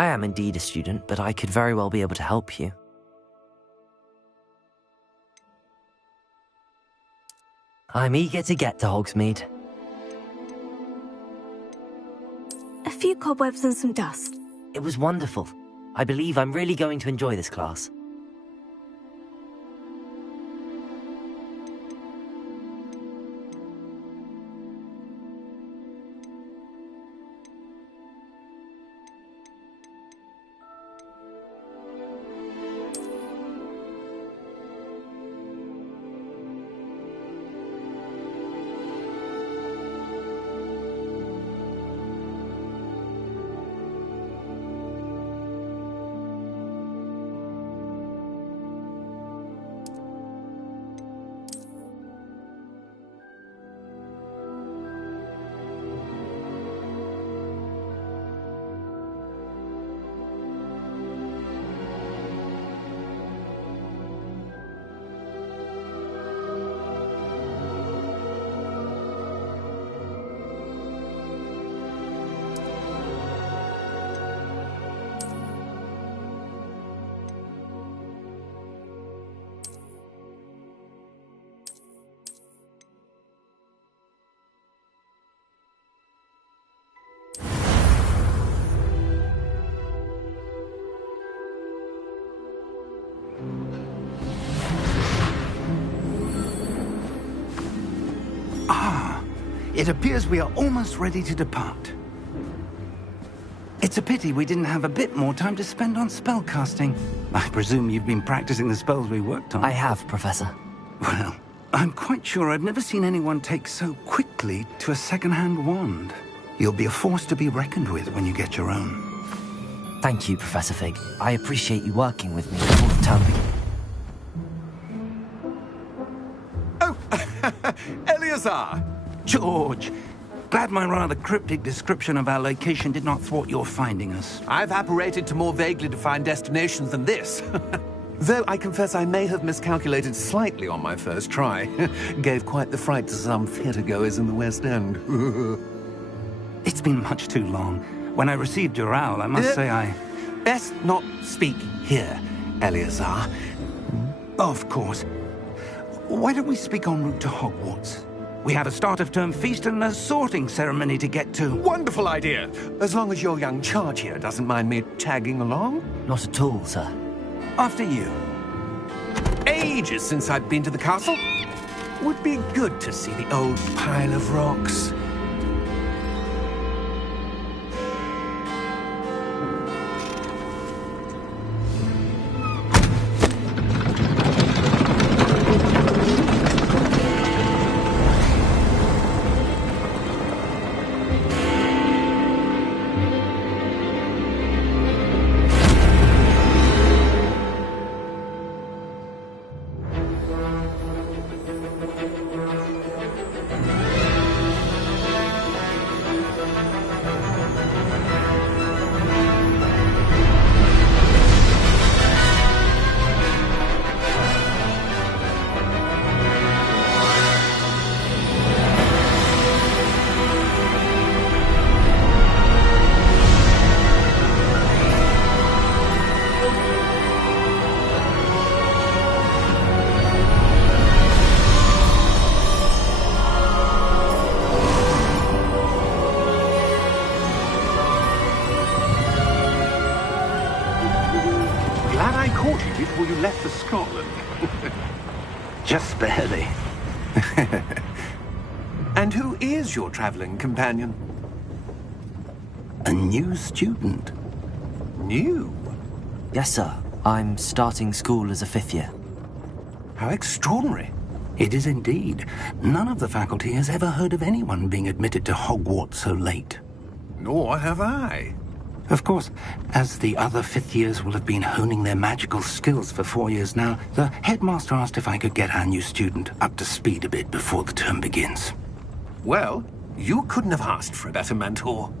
I am indeed a student, but I could very well be able to help you. I'm eager to get to Hogsmeade. A few cobwebs and some dust. It was wonderful. I believe I'm really going to enjoy this class. It appears we are almost ready to depart. It's a pity we didn't have a bit more time to spend on spellcasting. I presume you've been practicing the spells we worked on. I have, Professor. Well, I'm quite sure I've never seen anyone take so quickly to a second-hand wand. You'll be a force to be reckoned with when you get your own. Thank you, Professor Fig. I appreciate you working with me before the term begins. Oh, Eleazar! George! Glad my rather cryptic description of our location did not thwart your finding us. I've apparated to more vaguely defined destinations than this. Though I confess I may have miscalculated slightly on my first try. Gave quite the fright to some theatre-goers in the West End. It's been much too long. When I received your owl, I must say I... Best not speak here, Eleazar. Of course. Why don't we speak en route to Hogwarts? We have a start-of-term feast and a sorting ceremony to get to. Wonderful idea! As long as your young charge here doesn't mind me tagging along. Not at all, sir. After you. Ages since I've been to the castle. Would be good to see the old pile of rocks. Before you left for Scotland. Just barely. And who is your traveling companion? A new student. New? Yes, sir. I'm starting school as a 5th year. How extraordinary. It is indeed. None of the faculty has ever heard of anyone being admitted to Hogwarts so late. Nor have I. Of course, as the other 5th years will have been honing their magical skills for 4 years now, the headmaster asked if I could get our new student up to speed a bit before the term begins. Well, you couldn't have asked for a better mentor.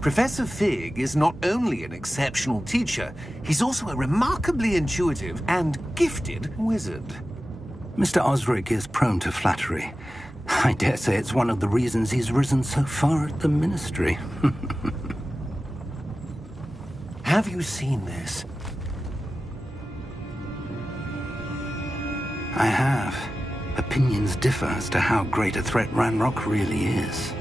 Professor Fig is not only an exceptional teacher, he's also a remarkably intuitive and gifted wizard. Mr. Osric is prone to flattery. I dare say it's one of the reasons he's risen so far at the Ministry. Have you seen this? I have. Opinions differ as to how great a threat Ranrock really is.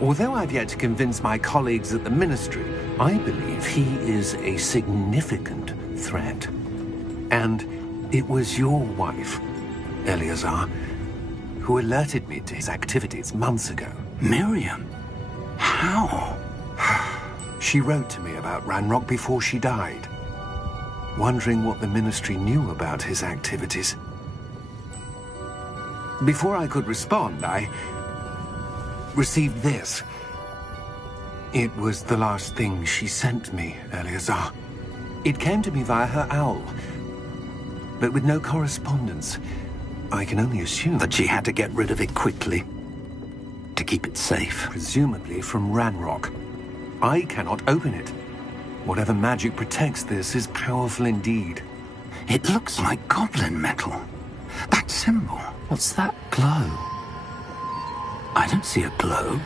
Although I've yet to convince my colleagues at the Ministry, I believe he is a significant threat. And it was your wife, Eleazar, who alerted me to his activities months ago. Miriam? How? She wrote to me about Ranrock before she died, wondering what the Ministry knew about his activities. Before I could respond, I received this. It was the last thing she sent me, Eleazar. It came to me via her owl, but with no correspondence. I can only assume That she had to get rid of it quickly, to keep it safe. presumably from Ranrock. I cannot open it. Whatever magic protects this is powerful indeed. It looks like goblin metal. That symbol. What's that glow? I don't see a glow.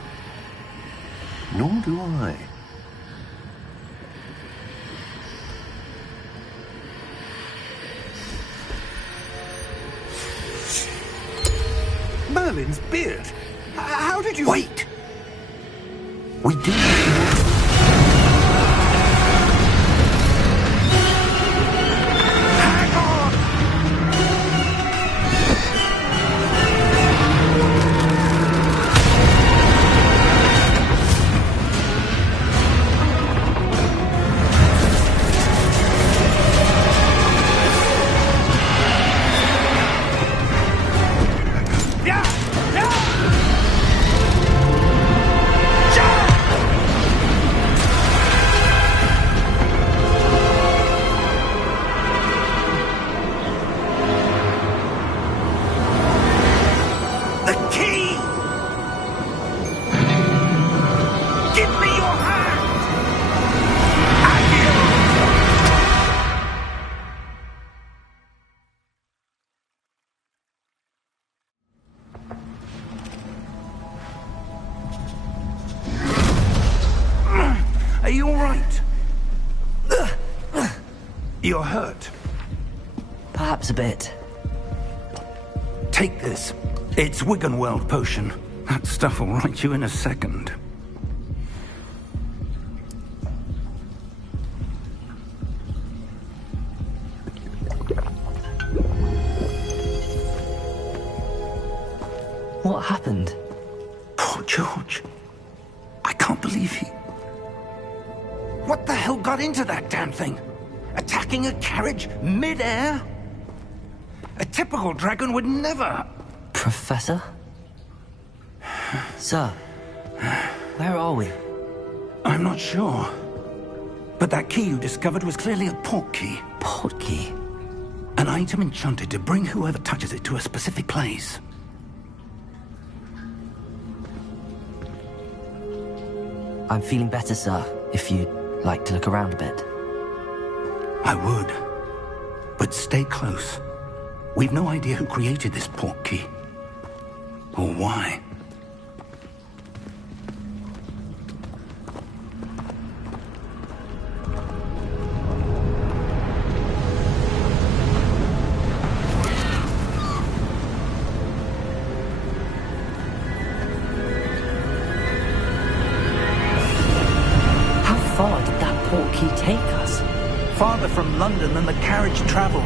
Nor do I. Merlin's beard. How did you... Wait! We do. Hang on! The key! Give me your hand! Are you all right? You're hurt. Perhaps a bit. Take this. It's Wiggenweld potion. That stuff will right you in a second. What happened? Poor George. I can't believe he... What the hell got into that damn thing? Attacking a carriage mid-air? A typical dragon would never... Professor? Sir, where are we? I'm not sure. But that key you discovered was clearly a port key. Port key? An item enchanted to bring whoever touches it to a specific place. I'm feeling better, sir, if you'd like to look around a bit. I would. But stay close. We've no idea who created this port key. Or why. How far did that port key take us? Farther from London than the carriage traveled.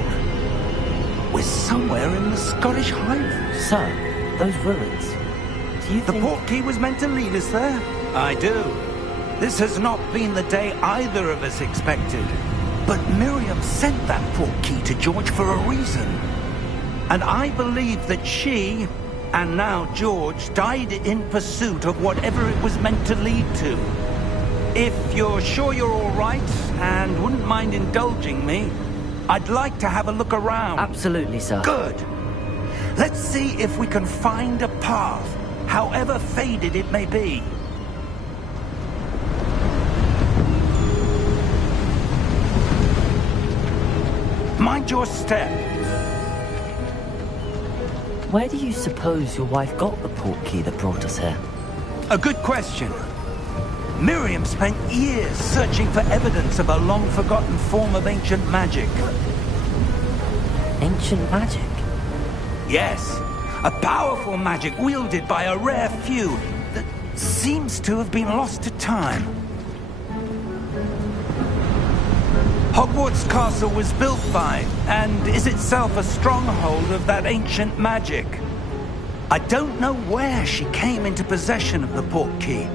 We're somewhere in the Scottish Highlands. Sir, those ruins. Do you The think... port key was meant to lead us there? I do. This has not been the day either of us expected. But Miriam sent that port key to George for a reason. And I believe that she, and now George, died in pursuit of whatever it was meant to lead to. If you're sure you're all right, and wouldn't mind indulging me, I'd like to have a look around. Absolutely, sir. Good. Let's see if we can find a path, however faded it may be. Mind your step. Where do you suppose your wife got the port key that brought us here? A good question. Miriam spent years searching for evidence of a long-forgotten form of ancient magic. Ancient magic? Yes, a powerful magic wielded by a rare few that seems to have been lost to time. Hogwarts Castle was built by, and is itself a stronghold of that ancient magic. I don't know where she came into possession of the portkey,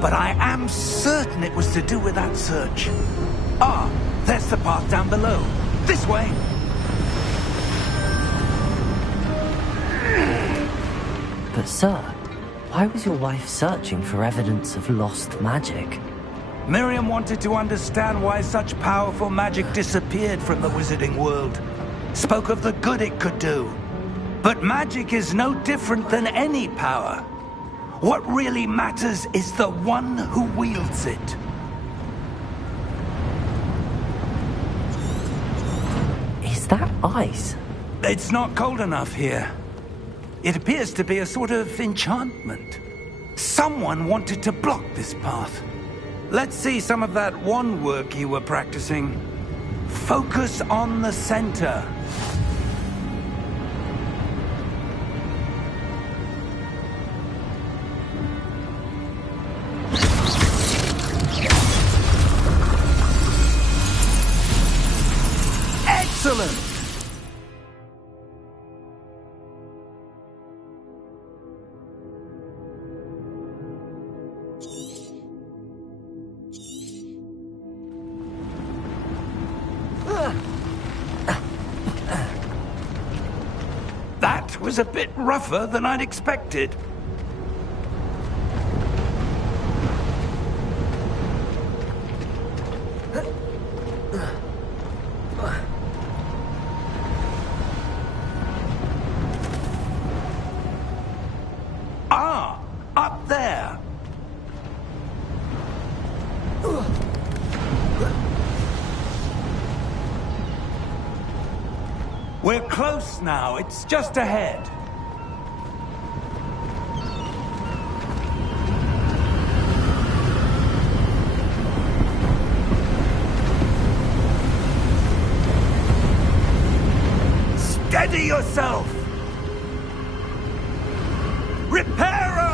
but I am certain it was to do with that search. Ah, there's the path down below. This way. But sir, why was your wife searching for evidence of lost magic? Miriam wanted to understand why such powerful magic disappeared from the wizarding world. Spoke of the good it could do. But magic is no different than any power. What really matters is the one who wields it. Is that ice? It's not cold enough here. It appears to be a sort of enchantment. Someone wanted to block this path. Let's see some of that wand work you were practicing. Focus on the center. Excellent! That was a bit rougher than I'd expected. Ah, up there. We're close now. It's just ahead. Steady yourself! Reparo!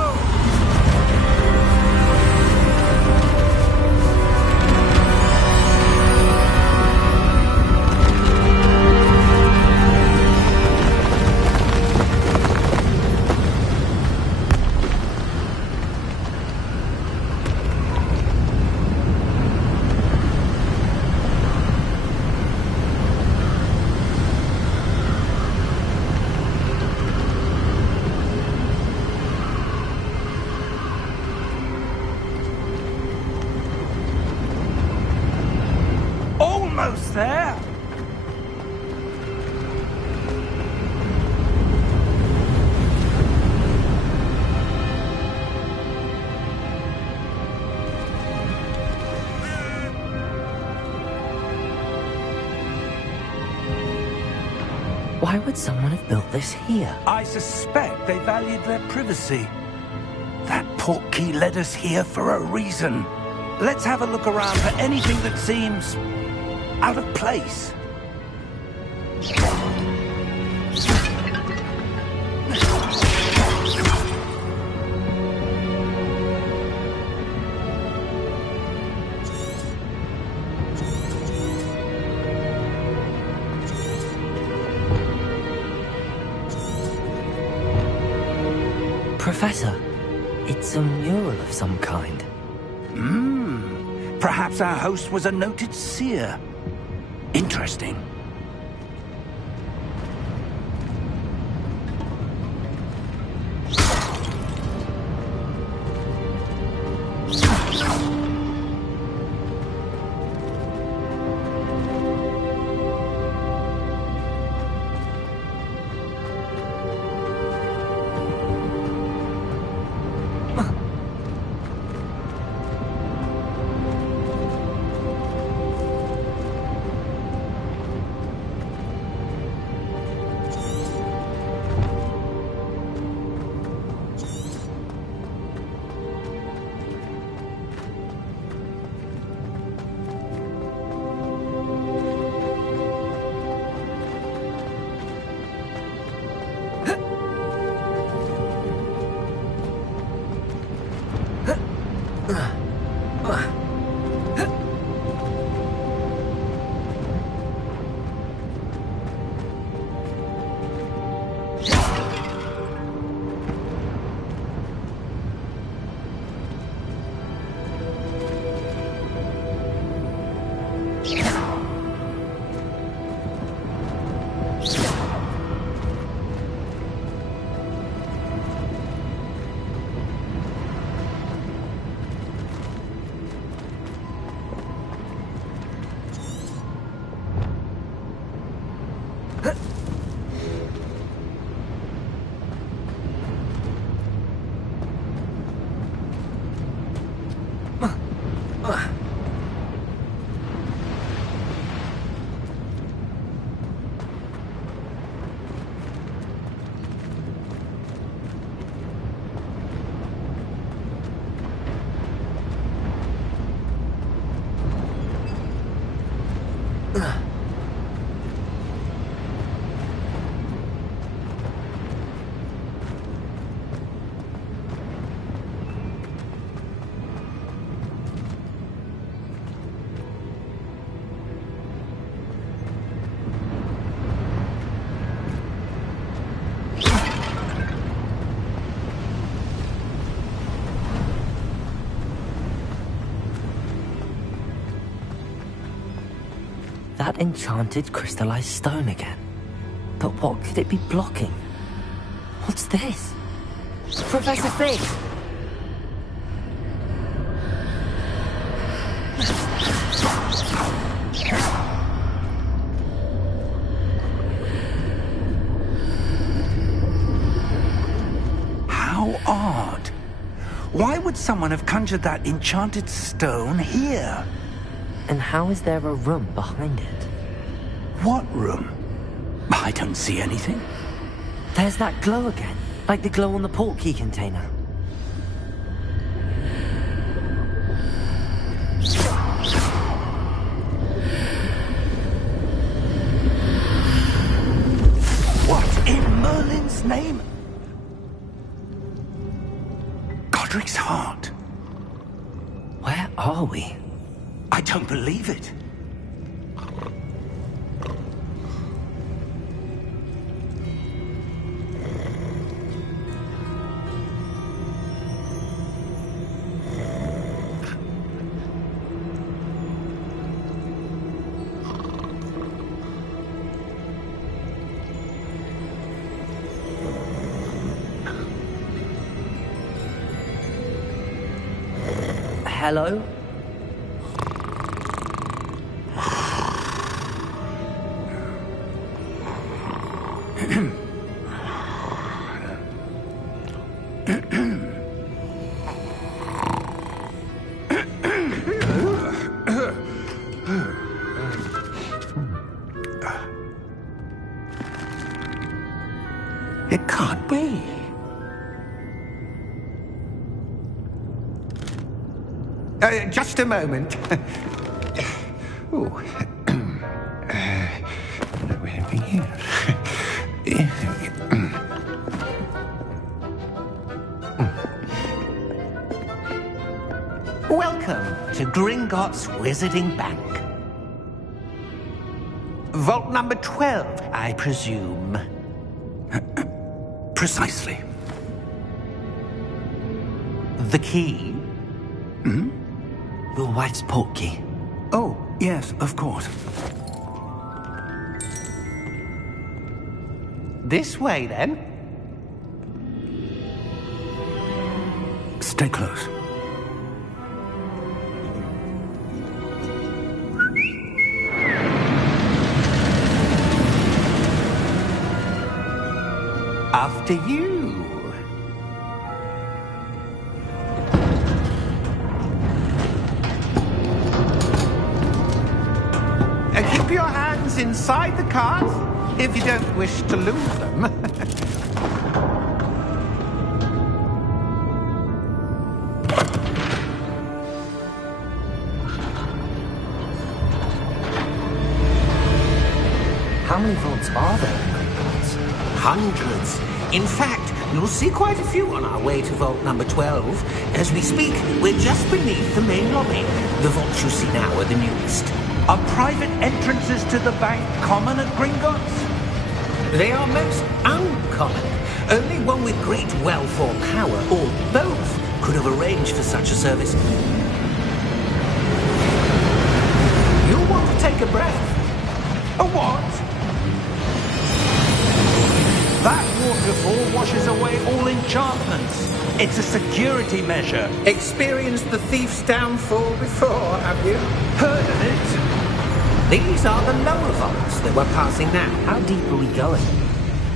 Almost there. Why would someone have built this here? I suspect they valued their privacy. That portkey led us here for a reason. Let's have a look around for anything that seems out of place. Professor, it's a mural of some kind. Perhaps our host was a noted seer. Interesting. That enchanted crystallized stone again. But what could it be blocking? What's this? Professor Fig! How odd. Why would someone have conjured that enchanted stone here? And how is there a room behind it? What room? I don't see anything. There's that glow again, like the glow on the portkey container. What in Merlin's name? Godric's heart. Where are we? I don't believe it. Hello? It can't be. Just a moment. Oh. Where are we here? Welcome to Gringotts Wizarding Bank. Vault number 12, I presume. Precisely. The key? Hmm? Your wife's portkey. Oh, yes, of course. This way, then. Stay close. After you. Keep your hands inside the cart if you don't wish to lose them. How many vaults are there in Gringotts? Hundreds. In fact, you'll see quite a few on our way to vault number 12. As we speak, we're just beneath the main lobby. The vaults you see now are the newest. Are private entrances to the bank common at Gringotts? They are most uncommon. Only one with great wealth or power, or both, could have arranged for such a service. You'll want to A what? That waterfall washes away all enchantments. It's a security measure. Experienced the thief's downfall before, have you? Heard of it? These are the lower vaults that we're passing now. How deep are we going?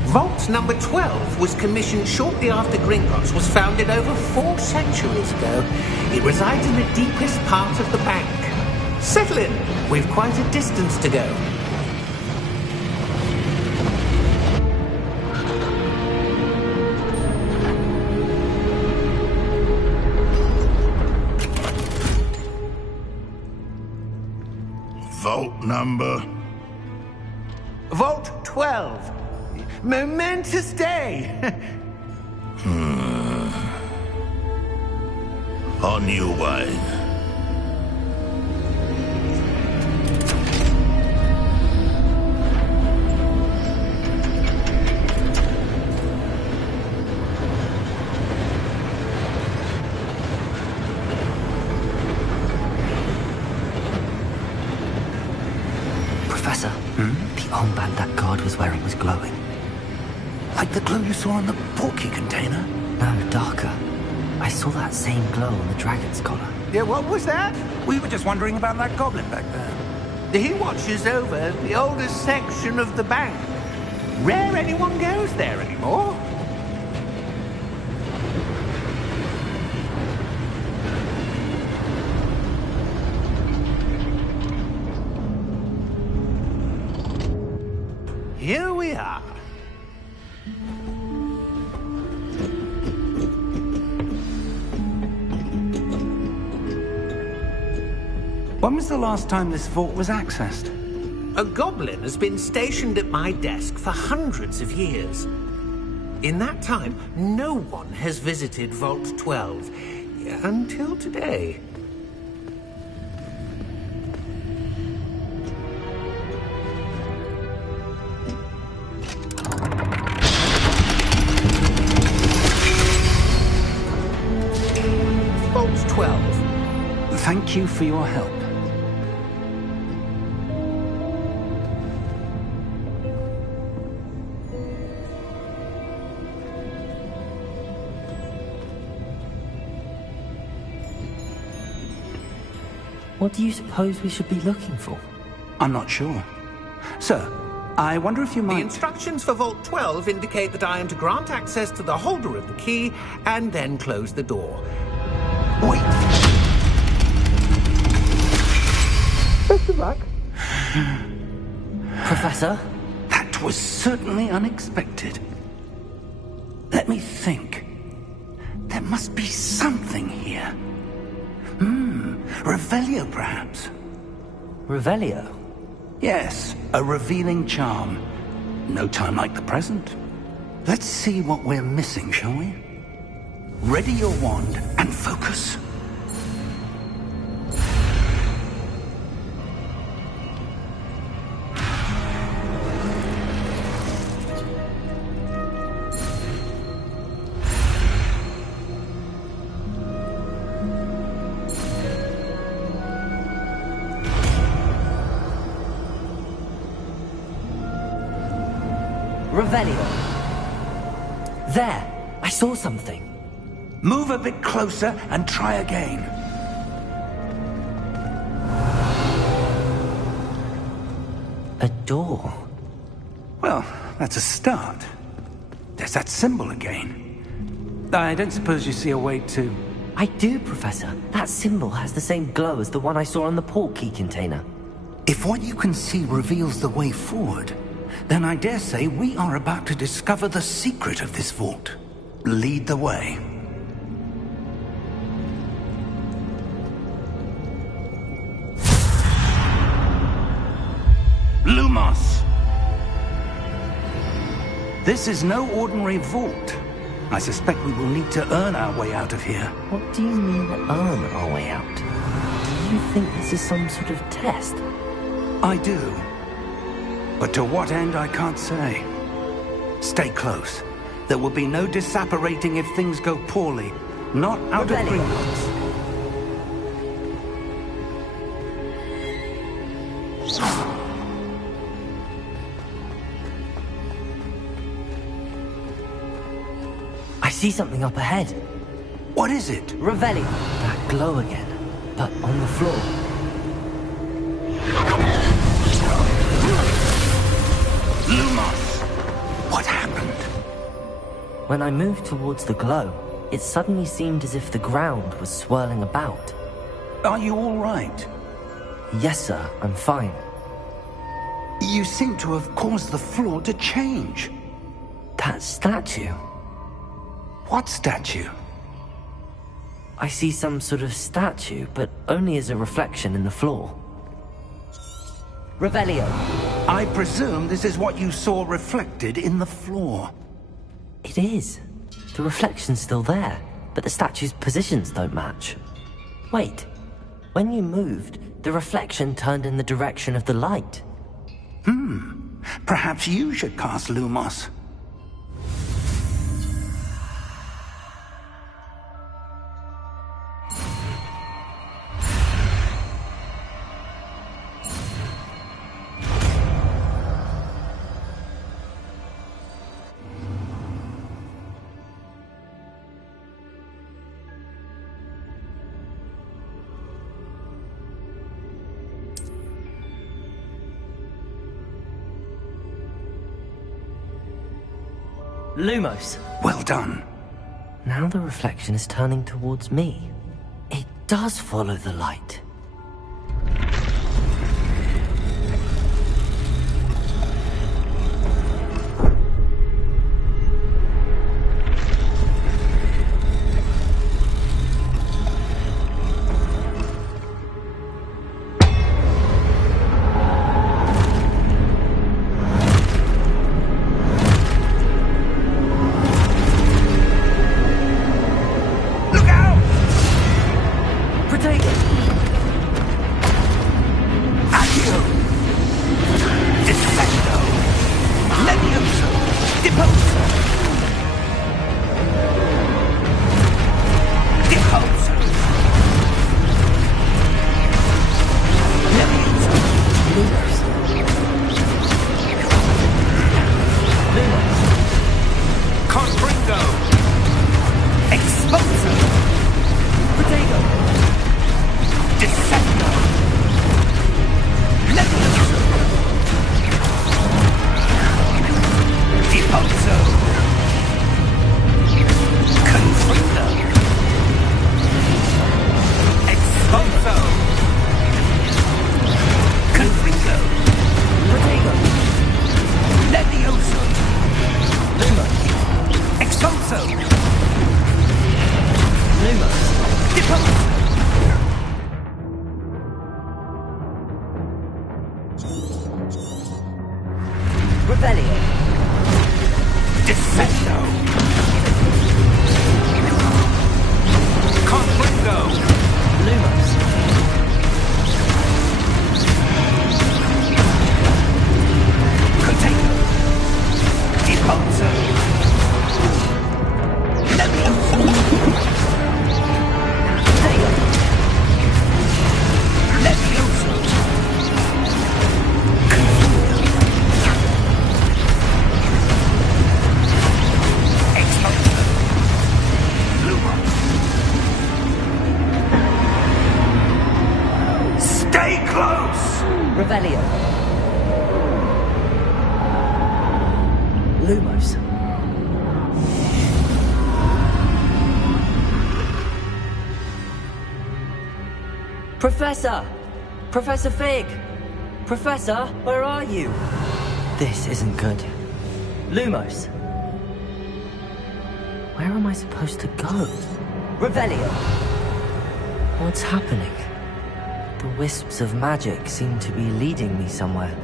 Vault number 12 was commissioned shortly after Gringotts was founded over 4 centuries ago. It resides in the deepest part of the bank. Settle in. We've quite a distance to go. Vault number? Vault 12. Momentous day. On your way. Professor, the armband that guard was wearing was glowing. Like the glow you saw on the porky container? No, darker. I saw that same glow on the dragon's collar. Yeah, what was that? We were just wondering about that goblin back there. He watches over the oldest section of the bank. Rare anyone goes there anymore. Here we are. When was the last time this vault was accessed? A goblin has been stationed at my desk for hundreds of years. In that time, no one has visited Vault 12 until today. Vault 12. Thank you for your help. What do you suppose we should be looking for? I'm not sure. Sir, I wonder if you The might... instructions for Vault 12 indicate that I am to grant access to the holder of the key and then close the door. Wait! Best of luck. Professor? That was certainly unexpected. Let me think. There must be something here. Revelio, perhaps? Revelio? Yes, a revealing charm. No time like the present. Let's see what we're missing, shall we? Ready your wand and focus. Revelio. There! I saw something. Move a bit closer and try again. A door. Well, that's a start. There's that symbol again. I don't suppose you see a way to... I do, Professor. That symbol has the same glow as the one I saw on the port key container. If what you can see reveals the way forward, then I dare say we are about to discover the secret of this vault. Lead the way. Lumos! This is no ordinary vault. I suspect we will need to earn our way out of here. What do you mean, earn our way out? Do you think this is some sort of test? I do. But to what end, I can't say. Stay close. There will be no disapparating if things go poorly. Not out of Gringotts. see something up ahead. What is it? Revelio. That glow again, but on the floor. Lumos! What happened? When I moved towards the glow, it suddenly seemed as if the ground was swirling about. Are you all right? Yes, sir, I'm fine. You seem to have caused the floor to change. That statue. What statue? I see some sort of statue, but only as a reflection in the floor. Revelio. I presume this is what you saw reflected in the floor. It is. The reflection's still there, but the statue's positions don't match. Wait. When you moved, the reflection turned in the direction of the light. Perhaps you should cast Lumos. Lumos. Well done. Now the reflection is turning towards me. It does follow the light. Lumos. Professor! Professor Fig! Professor, where are you? This isn't good. Lumos. Where am I supposed to go? Revelio. What's happening? The wisps of magic seem to be leading me somewhere.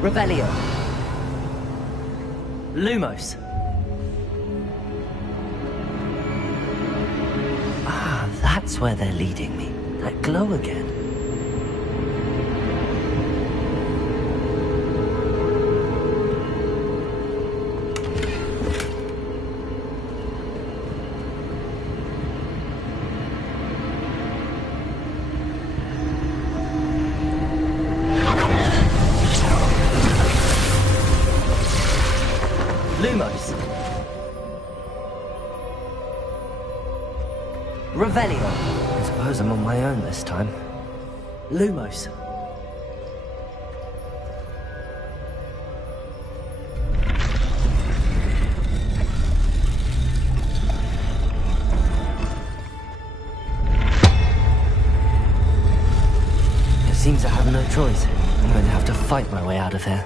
Revelio. Lumos. Ah, that's where they're leading me. That glow again. Lumos. Revelio. I suppose I'm on my own this time. Lumos. It seems I have no choice. I'm going to have to fight my way out of here.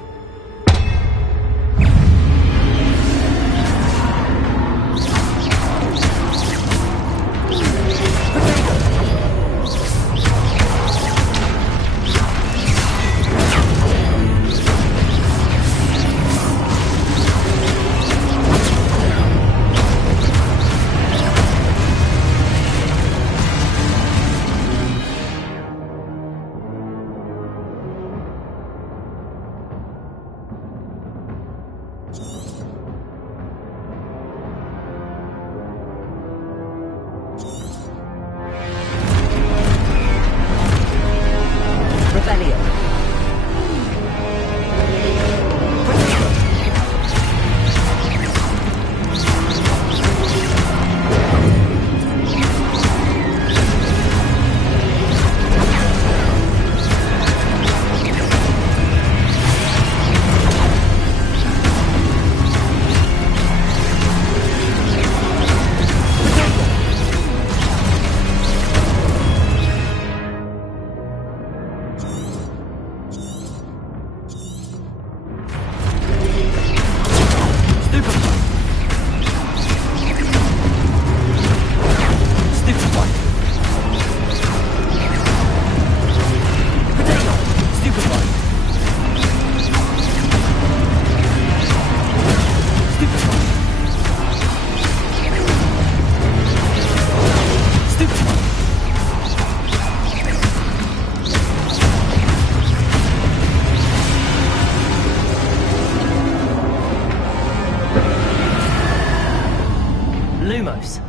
Lumos.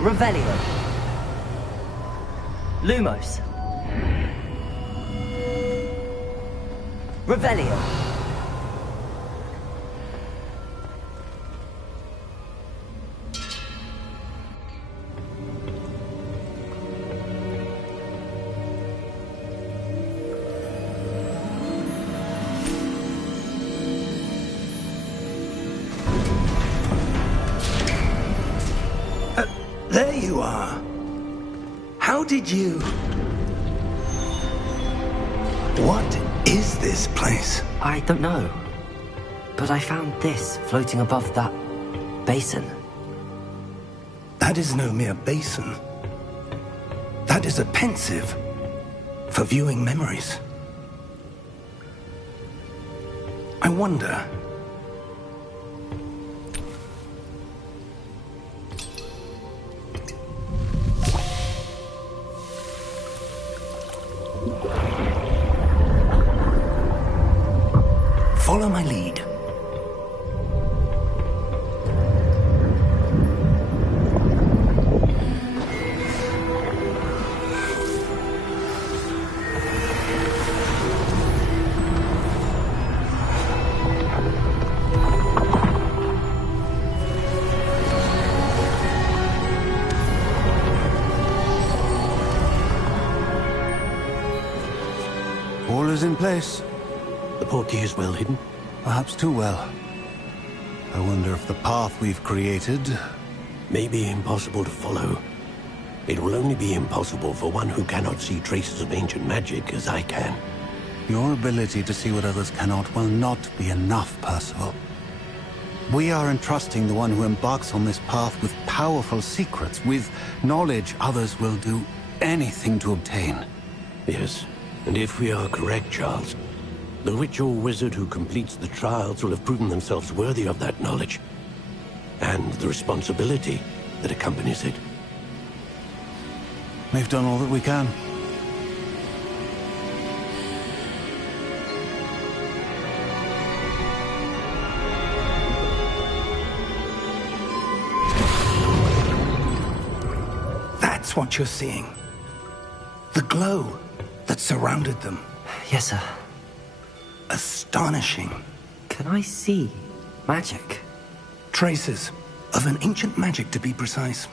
Revelio. Lumos. Revelio. There you are. How did you... What is this place? I don't know. But I found this floating above that basin. That is no mere basin. That is a pensive for viewing memories. I wonder... Follow my lead. All is in place. The portkey is well hidden. Perhaps too well. I wonder if the path we've created... may be impossible to follow. It will only be impossible for one who cannot see traces of ancient magic as I can. Your ability to see what others cannot will not be enough, Percival. We are entrusting the one who embarks on this path with powerful secrets, with knowledge others will do anything to obtain. Yes, and if we are correct, Charles, the witch or wizard who completes the trials will have proven themselves worthy of that knowledge, and the responsibility that accompanies it. We've done all that we can. That's what you're seeing. The glow that surrounded them. Yes, sir. Astonishing. Can I see magic? Traces of an ancient magic, to be precise.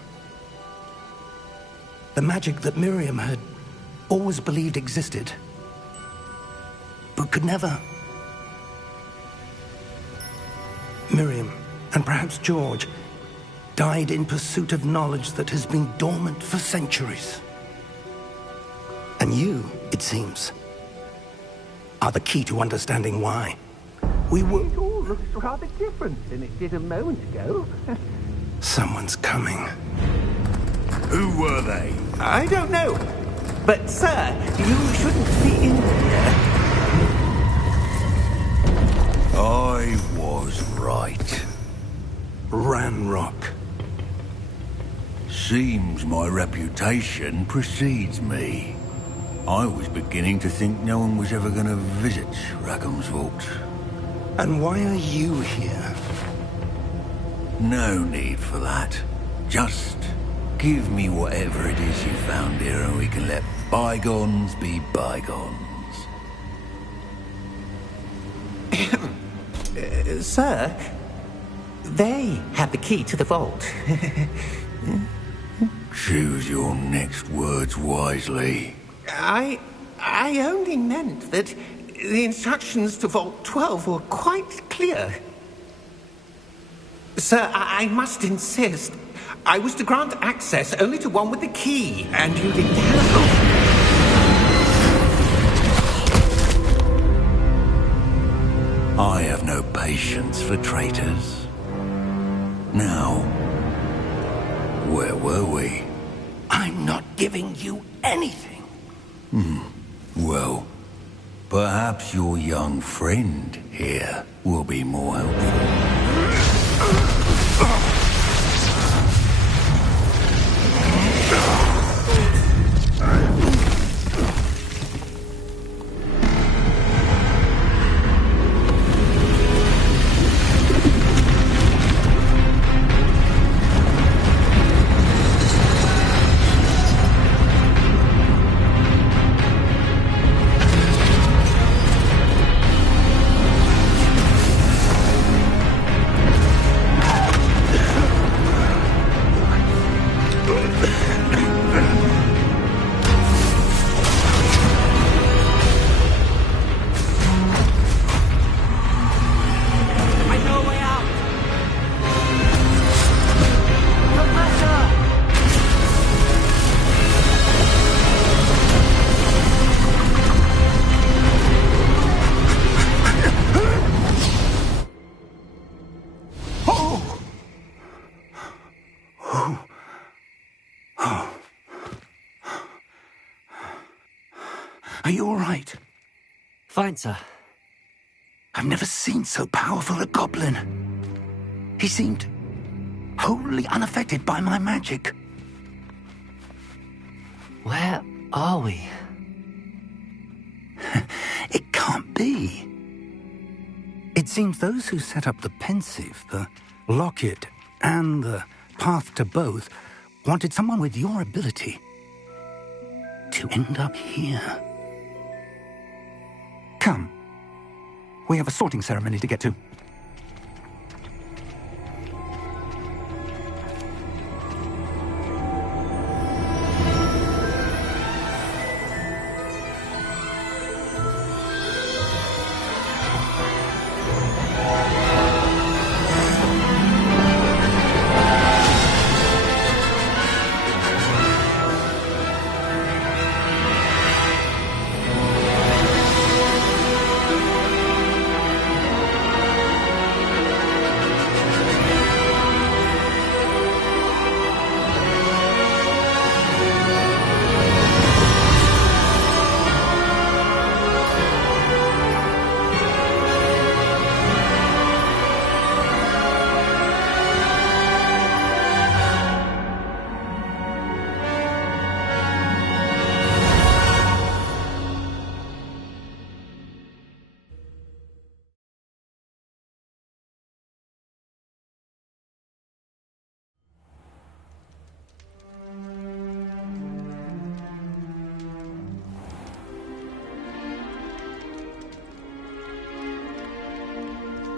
The magic that Miriam had always believed existed, but could never. Miriam, and perhaps George, died in pursuit of knowledge that has been dormant for centuries. And you, it seems, are the key to understanding why. We were... It all looks rather different than it did a moment ago. Someone's coming. Who were they? I don't know. But, sir, you shouldn't be in here. I was right. Ranrock. Seems my reputation precedes me. I was beginning to think no one was ever going to visit Rackham's vault. And why are you here? No need for that. Just give me whatever it is you found here and we can let bygones be bygones. Sir, they have the key to the vault. Choose your next words wisely. I only meant that the instructions to Vault 12 were quite clear. Sir, I must insist. I was to grant access only to one with the key, and you didn't have... I have no patience for traitors. Now, where were we? I'm not giving you anything. Well, perhaps your young friend here will be more helpful. Are you all right? Fine, sir. I've never seen so powerful a goblin. He seemed wholly unaffected by my magic. Where are we? It can't be. It seems those who set up the pensive, the locket, and the path to both wanted someone with your ability to end up here. Come. We have a sorting ceremony to get to.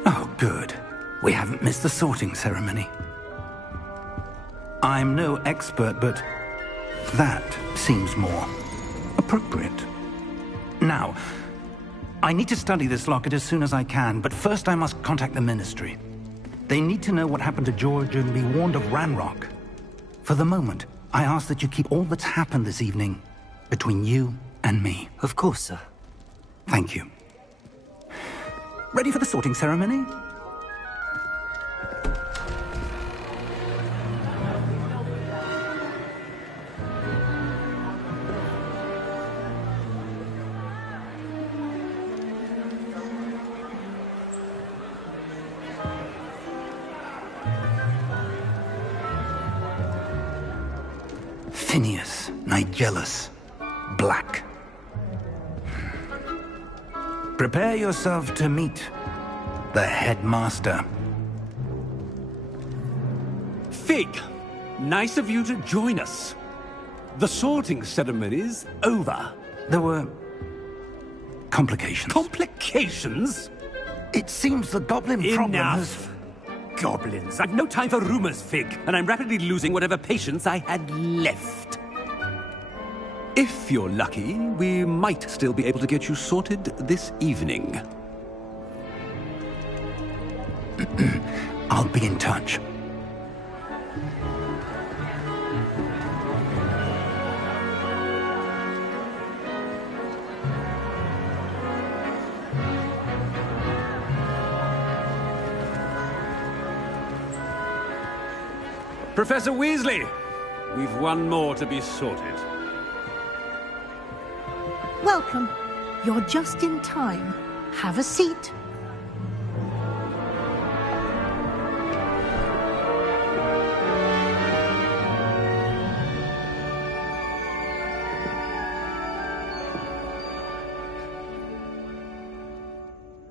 Oh, good. We haven't missed the sorting ceremony. I'm no expert, but that seems more appropriate. Now, I need to study this locket as soon as I can, but first I must contact the Ministry. They need to know what happened to George and be warned of Ranrock. For the moment, I ask that you keep all that's happened this evening between you and me. Of course, sir. Thank you. Ready for the sorting ceremony? Phineas, Nigellus, Black. Prepare yourself to meet the headmaster. Fig, nice of you to join us. The sorting ceremony's over. There were complications. Complications? It seems the goblin problem has... Enough! Goblins. I've no time for rumors, Fig, and I'm rapidly losing whatever patience I had left. If you're lucky, we might still be able to get you sorted this evening. I'll be in touch. Professor Weasley, we've one more to be sorted. Welcome. You're just in time. Have a seat.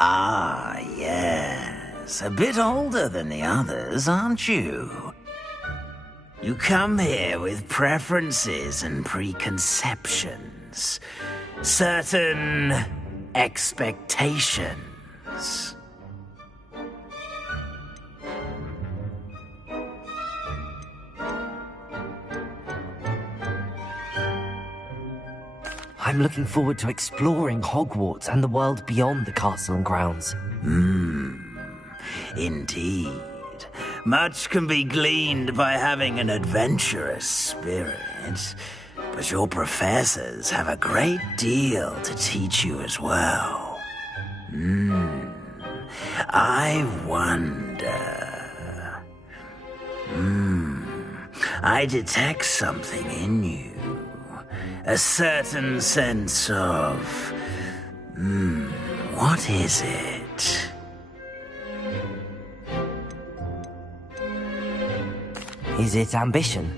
Ah, yes. A bit older than the others, aren't you? You come here with preferences and preconceptions. Certain expectations. I'm looking forward to exploring Hogwarts and the world beyond the castle and grounds. Indeed. Much can be gleaned by having an adventurous spirit. But your professors have a great deal to teach you as well. I wonder... I detect something in you. A certain sense of... what is it? Is it ambition?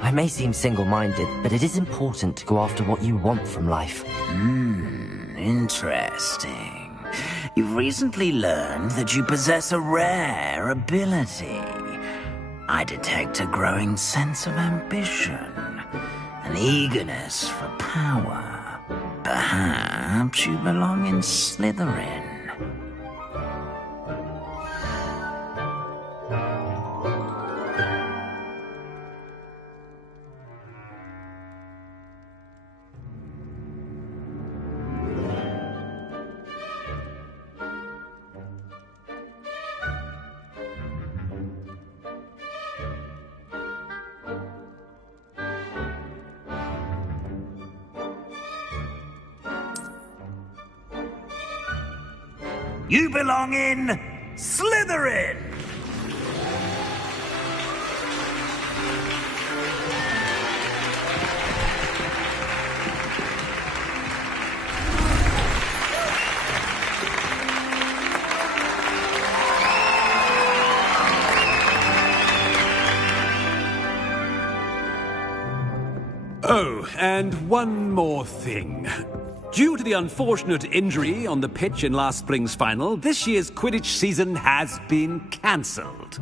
I may seem single-minded, but it is important to go after what you want from life. Interesting. You've recently learned that you possess a rare ability. I detect a growing sense of ambition, an eagerness for power. Perhaps you belong in Slytherin. You belong in Slytherin! Oh, and one more thing. Due to the unfortunate injury on the pitch in last spring's final, this year's Quidditch season has been cancelled.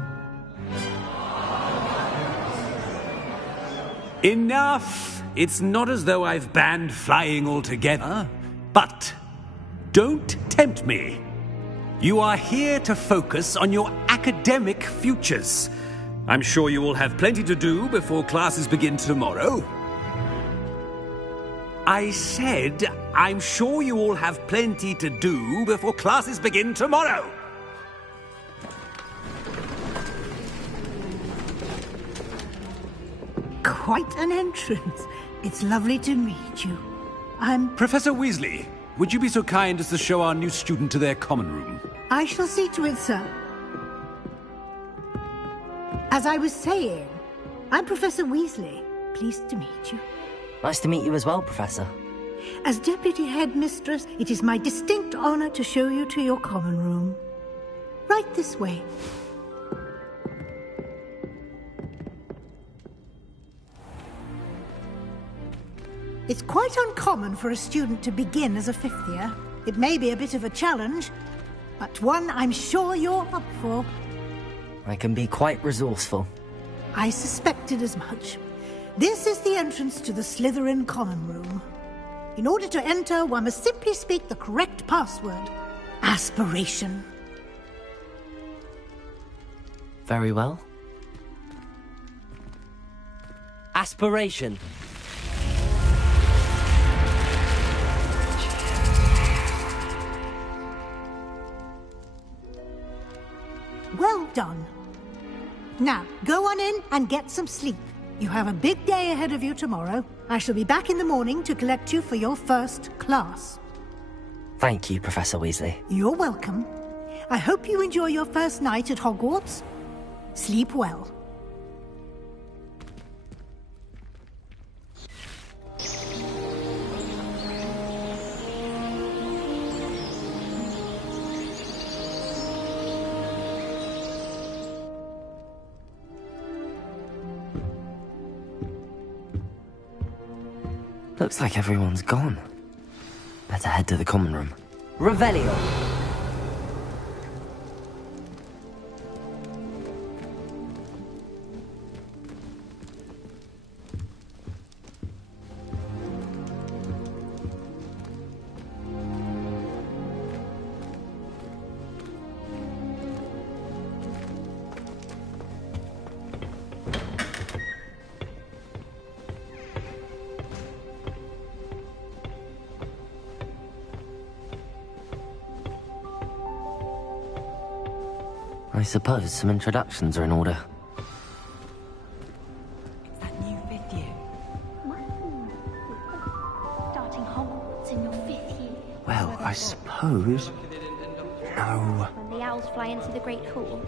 Enough! It's not as though I've banned flying altogether, but don't tempt me. You are here to focus on your academic futures. I'm sure you will have plenty to do before classes begin tomorrow. I said, I'm sure you all have plenty to do before classes begin tomorrow. Quite an entrance. It's lovely to meet you. Professor Weasley, would you be so kind as to show our new student to their common room? I shall see to it, sir. As I was saying, I'm Professor Weasley. Pleased to meet you. Nice to meet you as well, Professor. As Deputy Headmistress, it is my distinct honor to show you to your common room. Right this way. It's quite uncommon for a student to begin as a fifth year. It may be a bit of a challenge, but one I'm sure you're up for. I can be quite resourceful. I suspected as much. This is the entrance to the Slytherin common room. In order to enter, one must simply speak the correct password. Aspiration. Very well. Aspiration. Well done. Now, go on in and get some sleep. You have a big day ahead of you tomorrow. I shall be back in the morning to collect you for your first class. Thank you, Professor Weasley. You're welcome. I hope you enjoy your first night at Hogwarts. Sleep well. Looks like everyone's gone. Better head to the common room. Revelio! I suppose some introductions are in order. It's that new fifth year. Starting Hogwarts in your fifth year. Well, I suppose... No. When the owls fly into the Great Hall,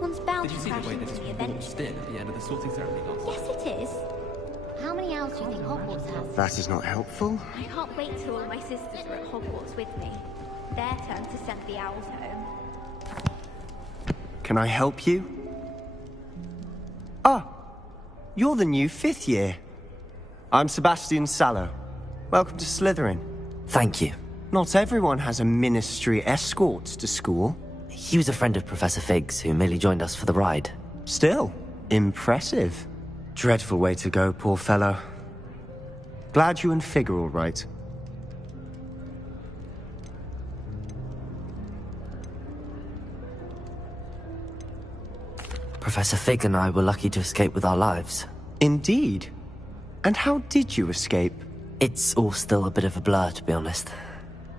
one's bound to crash into the event. At the end of the sorting ceremony last. Yes, it is. How many owls do you think Hogwarts has? That is not helpful. I can't wait till all my sisters are at Hogwarts with me. Their turn to send the owls home. Can I help you? Ah, you're the new fifth year. I'm Sebastian Sallow. Welcome to Slytherin. Thank you. Not everyone has a ministry escort to school. He was a friend of Professor Fig's who merely joined us for the ride. Still, impressive. Dreadful way to go, poor fellow. Glad you and Fig are all right. Professor Fig and I were lucky to escape with our lives. Indeed. And how did you escape? It's all still a bit of a blur, to be honest.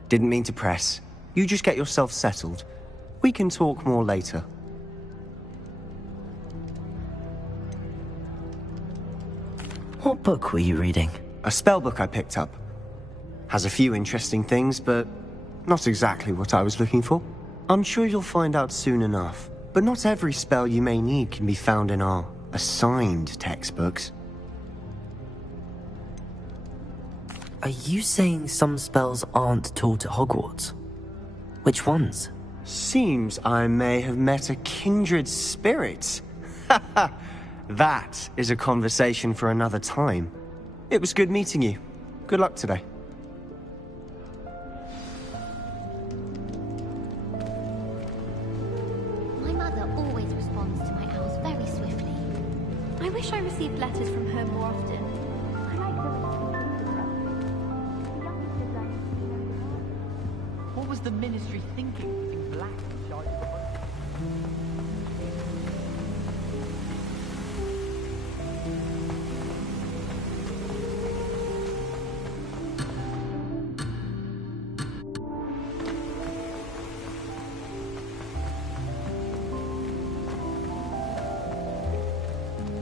Didn't mean to press. You just get yourself settled. We can talk more later. What book were you reading? A spellbook I picked up. Has a few interesting things, but not exactly what I was looking for. I'm sure you'll find out soon enough. But not every spell you may need can be found in our assigned textbooks. Are you saying some spells aren't taught at Hogwarts? Which ones? Seems I may have met a kindred spirit. That is a conversation for another time. It was good meeting you. Good luck today. My mother always responds to my owls very swiftly. I wish I received letters from her more often. I like the way she thinks of us. The youngest of them. What was the Ministry thinking in black and charged for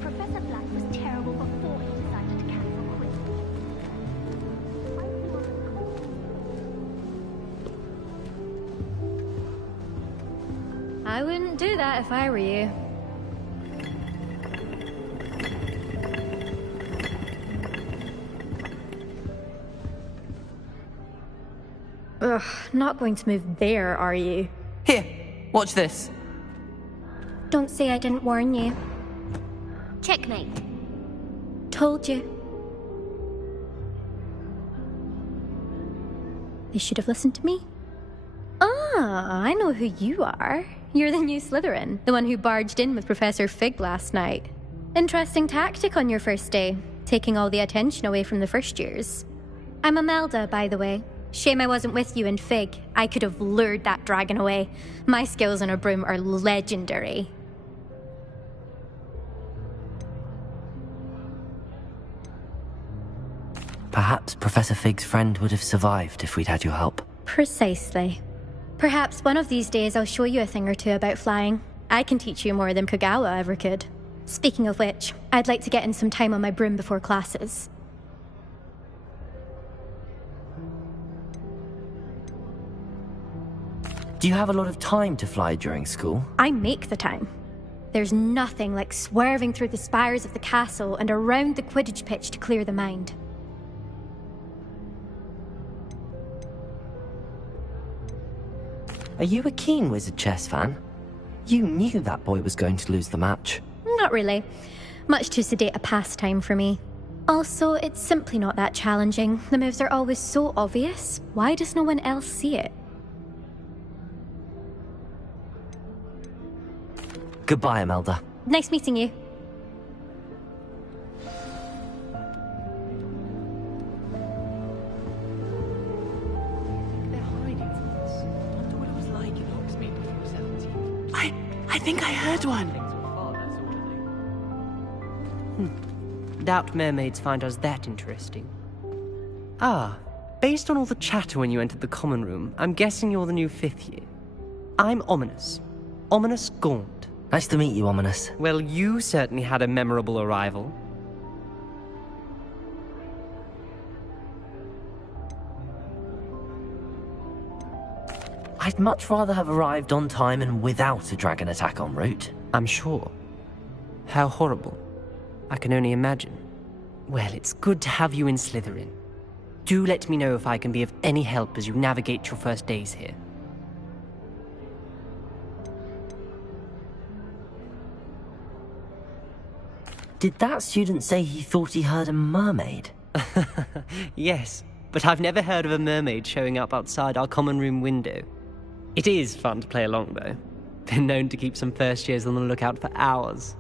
Professor Black was terrible before he decided to cancel quiz. I wouldn't do that if I were you. Ugh, not going to move there, are you? Here, watch this. Don't say I didn't warn you. Checkmate. Told you. They should have listened to me. Ah, I know who you are. You're the new Slytherin, the one who barged in with Professor Fig last night. Interesting tactic on your first day, taking all the attention away from the first years. I'm Imelda, by the way. Shame I wasn't with you in Fig. I could have lured that dragon away. My skills on a broom are legendary. Perhaps Professor Fig's friend would have survived if we'd had your help. Precisely. Perhaps one of these days I'll show you a thing or two about flying. I can teach you more than Kogawa ever could. Speaking of which, I'd like to get in some time on my broom before classes. Do you have a lot of time to fly during school? I make the time. There's nothing like swerving through the spires of the castle and around the Quidditch pitch to clear the mind. Are you a keen Wizard chess fan? You knew that boy was going to lose the match. Not really. Much too sedate a pastime for me. Also, it's simply not that challenging. The moves are always so obvious. Why does no one else see it? Goodbye, Imelda. Nice meeting you. I think I heard one. Doubt mermaids find us that interesting. Ah, based on all the chatter when you entered the common room, I'm guessing you're the new 5th year. I'm Ominous. Ominous Gaunt. Nice to meet you, Ominous. Well, you certainly had a memorable arrival. I'd much rather have arrived on time and without a dragon attack en route. I'm sure. How horrible. I can only imagine. Well, it's good to have you in Slytherin. Do let me know if I can be of any help as you navigate your first days here. Did that student say he thought he heard a mermaid? Yes, but I've never heard of a mermaid showing up outside our common room window. It is fun to play along, though. Been known to keep some first years on the lookout for hours.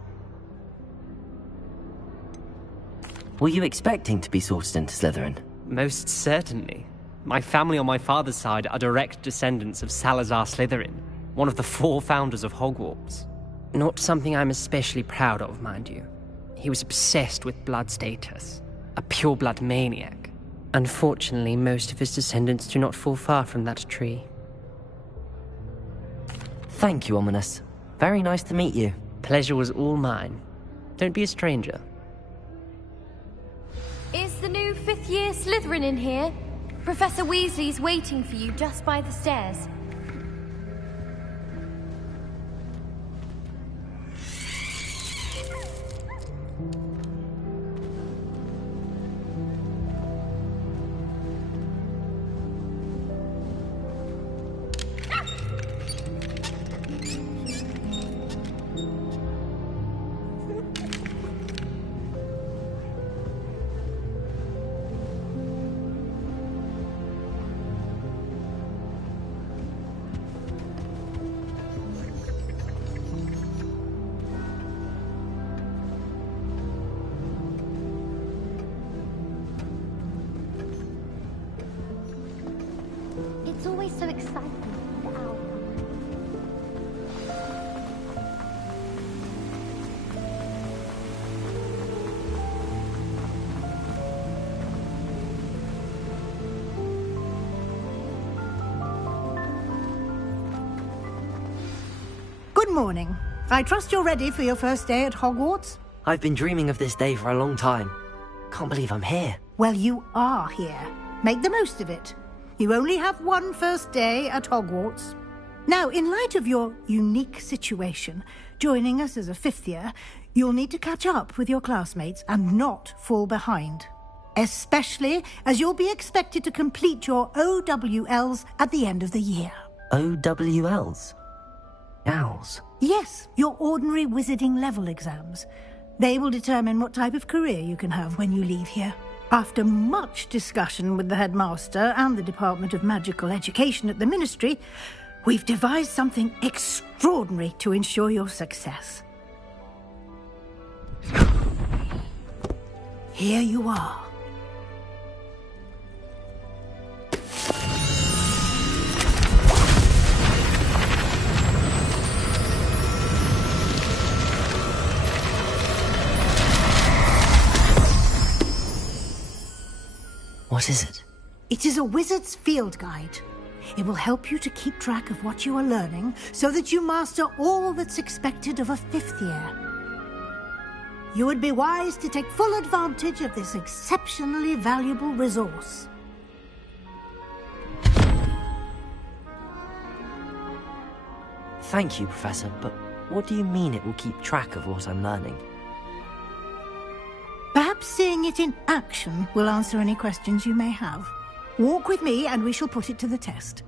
Were you expecting to be sorted into Slytherin? Most certainly. My family on my father's side are direct descendants of Salazar Slytherin, one of the 4 founders of Hogwarts. Not something I'm especially proud of, mind you. He was obsessed with blood status, a pure-blood maniac. Unfortunately, most of his descendants do not fall far from that tree. Thank you, Ominous. Very nice to meet you. Pleasure was all mine. Don't be a stranger. Is the new 5th year Slytherin in here? Professor Weasley's waiting for you just by the stairs. It's always so exciting. Good morning. I trust you're ready for your first day at Hogwarts? I've been dreaming of this day for a long time. Can't believe I'm here. Well, you are here. Make the most of it. You only have one first day at Hogwarts. Now, in light of your unique situation, joining us as a fifth year, you'll need to catch up with your classmates and not fall behind. Especially as you'll be expected to complete your OWLs at the end of the year. OWLs? Owls? Yes, your ordinary wizarding level exams. They will determine what type of career you can have when you leave here. After much discussion with the headmaster and the Department of Magical Education at the Ministry, we've devised something extraordinary to ensure your success. Here you are. What is it? It is a wizard's field guide. It will help you to keep track of what you are learning so that you master all that's expected of a fifth year. You would be wise to take full advantage of this exceptionally valuable resource. Thank you, Professor, but what do you mean it will keep track of what I'm learning? Perhaps seeing it in action will answer any questions you may have. Walk with me and we shall put it to the test.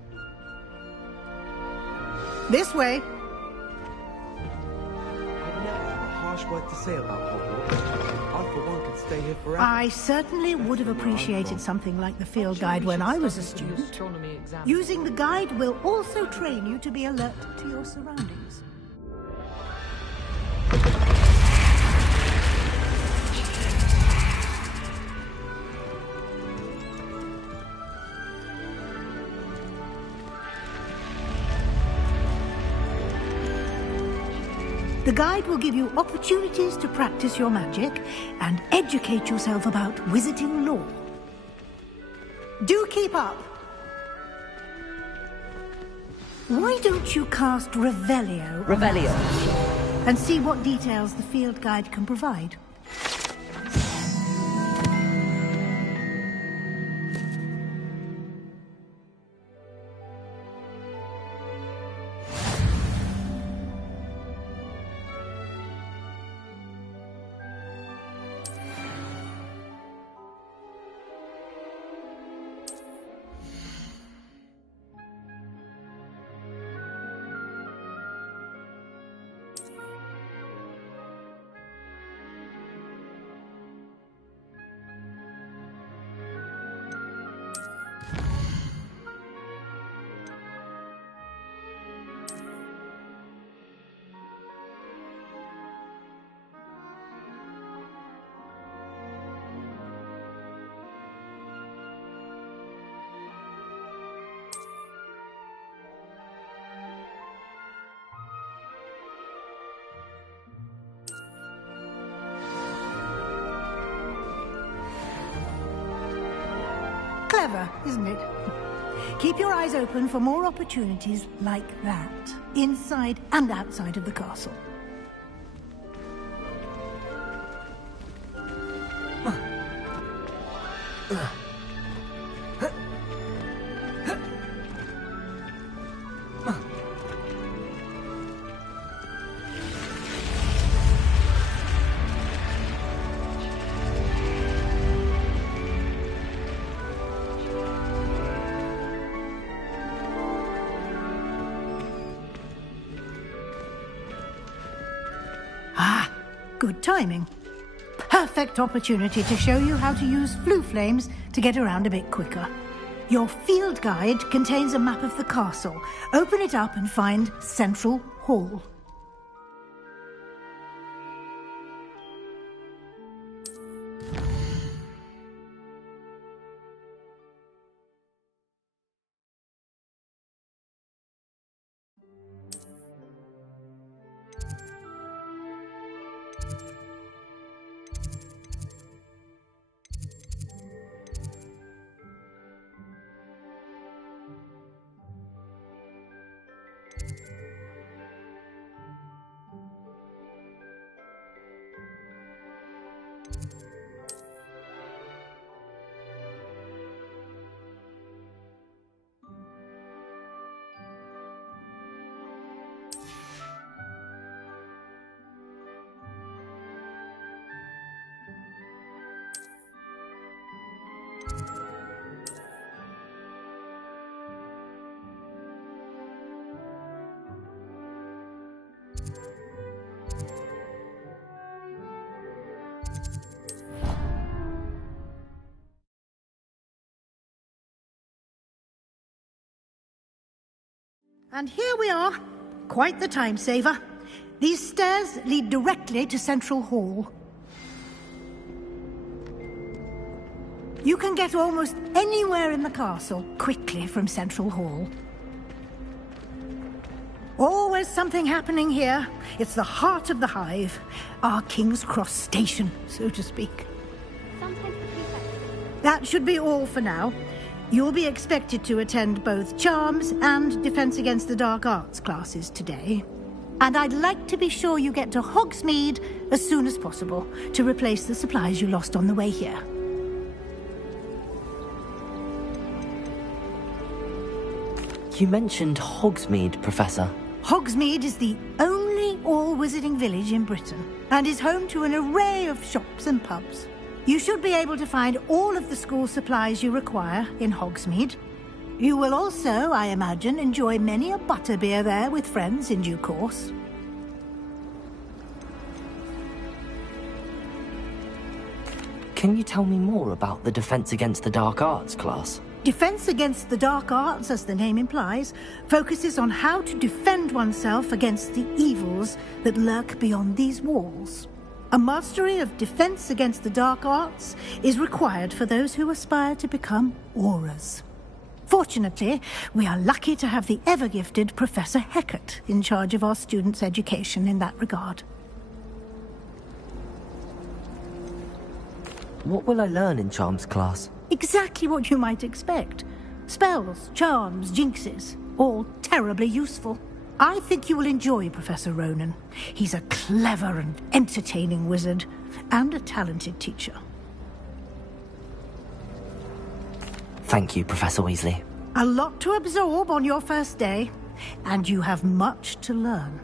This way. I've never had a harsh word to say about Hogwarts. I, for one, could stay here forever. I certainly would have appreciated something like the field guide when I was a student. Using the guide will also train you to be alert to your surroundings. The guide will give you opportunities to practice your magic and educate yourself about wizarding lore. Do keep up! Why don't you cast Revelio? Revelio. And see what details the field guide can provide. Clever, isn't it? Keep your eyes open for more opportunities like that, inside and outside of the castle. Good timing. Perfect opportunity to show you how to use flue flames to get around a bit quicker. Your field guide contains a map of the castle. Open it up and find Central Hall. And here we are. Quite the time saver. These stairs lead directly to Central Hall. You can get almost anywhere in the castle quickly from Central Hall. Always something happening here. It's the heart of the hive. Our King's Cross station, so to speak. That should be all for now. You'll be expected to attend both Charms and Defense Against the Dark Arts classes today. And I'd like to be sure you get to Hogsmeade as soon as possible to replace the supplies you lost on the way here. You mentioned Hogsmeade, Professor. Hogsmeade is the only all-wizarding village in Britain and is home to an array of shops and pubs. You should be able to find all of the school supplies you require in Hogsmeade. You will also, I imagine, enjoy many a butterbeer there with friends in due course. Can you tell me more about the Defense Against the Dark Arts class? Defense Against the Dark Arts, as the name implies, focuses on how to defend oneself against the evils that lurk beyond these walls. A mastery of Defense Against the Dark Arts is required for those who aspire to become Aurors. Fortunately, we are lucky to have the ever-gifted Professor Hecat in charge of our students' education in that regard. What will I learn in Charms class? Exactly what you might expect. Spells, charms, jinxes, all terribly useful. I think you will enjoy Professor Ronan. He's a clever and entertaining wizard, and a talented teacher. Thank you, Professor Weasley. A lot to absorb on your first day, and you have much to learn.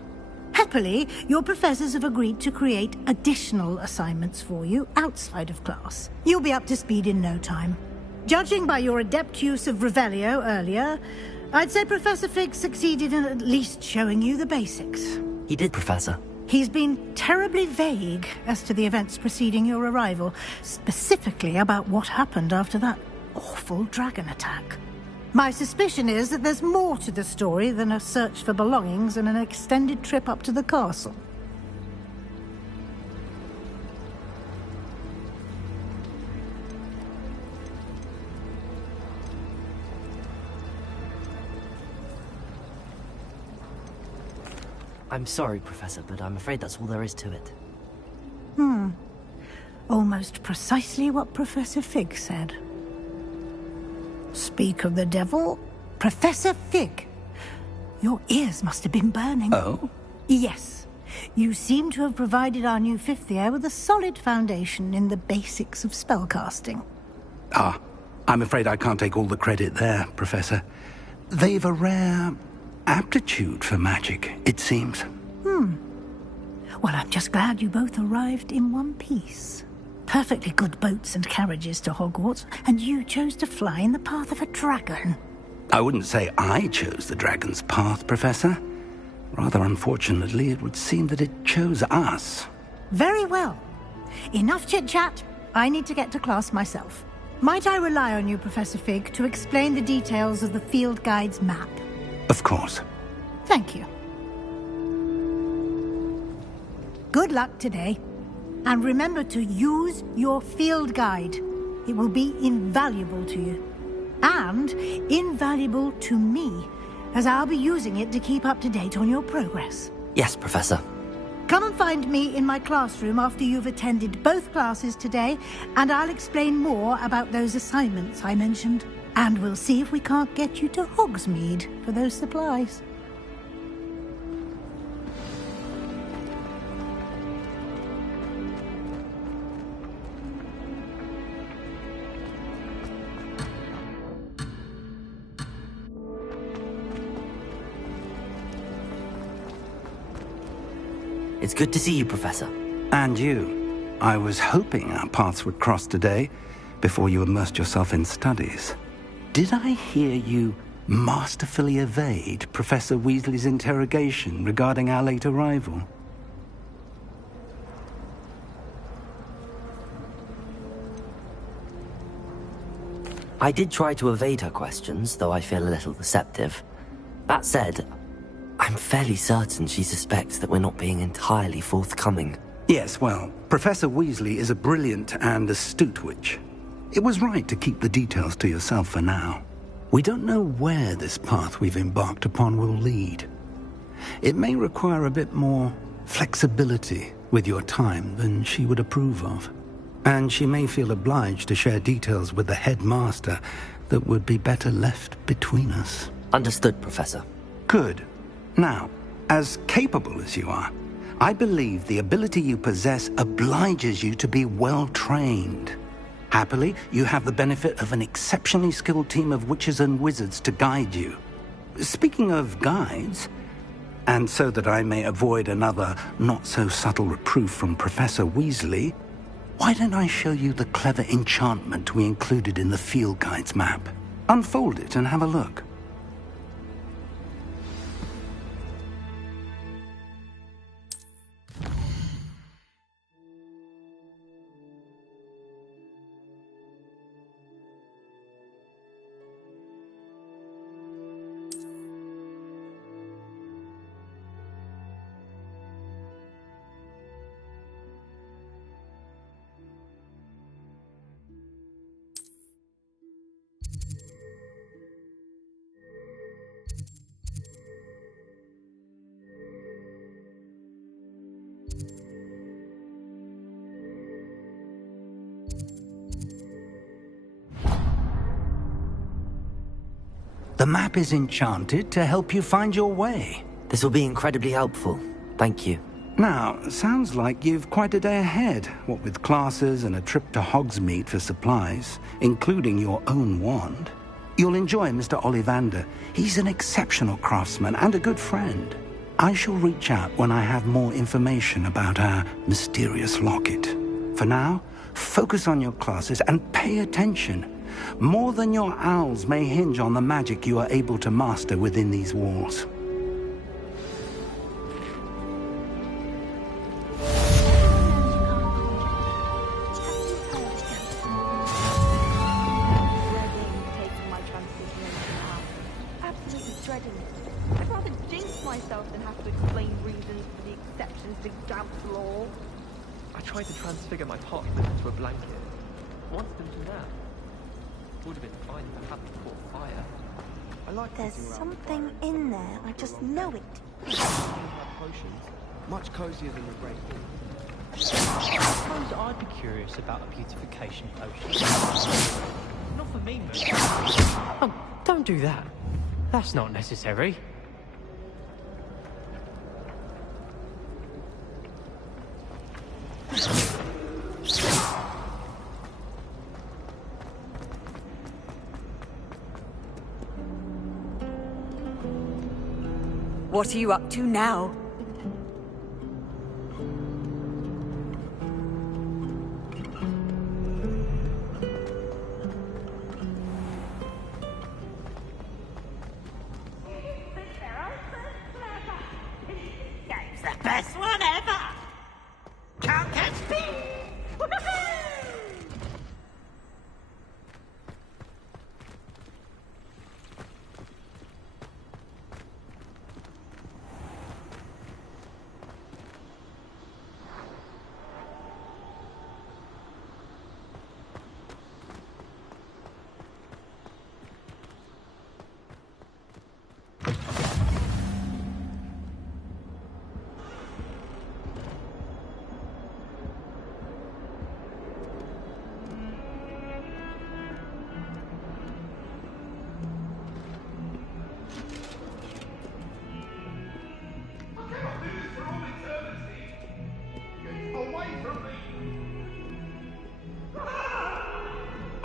Happily, your professors have agreed to create additional assignments for you outside of class. You'll be up to speed in no time. Judging by your adept use of Revelio earlier, I'd say Professor Fig succeeded in at least showing you the basics. He did, Professor. He's been terribly vague as to the events preceding your arrival, specifically about what happened after that awful dragon attack. My suspicion is that there's more to the story than a search for belongings and an extended trip up to the castle. I'm sorry, Professor, but I'm afraid that's all there is to it. Almost precisely what Professor Fig said. Speak of the devil, Professor Fig. Your ears must have been burning. Oh? Yes. You seem to have provided our new fifth year with a solid foundation in the basics of spellcasting. Ah, I'm afraid I can't take all the credit there, Professor. They've a rare aptitude for magic, it seems. Well, I'm just glad you both arrived in one piece. Perfectly good boats and carriages to Hogwarts, and you chose to fly in the path of a dragon. I wouldn't say I chose the dragon's path, Professor. Rather unfortunately, it would seem that it chose us. Very well. Enough chit-chat. I need to get to class myself. Might I rely on you, Professor Fig, to explain the details of the field guide's map? Of course. Thank you. Good luck today. And remember to use your field guide. It will be invaluable to you. And invaluable to me, as I'll be using it to keep up to date on your progress. Yes, Professor. Come and find me in my classroom after you've attended both classes today, and I'll explain more about those assignments I mentioned. And we'll see if we can't get you to Hogsmeade for those supplies. It's good to see you, Professor. And you. I was hoping our paths would cross today, before you immersed yourself in studies. Did I hear you masterfully evade Professor Weasley's interrogation regarding our late arrival? I did try to evade her questions, though I feel a little deceptive. That said, I'm fairly certain she suspects that we're not being entirely forthcoming. Yes, well, Professor Weasley is a brilliant and astute witch. It was right to keep the details to yourself for now. We don't know where this path we've embarked upon will lead. It may require a bit more flexibility with your time than she would approve of. And she may feel obliged to share details with the headmaster that would be better left between us. Understood, Professor. Good. Now, as capable as you are, I believe the ability you possess obliges you to be well trained. Happily, you have the benefit of an exceptionally skilled team of witches and wizards to guide you. Speaking of guides, and so that I may avoid another not-so-subtle reproof from Professor Weasley, why don't I show you the clever enchantment we included in the field guide's map? Unfold it and have a look. The map is enchanted to help you find your way. This will be incredibly helpful. Thank you. Now, sounds like you've quite a day ahead, what with classes and a trip to Hogsmeade for supplies, including your own wand. You'll enjoy Mr. Ollivander. He's an exceptional craftsman and a good friend. I shall reach out when I have more information about our mysterious locket. For now, focus on your classes and pay attention. More than your owls may hinge on the magic you are able to master within these walls. Absolutely dreading it. I'd rather jinx myself than have to explain reasons for the exceptions to Gamp's law. I tried to transfigure my parchment into a blanket. What's them to that? Would have been fine if I hadn't caught fire. I like There's something in there. I just know it. Potions, much cozier than the Great Hall. I suppose I'd be curious about a beautification potion. Not for me, Moon. Oh, don't do that. That's not necessary. What are you up to now? Game's the best one ever! Can't catch me!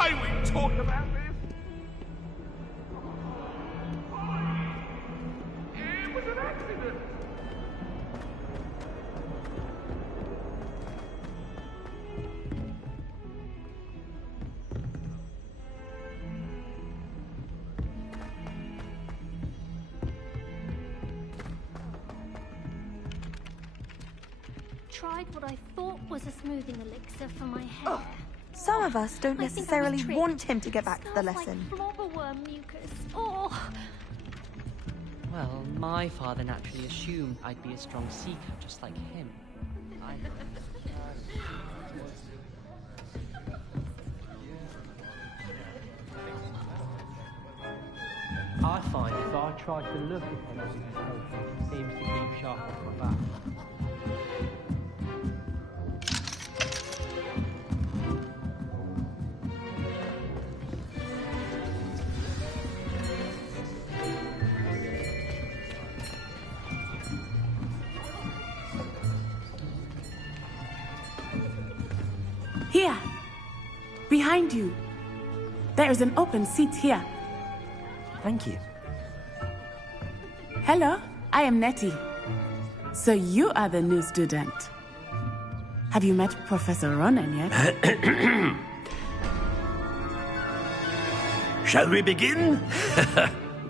I will talk about this. It was an accident. Tried what I thought was a smoothing elixir for my hair. Some of us don't I think I was necessarily tricked. want him to get back to the Smells lesson. like flobberworm mucus. Oh, Well, my father naturally assumed I'd be a strong seeker, just like him. I find if I try to look at anything, it seems to keep sharp off my back. Here! Behind you! There is an open seat here. Thank you. Hello, I am Nettie. So you are the new student. Have you met Professor Ronan yet? Shall we begin?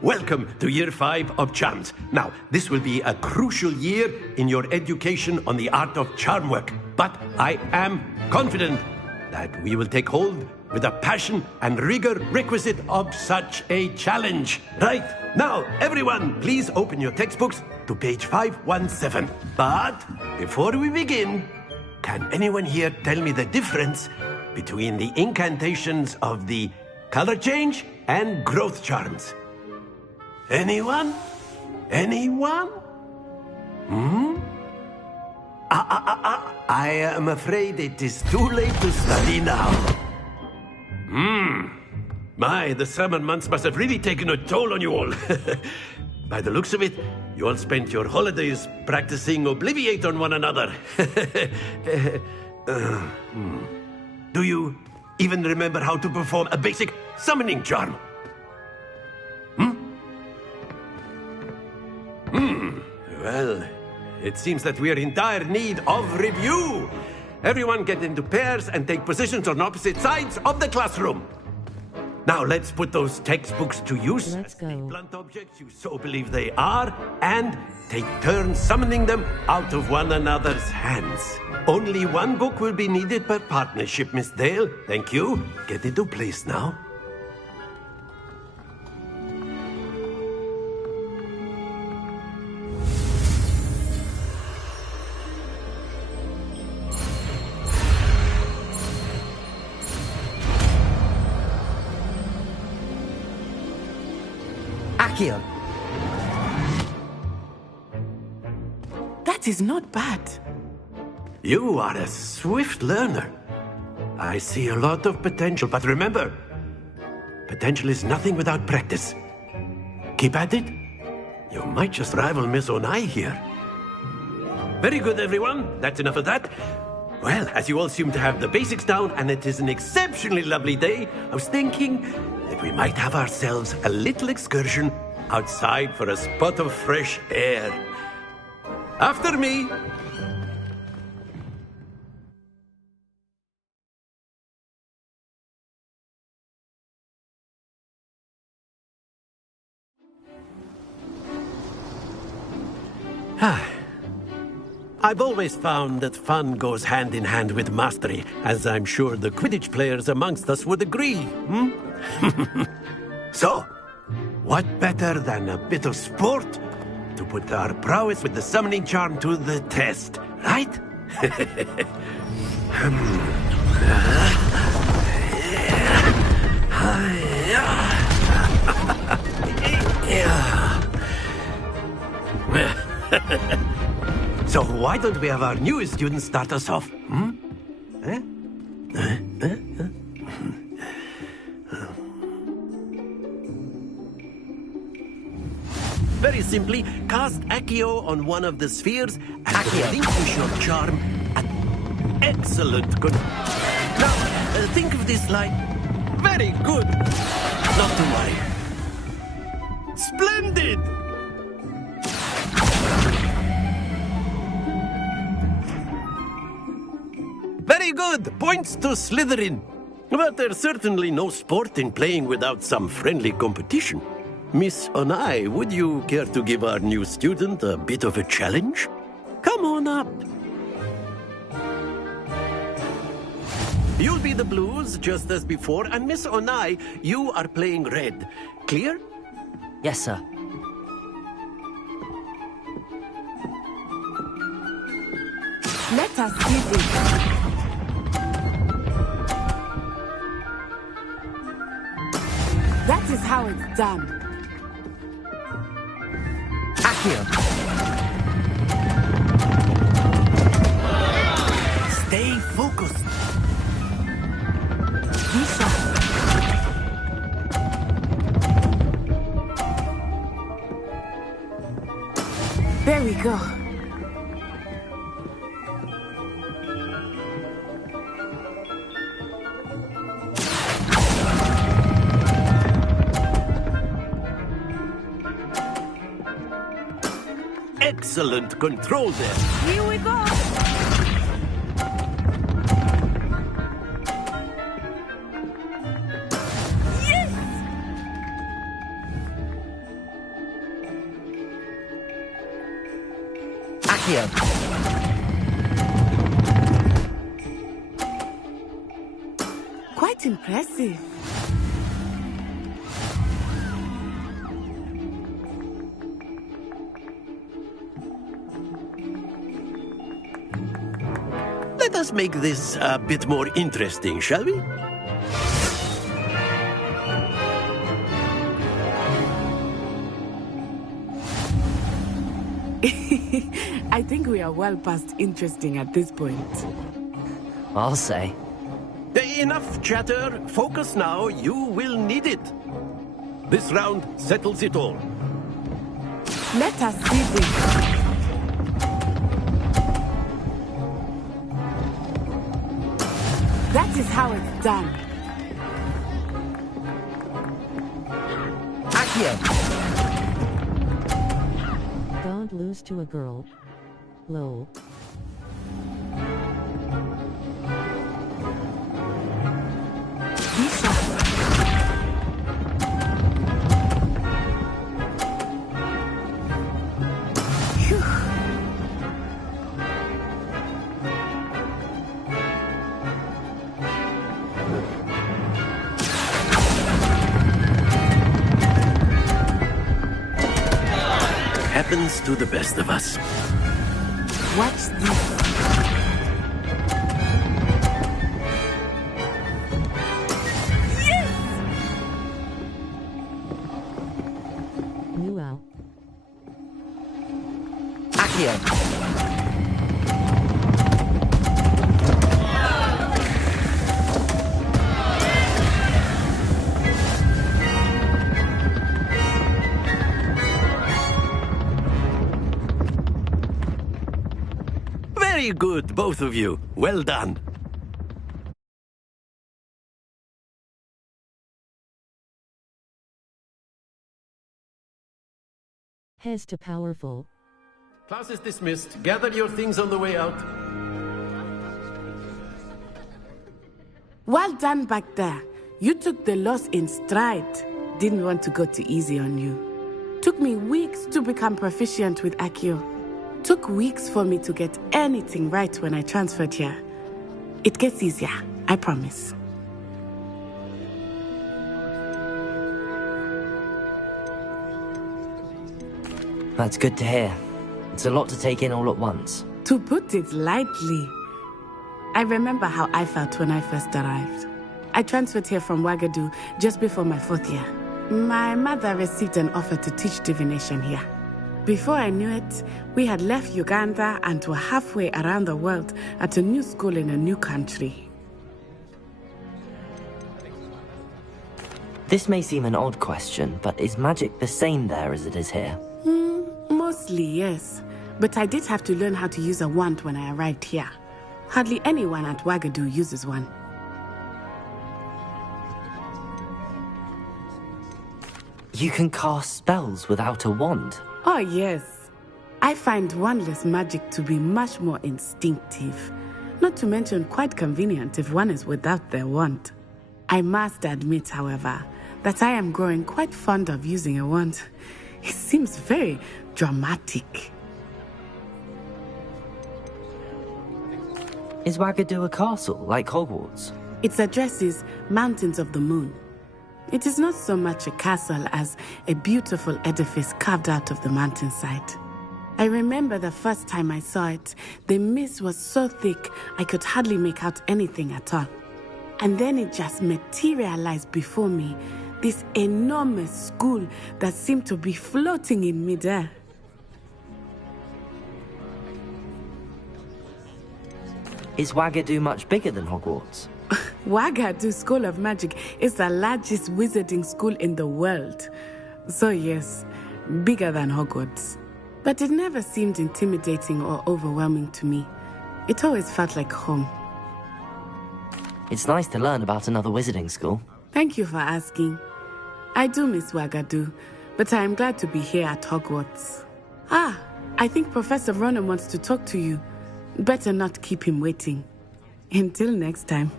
Welcome to Year 5 of Charms. Now, this will be a crucial year in your education on the art of charm work. But I am confident that we will take hold with the passion and rigor requisite of such a challenge. Right, now, everyone, please open your textbooks to page 517. But before we begin, can anyone here tell me the difference between the incantations of the color change and growth charms? Anyone? Anyone? I am afraid it is too late to study now. My, the summer months must have really taken a toll on you all. By the looks of it, you all spent your holidays practicing Obliviate on one another. Do you even remember how to perform a basic summoning charm? Well, it seems that we are in dire need of review. Everyone get into pairs and take positions on opposite sides of the classroom. Now let's put those textbooks to use as the blunt objects you so believe they are, and take turns summoning them out of one another's hands. Only one book will be needed per partnership, Miss Dale. Thank you. Get into place now. Accio. That is not bad. You are a swift learner. I see a lot of potential, but remember, potential is nothing without practice. Keep at it. You might just rival Miss Onai here. Very good, everyone. That's enough of that. Well, as you all seem to have the basics down, and it is an exceptionally lovely day, I was thinking that we might have ourselves a little excursion outside for a spot of fresh air. After me. I've always found that fun goes hand in hand with mastery, as I'm sure the Quidditch players amongst us would agree. So, what better than a bit of sport to put our prowess with the summoning charm to the test, right? So why don't we have our newest student start us off? Very simply, cast Accio on one of the spheres and relinquish your charm. Excellent. Good. Now, think of this like... Very good. Not to worry. Splendid! Very good. Points to Slytherin. But there's certainly no sport in playing without some friendly competition. Miss Onai, would you care to give our new student a bit of a challenge? Come on up. You'll be the blues, just as before, and Miss Onai, you are playing red. Clear? Yes, sir. Let us see this. That is how it's done. Accio. Stay focused. Visha. There we go. Excellent control there. Here we go. Yes! Accio. Quite impressive. Let us make this a bit more interesting, shall we? I think we are well past interesting at this point. I'll say. Enough chatter. Focus now. You will need it. This round settles it all. Let us see this. That is how it's done. Accio. Don't lose to a girl. Lol. Visha. Phew. Happens to the best of us. Watch this. Wow. Accio. Very good, both of you. Well done. Here's to powerful. Class is dismissed. Gather your things on the way out. Well done back there. You took the loss in stride. Didn't want to go too easy on you. Took me weeks to become proficient with Accio. Took weeks for me to get anything right when I transferred here. It gets easier, I promise. That's good to hear. It's a lot to take in all at once. To put it lightly, I remember how I felt when I first arrived. I transferred here from Wagadu just before my 4th year. My mother received an offer to teach divination here. Before I knew it, we had left Uganda and were halfway around the world at a new school in a new country. This may seem an odd question, but is magic the same there as it is here? Mostly, yes. But I did have to learn how to use a wand when I arrived here. Hardly anyone at Wagadu uses one. You can cast spells without a wand? Oh, yes. I find wandless magic to be much more instinctive. Not to mention quite convenient if one is without their wand. I must admit, however, that I am growing quite fond of using a wand. It seems very dramatic. Is Wagadu a castle, like Hogwarts? Its address is Mountains of the Moon. It is not so much a castle as a beautiful edifice carved out of the mountainside. I remember the first time I saw it, the mist was so thick I could hardly make out anything at all. And then it just materialized before me, this enormous school that seemed to be floating in midair. Is Wagadu much bigger than Hogwarts? Wagadu School of Magic is the largest wizarding school in the world. So yes, bigger than Hogwarts. But it never seemed intimidating or overwhelming to me. It always felt like home. It's nice to learn about another wizarding school. Thank you for asking. I do miss Wagadu, but I am glad to be here at Hogwarts. Ah, I think Professor Ronan wants to talk to you. Better not keep him waiting. Until next time.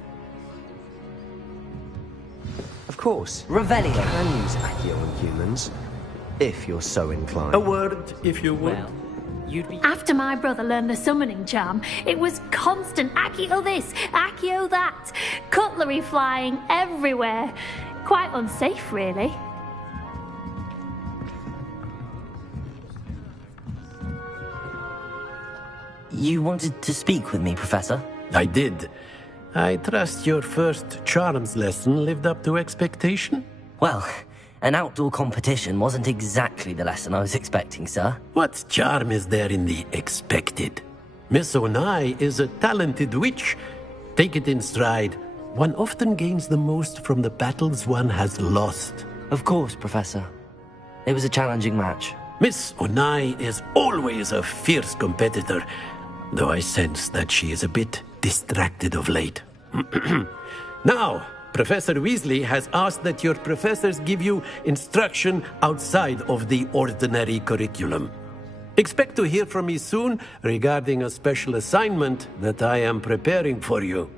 Of course. Revelio. You can use Accio on humans, if you're so inclined. A word, if you would. Well, you'd be... After my brother learned the summoning charm, it was constant Accio this, Accio that, cutlery flying everywhere. Quite unsafe, really. You wanted to speak with me, Professor? I did. I trust your first charms lesson lived up to expectation? Well, an outdoor competition wasn't exactly the lesson I was expecting, sir. What charm is there in the expected? Miss Onai is a talented witch. Take it in stride. One often gains the most from the battles one has lost. Of course, Professor. It was a challenging match. Miss Onai is always a fierce competitor, though I sense that she is a bit distracted of late. Now, Professor Weasley has asked that your professors give you instruction outside of the ordinary curriculum. Expect to hear from me soon regarding a special assignment that I am preparing for you.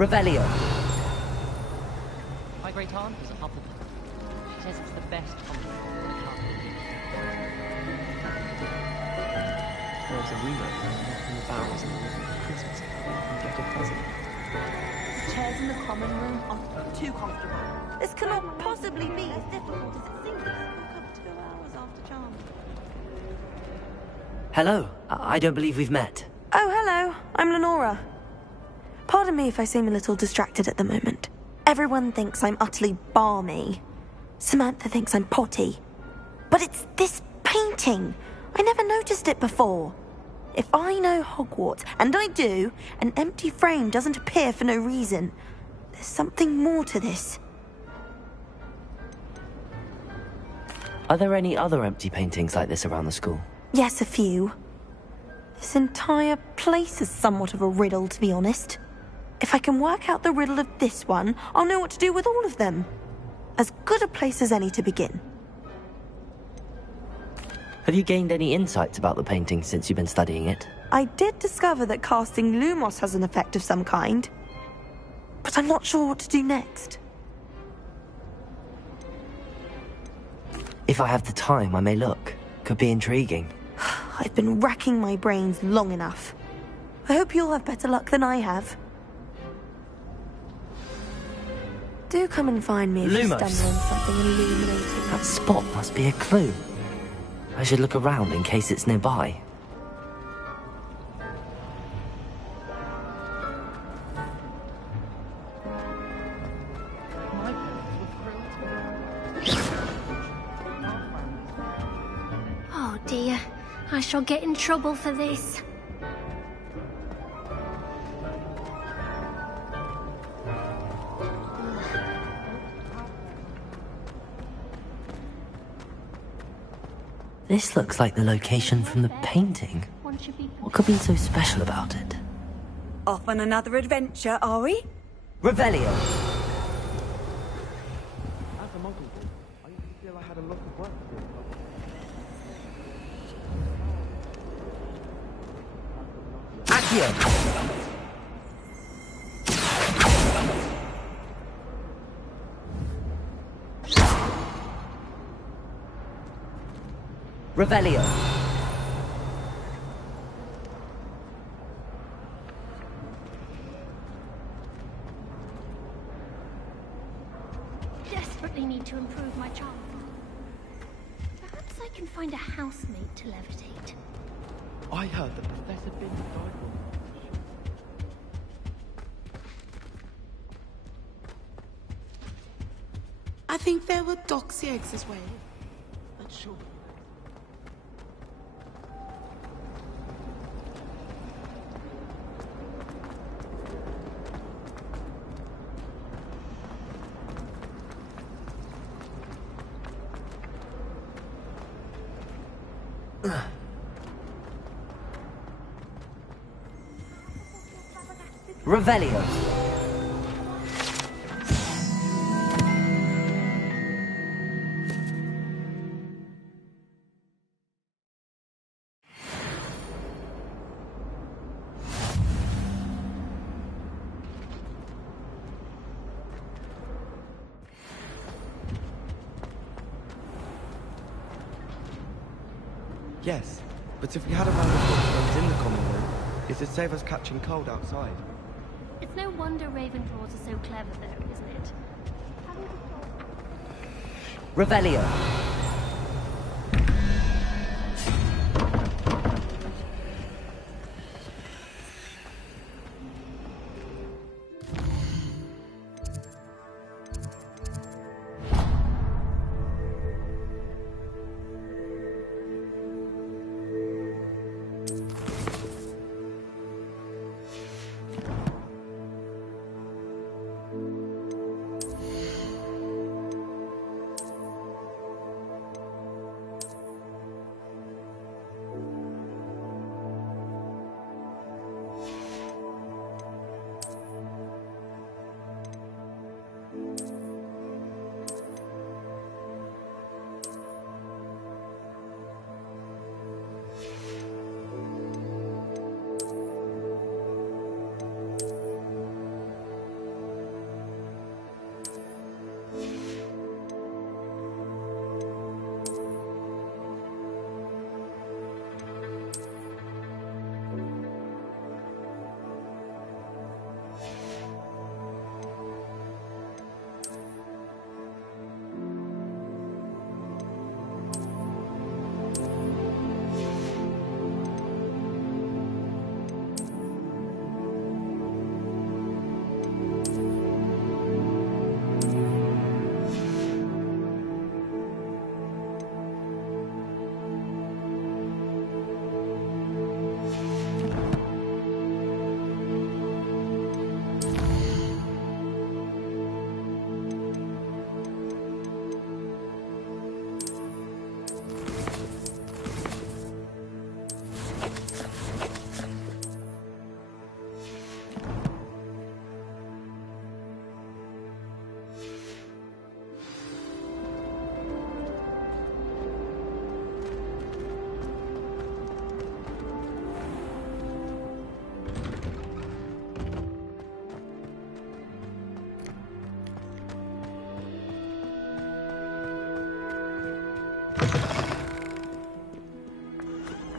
Revelio. My great aunt was a Hufflepuff. She says it's the best compliment in the country. There's a rumor that in the barrels in the Christmas and get a present. The chairs in the common room are too comfortable. This cannot possibly be as difficult as it seems. Woke up 2 hours after charm. Hello. I don't believe we've met. Oh, hello. I'm Lenora. Pardon me if I seem a little distracted at the moment. Everyone thinks I'm utterly balmy. Samantha thinks I'm potty. But it's this painting. I never noticed it before. If I know Hogwarts, and I do, an empty frame doesn't appear for no reason. There's something more to this. Are there any other empty paintings like this around the school? Yes, a few. This entire place is somewhat of a riddle, to be honest. If I can work out the riddle of this one, I'll know what to do with all of them. As good a place as any to begin. Have you gained any insights about the painting since you've been studying it? I did discover that casting Lumos has an effect of some kind. But I'm not sure what to do next. If I have the time, I may look. Could be intriguing. I've been racking my brains long enough. I hope you'll have better luck than I have. Do come and find me if you Lumos. stumble on something illuminating. That spot must be a clue. I should look around in case it's nearby. Oh dear, I shall get in trouble for this. This looks like the location from the painting. What could be so special about it? Off on another adventure, are we? Revelio! As a monk, I used to feel I had a lot of work to do. Accio! Revelio! Desperately need to improve my charm. Perhaps I can find a housemate to levitate. I heard that Professor Finn died. I think there were doxy eggs as well. But sure. Revelio! Yes, but if we had a round of crossbows in the common room, it'd save us catching cold outside. It's no wonder Ravenclaws are so clever, though, isn't it? Revelio!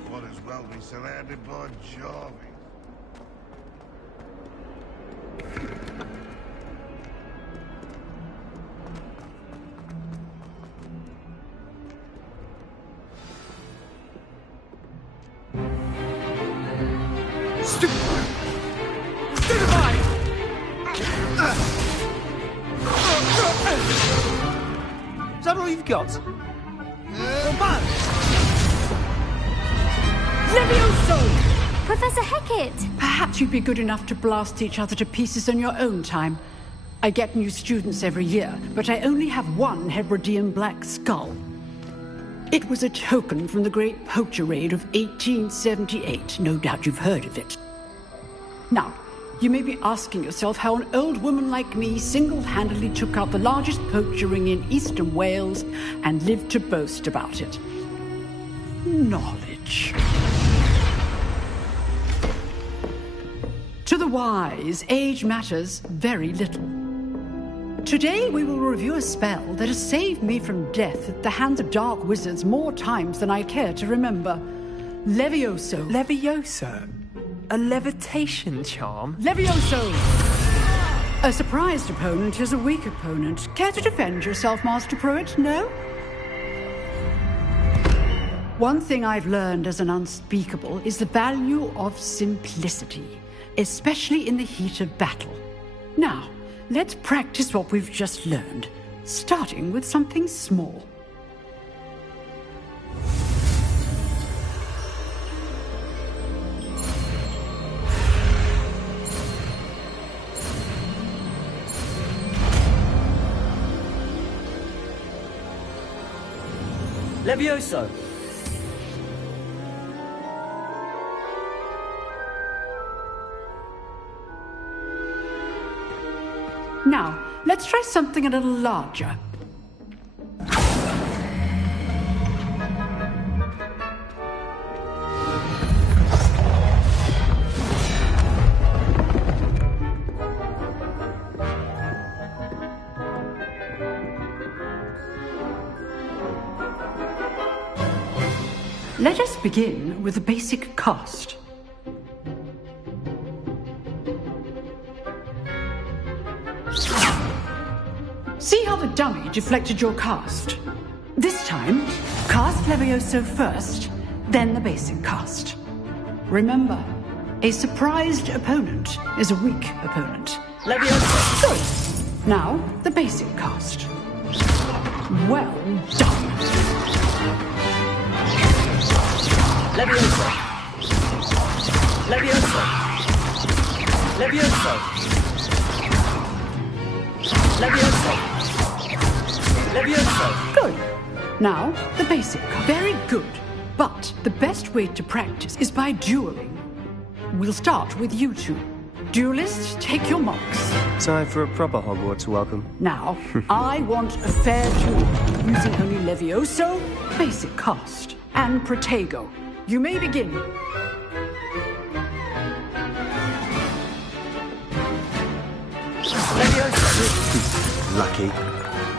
What as well be surrounded by Jarvis. Is that all you've got? Levioso! Professor Hecat! Perhaps you'd be good enough to blast each other to pieces in your own time. I get new students every year, but I only have one Hebridean black skull. It was a token from the Great Poacher Raid of 1878. No doubt you've heard of it. Now, you may be asking yourself how an old woman like me single-handedly took out the largest poacher ring in eastern Wales and lived to boast about it. Knowledge. To the wise, age matters very little. Today we will review a spell that has saved me from death at the hands of dark wizards more times than I care to remember. Levioso. Levioso? A levitation charm? Levioso! A surprised opponent is a weak opponent. Care to defend yourself, Master Pruitt? No? One thing I've learned as an unspeakable is the value of simplicity, especially in the heat of battle. Now, let's practice what we've just learned, starting with something small. Levioso! Now, let's try something a little larger. Let us begin with the basic cast. See how the dummy deflected your cast? This time, cast Levioso first, then the basic cast. Remember, a surprised opponent is a weak opponent. Levioso! Good. Now, the basic cast. Well done. Levioso! Levioso! Levioso! Levioso! Levioso! Good. Now, the basic cast. Very good. But the best way to practice is by dueling. We'll start with you two. Duelists, take your marks. Time for a proper Hogwarts welcome. Now, I want a fair duel, using only Levioso, basic cast, and Protego. You may begin. Levioso! Lucky.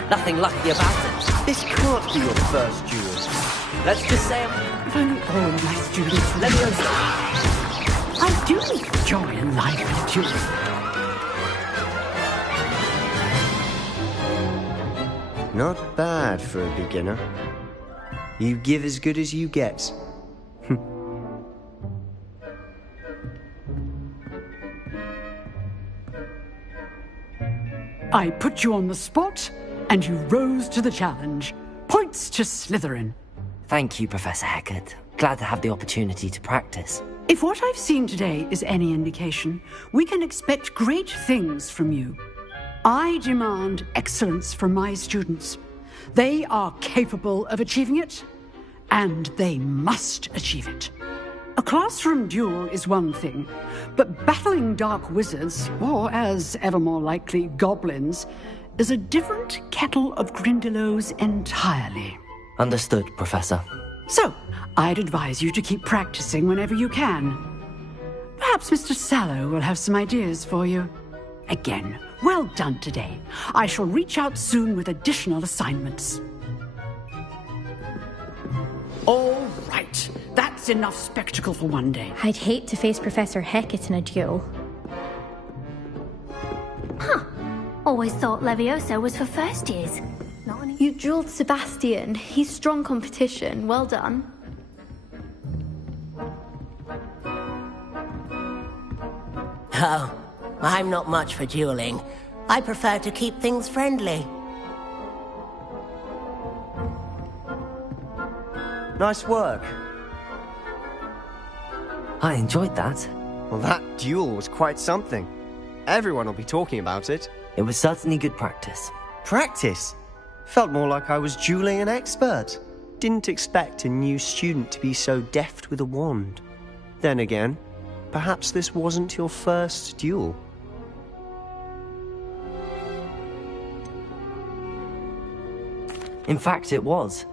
Nothing lucky about it. This can't be your first duel. Let's just say If only all my students were Levioso! I do need joy and life in dueling. Not bad for a beginner. You give as good as you get. I put you on the spot, and you rose to the challenge. Points to Slytherin. Thank you, Professor Hecat. Glad to have the opportunity to practice. If what I've seen today is any indication, we can expect great things from you. I demand excellence from my students. They are capable of achieving it, and they must achieve it. A classroom duel is one thing, but battling dark wizards, or as ever more likely, goblins, is a different kettle of Grindylows entirely. Understood, Professor. So, I'd advise you to keep practicing whenever you can. Perhaps Mr. Sallow will have some ideas for you. Again, well done today. I shall reach out soon with additional assignments. All right. That's enough spectacle for one day. I'd hate to face Professor Hecat in a duel. Huh. Always thought Levioso was for first years. Not any... You dueled Sebastian. He's strong competition. Well done. Oh, I'm not much for dueling. I prefer to keep things friendly. Nice work. I enjoyed that. Well, that duel was quite something. Everyone will be talking about it. It was certainly good practice. Practice? Felt more like I was dueling an expert. Didn't expect a new student to be so deft with a wand. Then again, perhaps this wasn't your first duel. In fact, it was.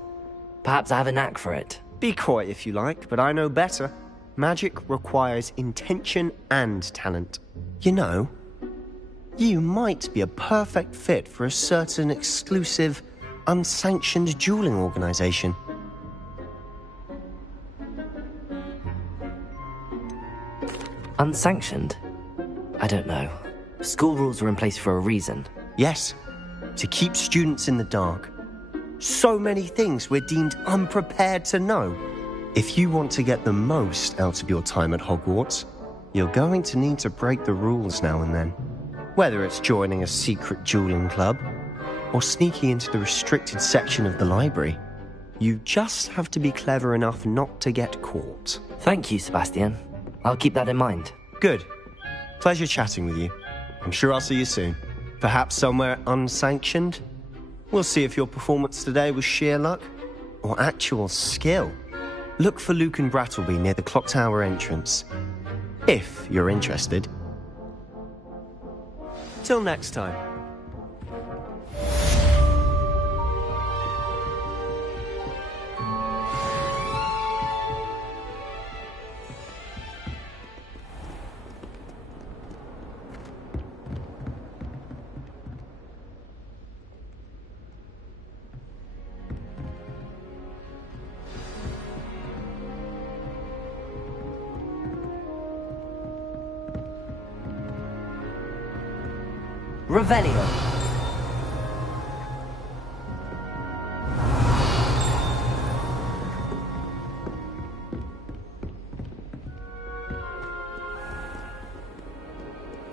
Perhaps I have a knack for it. Be coy if you like, but I know better. Magic requires intention and talent. You know, you might be a perfect fit for a certain exclusive, unsanctioned dueling organization. Unsanctioned? I don't know. School rules are in place for a reason. Yes, to keep students in the dark. So many things we're deemed unprepared to know. If you want to get the most out of your time at Hogwarts, you're going to need to break the rules now and then. Whether it's joining a secret dueling club, or sneaking into the restricted section of the library, you just have to be clever enough not to get caught. Thank you, Sebastian. I'll keep that in mind. Good. Pleasure chatting with you. I'm sure I'll see you soon. Perhaps somewhere unsanctioned? We'll see if your performance today was sheer luck or actual skill. Look for Luke and Brattleby near the clock tower entrance, if you're interested. Till next time. Revelio.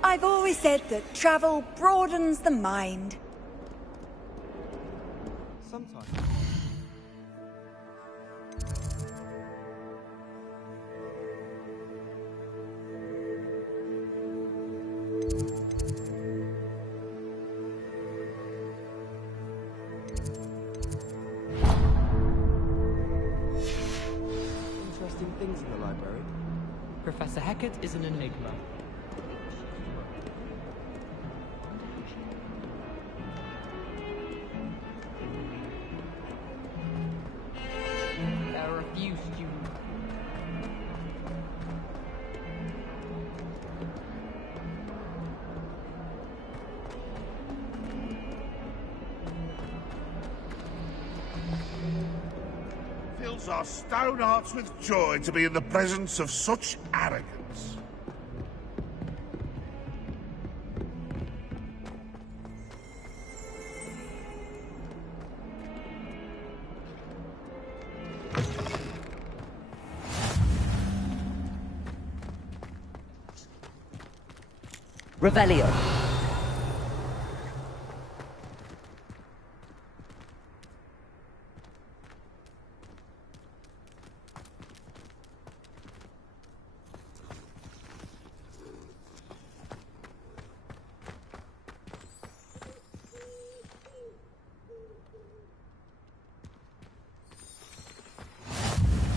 I've always said that travel broadens the mind. Sometimes. Interesting things in the library. Professor Hecat is an enigma. There are a few students. Fills our stone hearts with joy to be in the presence of such arrogance. Revelio.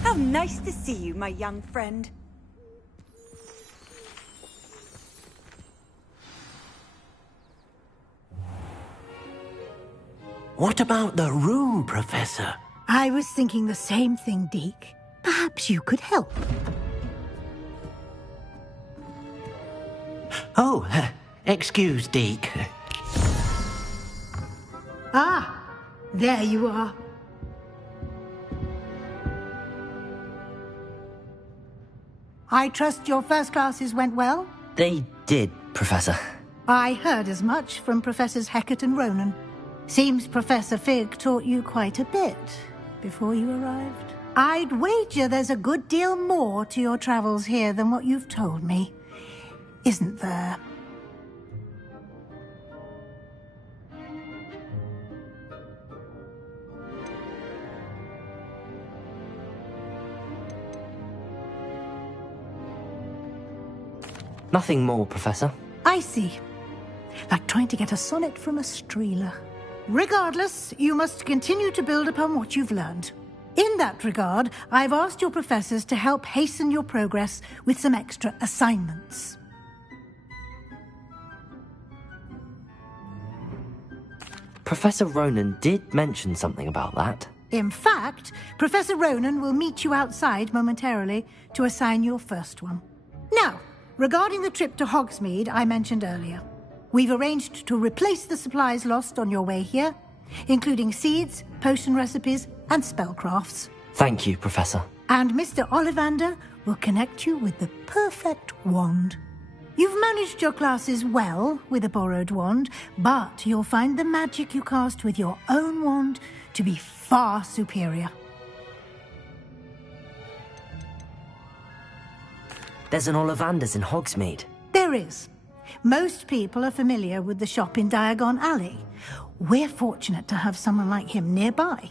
How nice to see you, my young friend. What about the room, Professor? I was thinking the same thing, Deke. Perhaps you could help. Oh, excuse, Deke. Ah, there you are. I trust your first classes went well? They did, Professor. I heard as much from Professors Hecat and Ronan. Seems Professor Fig taught you quite a bit before you arrived. I'd wager there's a good deal more to your travels here than what you've told me, isn't there? Nothing more, Professor. I see. Like trying to get a sonnet from a streeler. Regardless, you must continue to build upon what you've learned. In that regard, I've asked your professors to help hasten your progress with some extra assignments. Professor Ronan did mention something about that. In fact, Professor Ronan will meet you outside momentarily to assign your first one. Now, regarding the trip to Hogsmeade I mentioned earlier, we've arranged to replace the supplies lost on your way here, including seeds, potion recipes, and spellcrafts. Thank you, Professor. And Mr. Ollivander will connect you with the perfect wand. You've managed your classes well with a borrowed wand, but you'll find the magic you cast with your own wand to be far superior. There's an Ollivander's in Hogsmeade. There is. Most people are familiar with the shop in Diagon Alley. We're fortunate to have someone like him nearby.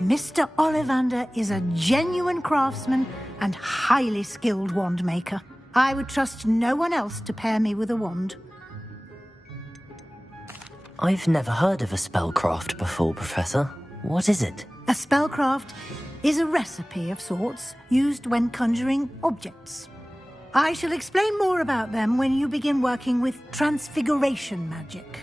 Mr. Ollivander is a genuine craftsman and highly skilled wand maker. I would trust no one else to pair me with a wand. I've never heard of a spellcraft before, Professor. What is it? A spellcraft is a recipe of sorts used when conjuring objects. I shall explain more about them when you begin working with transfiguration magic.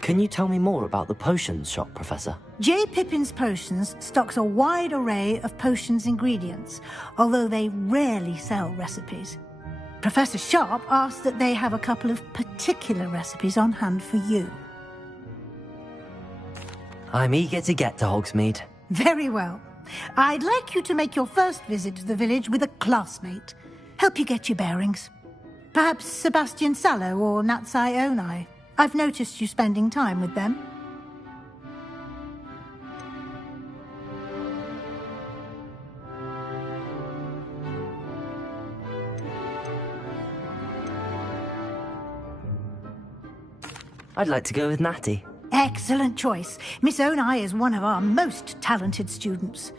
Can you tell me more about the potions shop, Professor? J. Pippin's Potions stocks a wide array of potions ingredients, although they rarely sell recipes. Professor Sharp asked that they have a couple of particular recipes on hand for you. I'm eager to get to Hogsmeade. Very well. I'd like you to make your first visit to the village with a classmate. Help you get your bearings. Perhaps Sebastian Sallow or Natsai Onai. I've noticed you spending time with them. I'd like to go with Natty. Excellent choice. Miss Onai is one of our most talented students.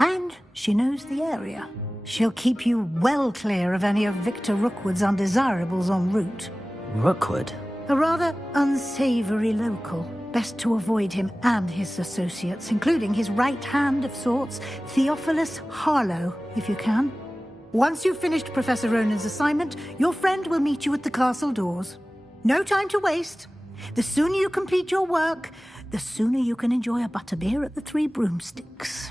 And she knows the area. She'll keep you well clear of any of Victor Rookwood's undesirables en route. Rookwood? A rather unsavory local. Best to avoid him and his associates, including his right hand of sorts, Theophilus Harlow, if you can. Once you've finished Professor Ronan's assignment, your friend will meet you at the castle doors. No time to waste. The sooner you complete your work, the sooner you can enjoy a butterbeer at the Three Broomsticks.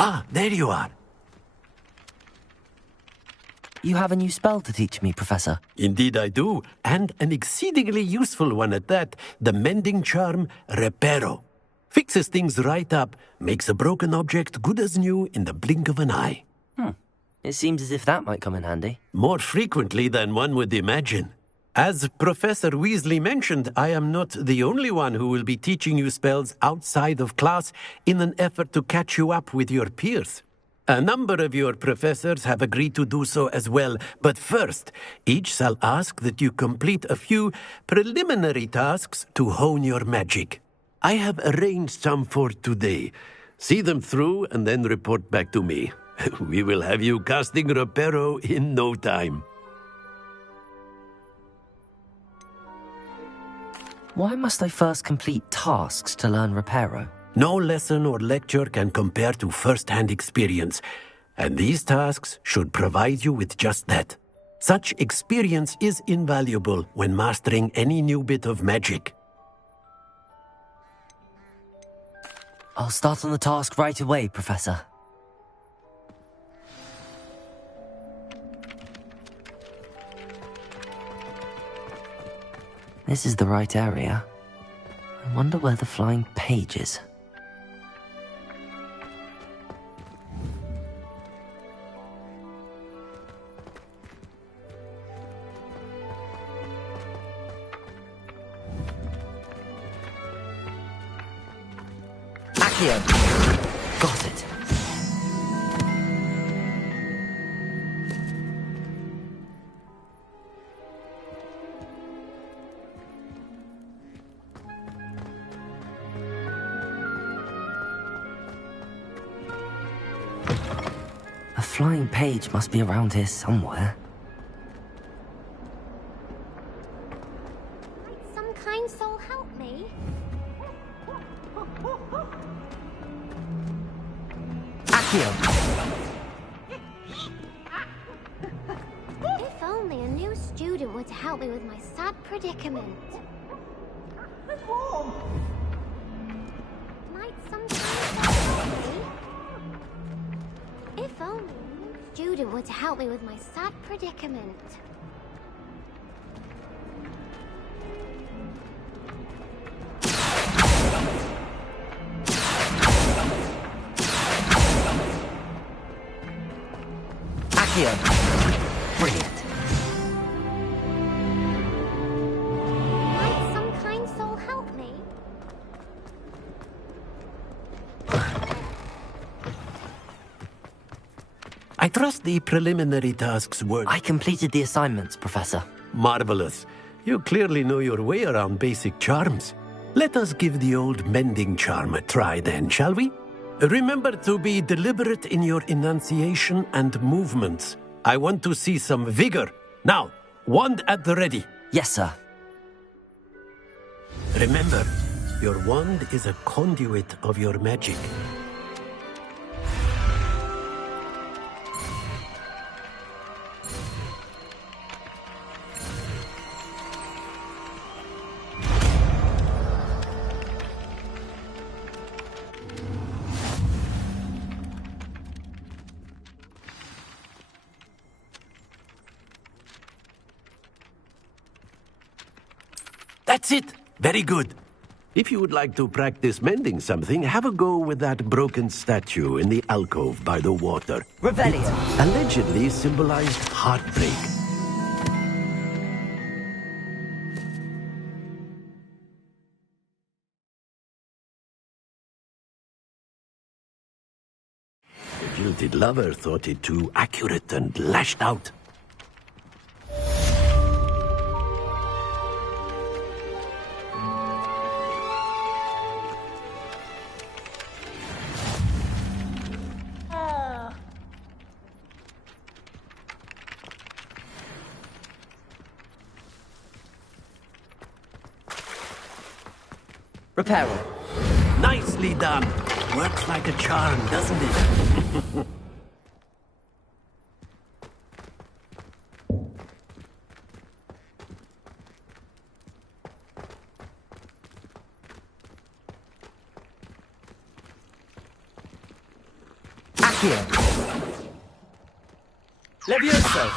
Ah, there you are. You have a new spell to teach me, Professor. Indeed I do, and an exceedingly useful one at that. The mending charm, Reparo. Fixes things right up, makes a broken object good as new in the blink of an eye. It seems as if that might come in handy. More frequently than one would imagine. As Professor Weasley mentioned, I am not the only one who will be teaching you spells outside of class in an effort to catch you up with your peers. A number of your professors have agreed to do so as well, but first, each shall ask that you complete a few preliminary tasks to hone your magic. I have arranged some for today. See them through and then report back to me. We will have you casting Reparo in no time. Why must I first complete tasks to learn Reparo? No lesson or lecture can compare to first-hand experience, and these tasks should provide you with just that. Such experience is invaluable when mastering any new bit of magic. I'll start on the task right away, Professor. This is the right area. I wonder where the flying page is. Got it. A flying page must be around here somewhere. Might some kind soul help me? If only a new student were to help me with my sad predicament. Might some kind soul help me? If only a new student were to help me with my sad predicament. Brilliant. Might some kind soul help me? I trust the preliminary tasks were... I completed the assignments, Professor. Marvelous. You clearly know your way around basic charms. Let us give the old mending charm a try then, shall we? Remember to be deliberate in your enunciation and movements. I want to see some vigor. Now, wand at the ready. Yes, sir. Remember, your wand is a conduit of your magic. That's it! Very good. If you would like to practice mending something, have a go with that broken statue in the alcove by the water. Revelio. It allegedly symbolized heartbreak. The jilted lover thought it too accurate and lashed out. Repair it. Nicely done. Works like a charm, doesn't it? Accio. Levioso.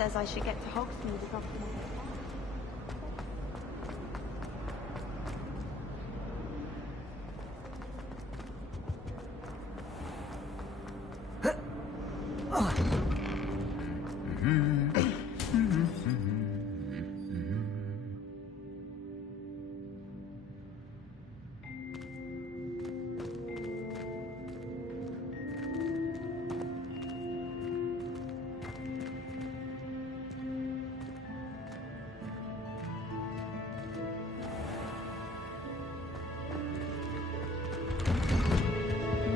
says I should get to Hogsmeade as often as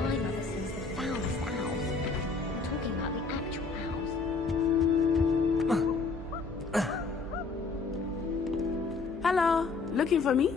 My mother sees the foulest owls. I'm talking about the actual owls. Hello, looking for me?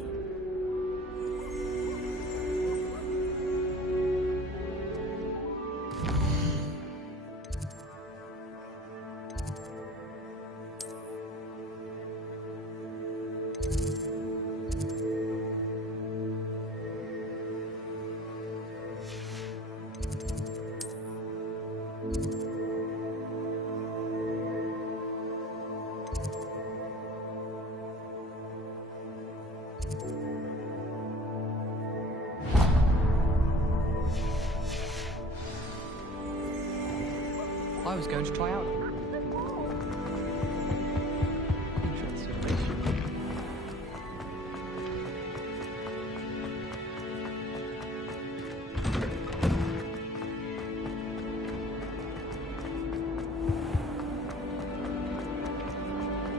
I was going to try out.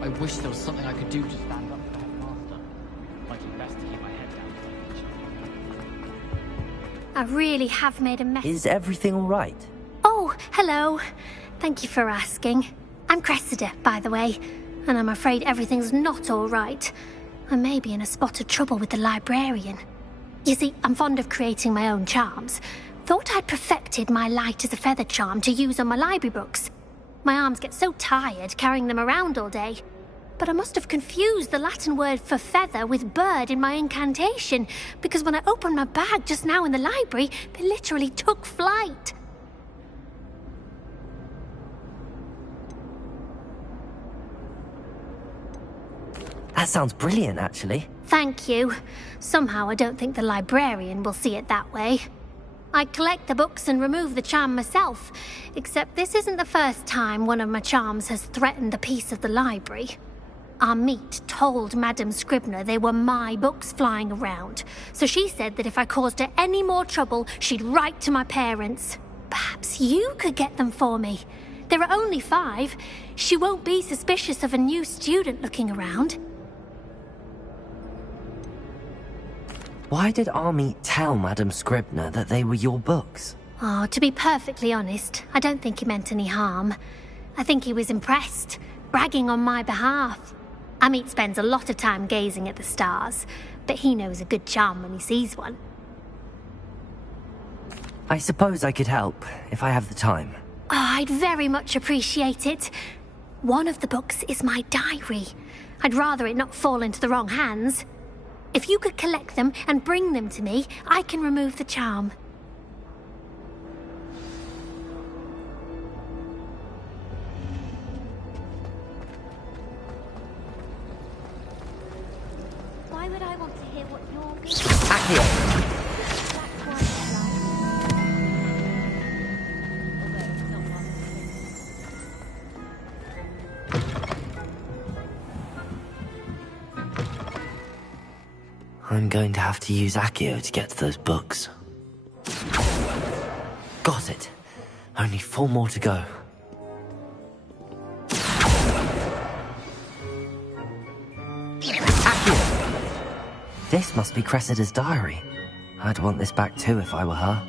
I wish there was something I could do to stand up for the headmaster. Might be best to keep my head down. I really have made a mess. Is everything all right? Oh, hello. Thank you for asking. I'm Cressida, by the way, and I'm afraid everything's not all right. I may be in a spot of trouble with the librarian. You see, I'm fond of creating my own charms. Thought I'd perfected my light as a feather charm to use on my library books. My arms get so tired carrying them around all day. But I must have confused the Latin word for feather with bird in my incantation, because when I opened my bag just now in the library, they literally took flight. That sounds brilliant, actually. Thank you. Somehow I don't think the librarian will see it that way. I collect the books and remove the charm myself, except this isn't the first time one of my charms has threatened the peace of the library. Our meet told Madame Scribner they were my books flying around, so she said that if I caused her any more trouble, she'd write to my parents. Perhaps you could get them for me. There are only 5. She won't be suspicious of a new student looking around. Why did Army tell Madame Scribner that they were your books? Oh, to be perfectly honest, I don't think he meant any harm. I think he was impressed, bragging on my behalf. Amit spends a lot of time gazing at the stars, but he knows a good charm when he sees one. I suppose I could help, if I have the time. Oh, I'd very much appreciate it. One of the books is my diary. I'd rather it not fall into the wrong hands. If you could collect them and bring them to me, I can remove the charm. Why would I want to hear what you're... I'm going to have to use Accio to get to those books. Got it. Only 4 more to go. Accio! This must be Cressida's diary. I'd want this back too if I were her.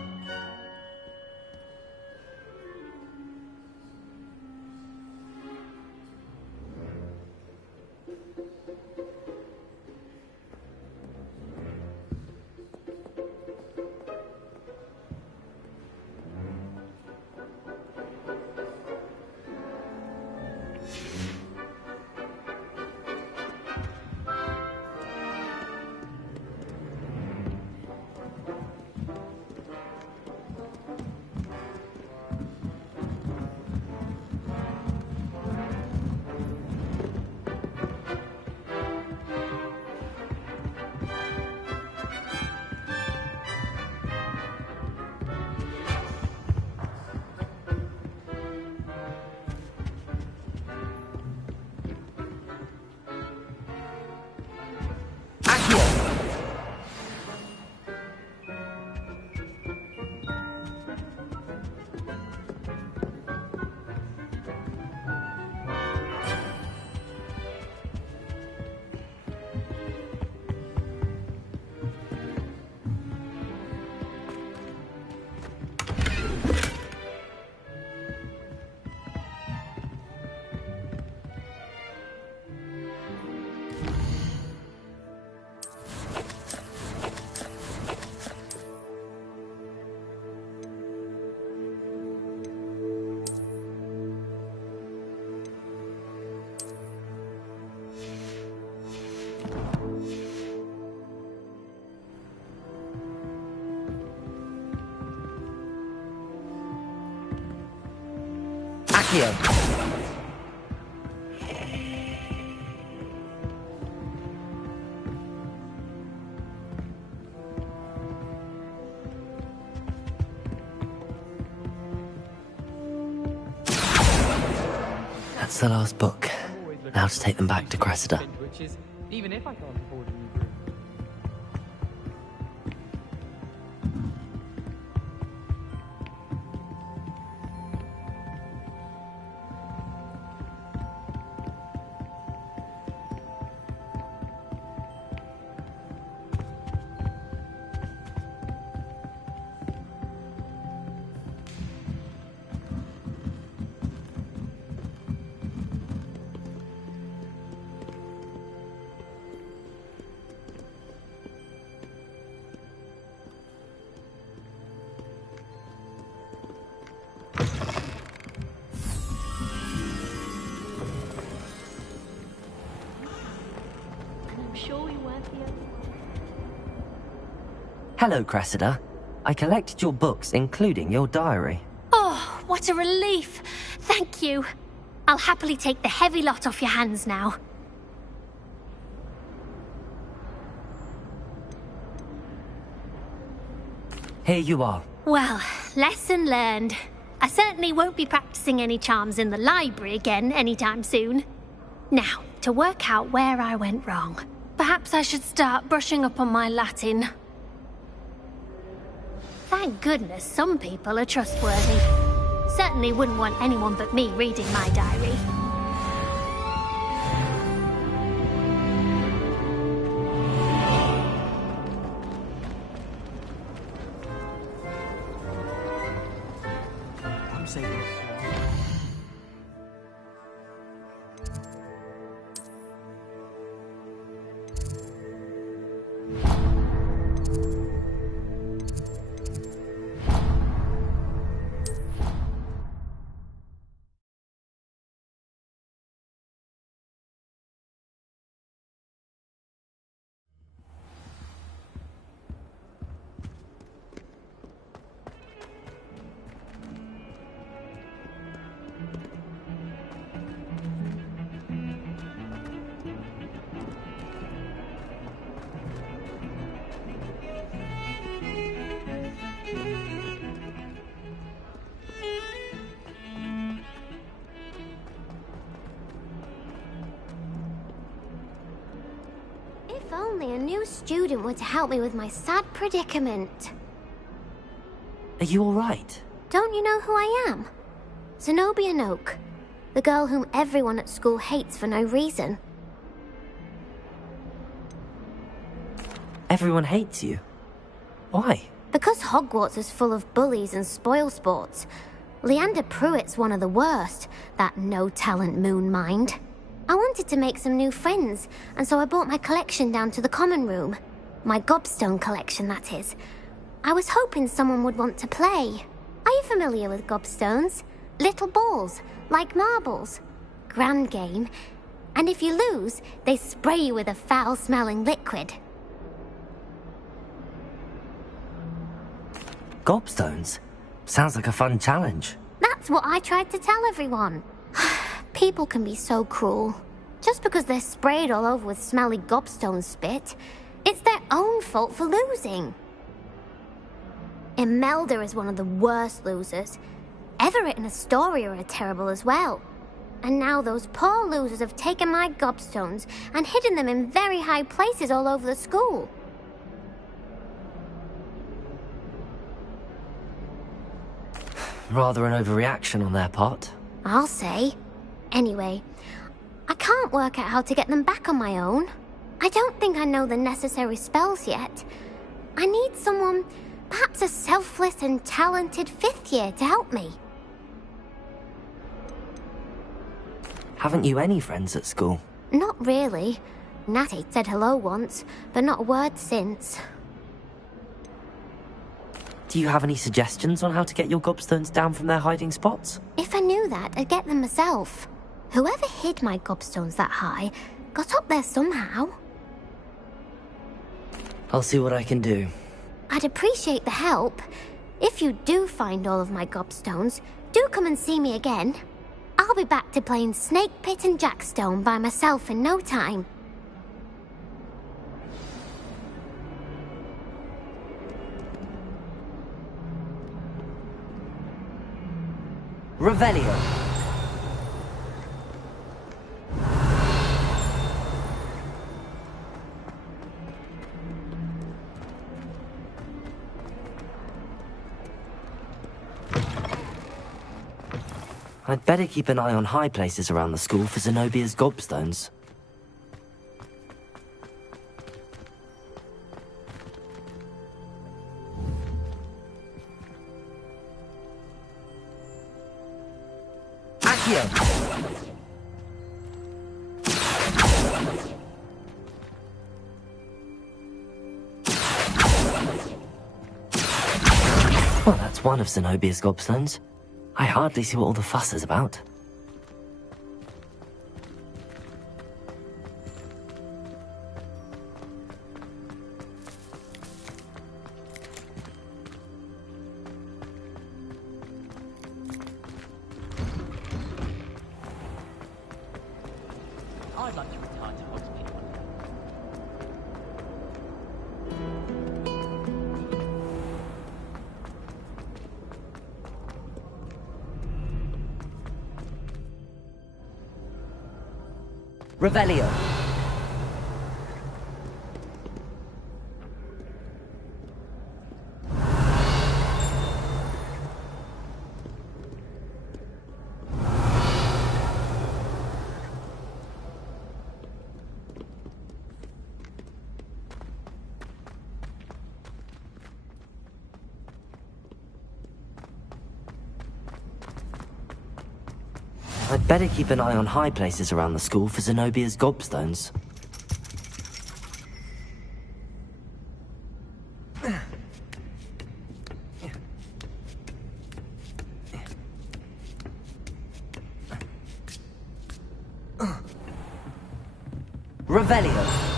Accio. That's the last book. Now to take them back to Cressida. Even if I can't afford a new room. Hello, Cressida. I collected your books, including your diary. Oh, what a relief. Thank you. I'll happily take the heavy lot off your hands now. Here you are. Well, lesson learned. I certainly won't be practicing any charms in the library again anytime soon. Now, to work out where I went wrong. Perhaps I should start brushing up on my Latin. Thank goodness some people are trustworthy. Certainly wouldn't want anyone but me reading my diary. I'm saving it. If only a new student were to help me with my sad predicament. Are you alright? Don't you know who I am? Zenobia Noak, the girl whom everyone at school hates for no reason. Everyone hates you. Why? Because Hogwarts is full of bullies and spoilsports. Leander Pruitt's one of the worst, that no-talent moon mind. I wanted to make some new friends, and so I brought my collection down to the common room. My gobstone collection, that is. I was hoping someone would want to play. Are you familiar with gobstones? Little balls, like marbles. Grand game. And if you lose, they spray you with a foul-smelling liquid. Gobstones? Sounds like a fun challenge. That's what I tried to tell everyone. People can be so cruel. Just because they're sprayed all over with smelly gobstone spit, it's their own fault for losing. Imelda is one of the worst losers. Everett and Astoria are terrible as well. And now those poor losers have taken my gobstones and hidden them in very high places all over the school. Rather an overreaction on their part. I'll say. Anyway, I can't work out how to get them back on my own. I don't think I know the necessary spells yet. I need someone, perhaps a selfless and talented 5th year to help me. Haven't you any friends at school? Not really. Natty said hello once, but not a word since. Do you have any suggestions on how to get your gobstones down from their hiding spots? If I knew that, I'd get them myself. Whoever hid my gobstones that high got up there somehow. I'll see what I can do. I'd appreciate the help. If you do find all of my gobstones, do come and see me again. I'll be back to playing Snake Pit and Jackstone by myself in no time. Revelio. I'd better keep an eye on high places around the school for Zenobia's gobstones. Accio! Well, that's one of Zenobia's gobstones. I hardly see what all the fuss is about. I'd like to retire to Hogsmeade. Revelio. I'd better keep an eye on high places around the school for Zenobia's gobstones. Revelio.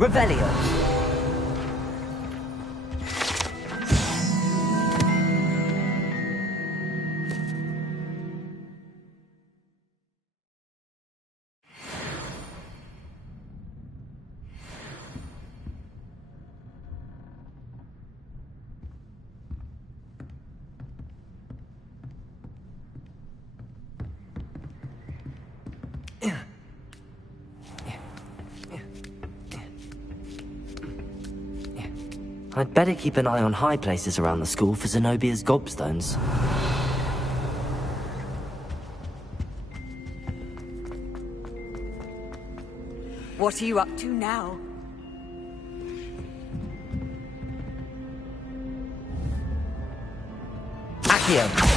Revelio. I'd better keep an eye on high places around the school for Zenobia's gobstones. What are you up to now? Accio!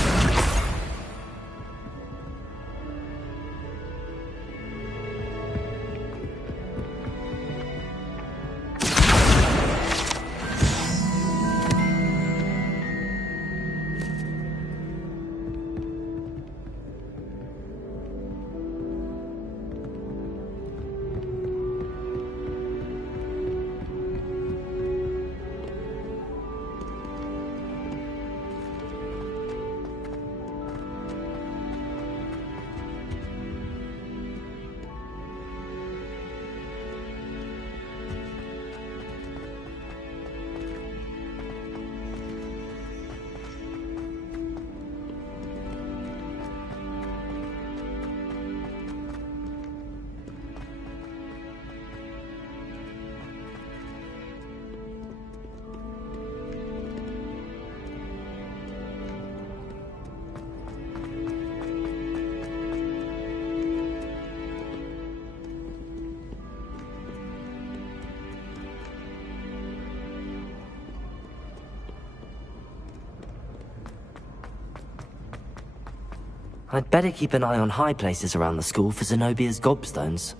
I'd better keep an eye on high places around the school for Zenobia's gobstones.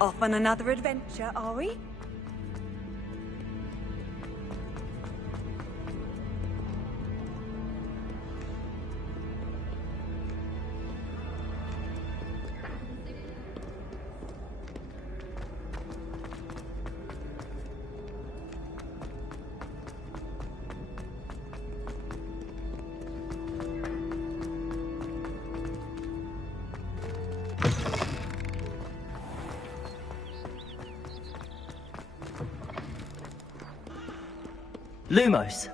Off on another adventure, are we? Lumos!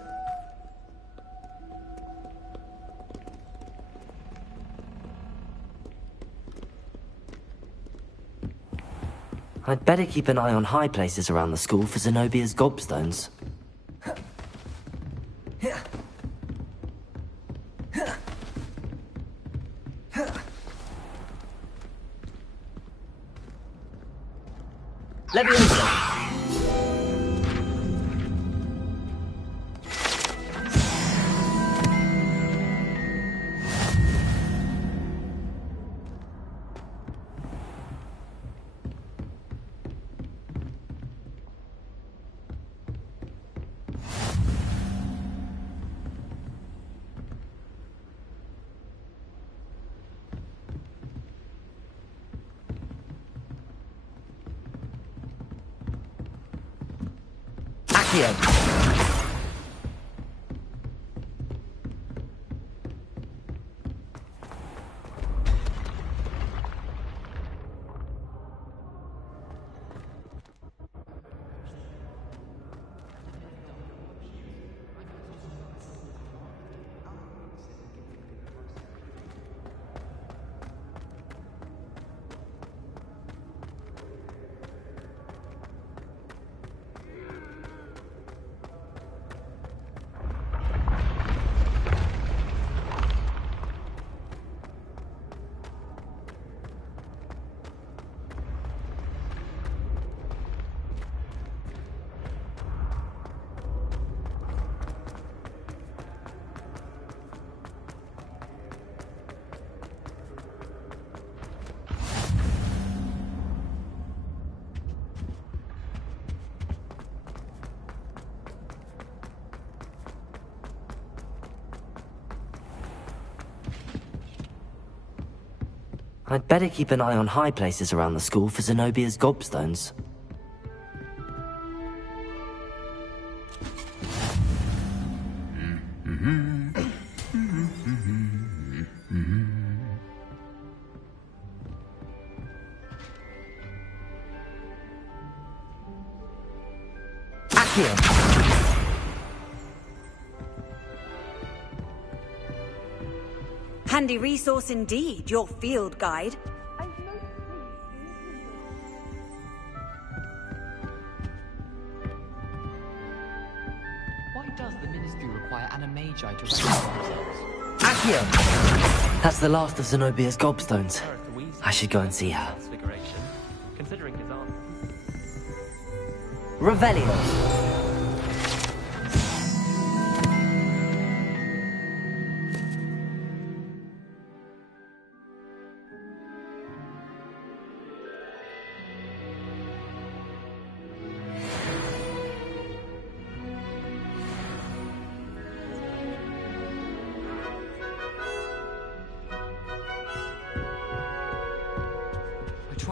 I'd better keep an eye on high places around the school for Zenobia's gobstones. Leviosa! I'd better keep an eye on high places around the school for Zenobia's gobstones. Handy resource indeed, your field guide. Why does the Ministry require Animagi to recruit themselves? Accio! That's the last of Zenobia's gobstones. I should go and see her. Considering his aunt. Revelio!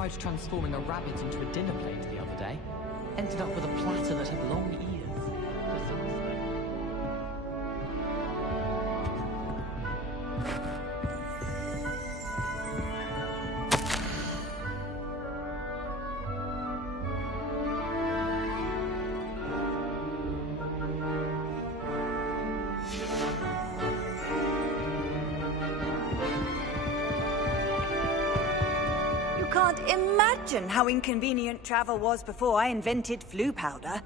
I tried transforming a rabbit into a dinner plate the other day. Ended up with a platter that had long ears. Can't imagine how inconvenient travel was before I invented flu powder.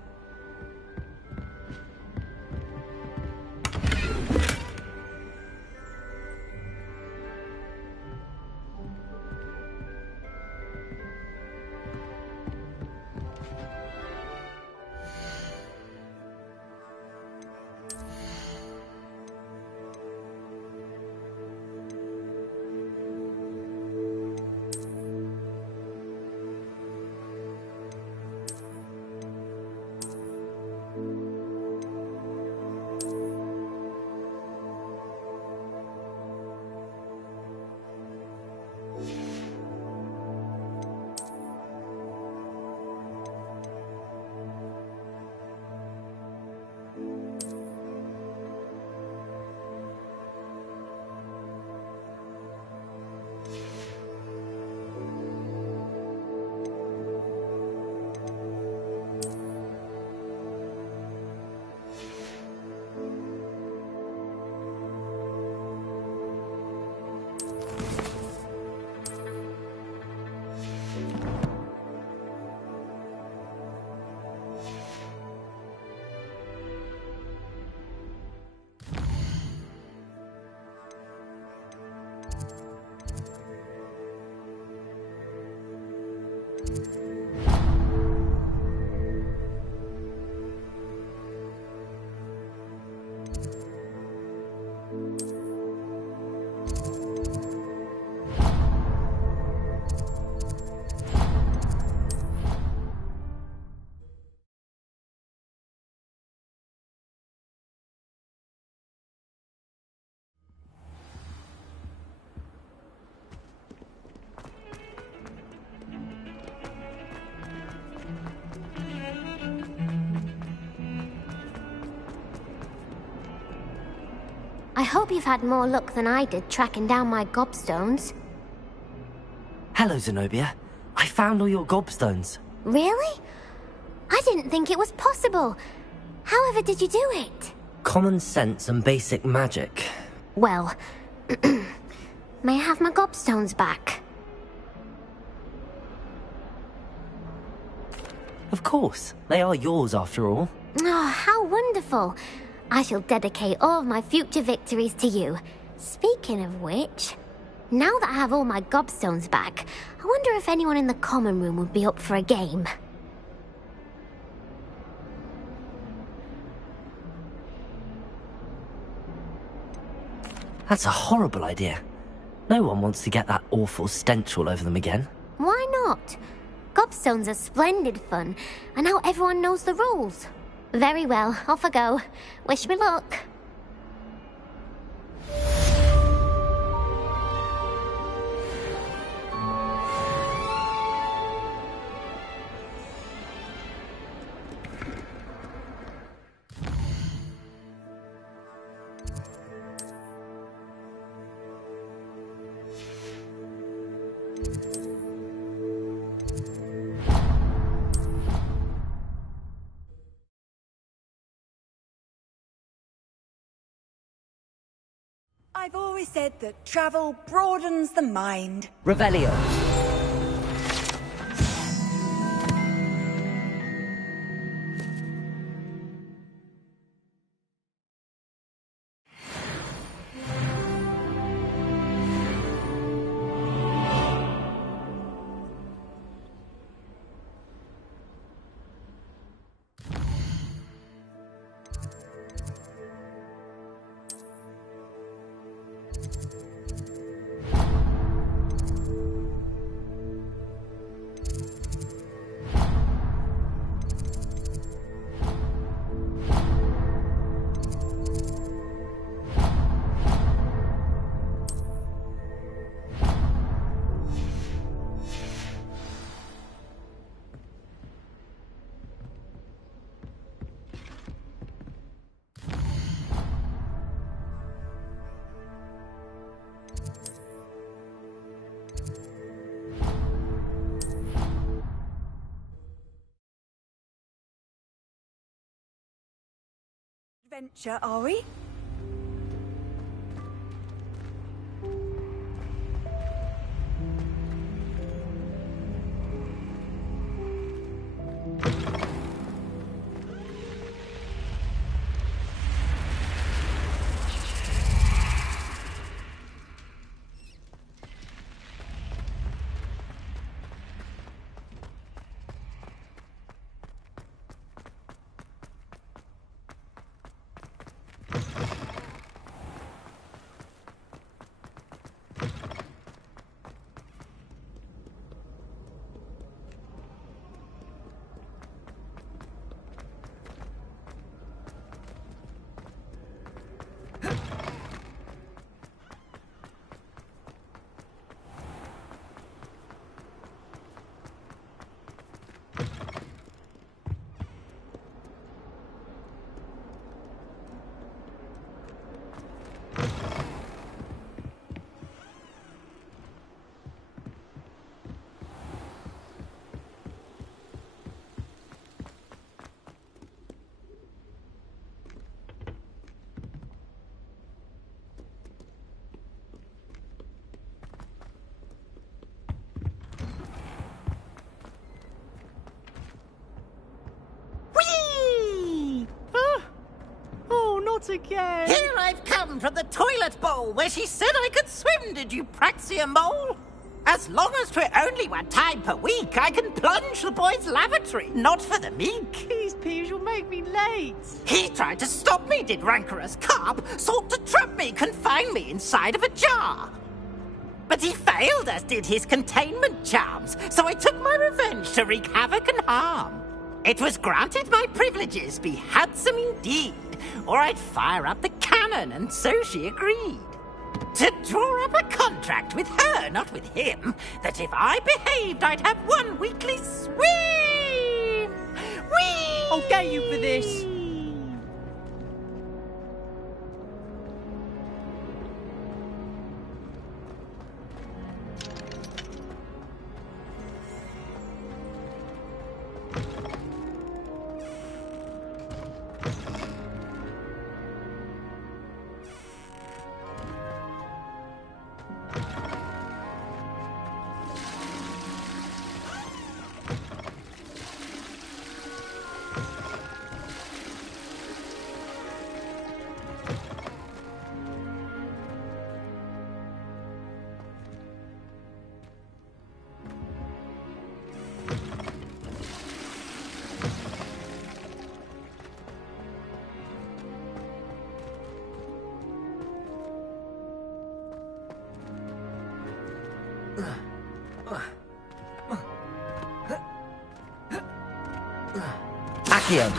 I hope you've had more luck than I did tracking down my gobstones. Hello, Zenobia. I found all your gobstones. Really? I didn't think it was possible. However did you do it? Common sense and basic magic. Well, may I have my gobstones back? Of course. They are yours after all. Oh, how wonderful. I shall dedicate all of my future victories to you. Speaking of which, now that I have all my gobstones back, I wonder if anyone in the common room would be up for a game. That's a horrible idea. No one wants to get that awful stench all over them again. Why not? Gobstones are splendid fun, and now everyone knows the rules. Very well, off I go. Wish me luck. I've always said that travel broadens the mind. Revelio. adventure, are we? Again. Here I've come from the toilet bowl where she said I could swim, did you praxia mole? As long as 'twere only one time per week, I can plunge the boy's lavatory, not for the meek. Please, Peeves, you'll make me late. He tried to stop me, did rancorous carp, sought to trap me, confine me inside of a jar. But he failed, as did his containment charms, so I took my revenge to wreak havoc and harm. It was granted my privileges be handsome indeed, or I'd fire up the cannon, and so she agreed. To draw up a contract with her, not with him, that if I behaved, I'd have one weekly swim! Whee! I'll get you for this. Accio.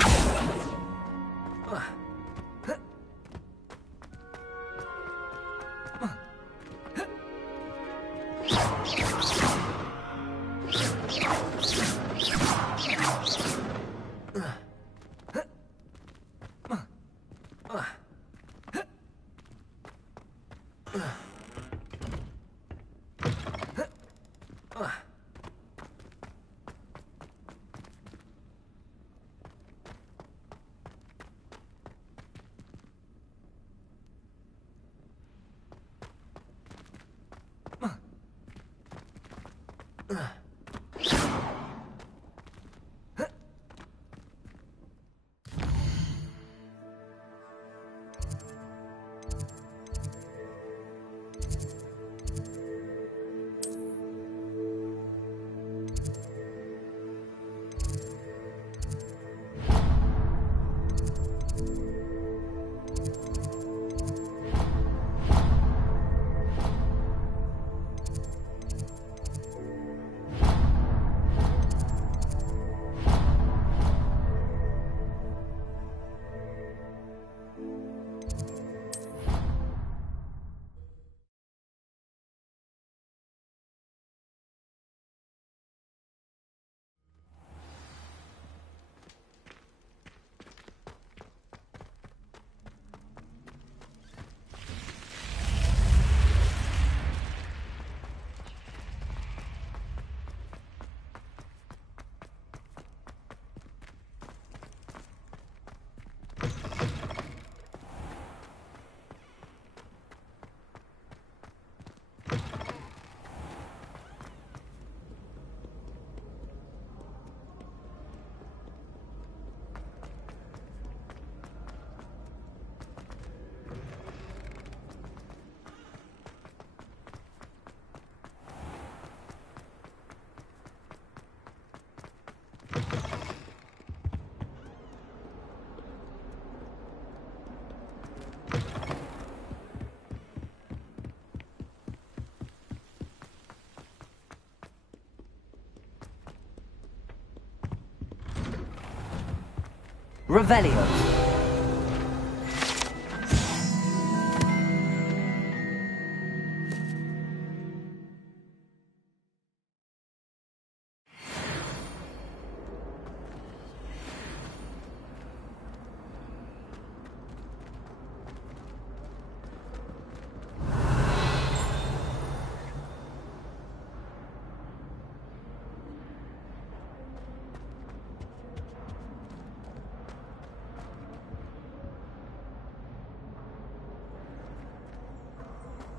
Revelio.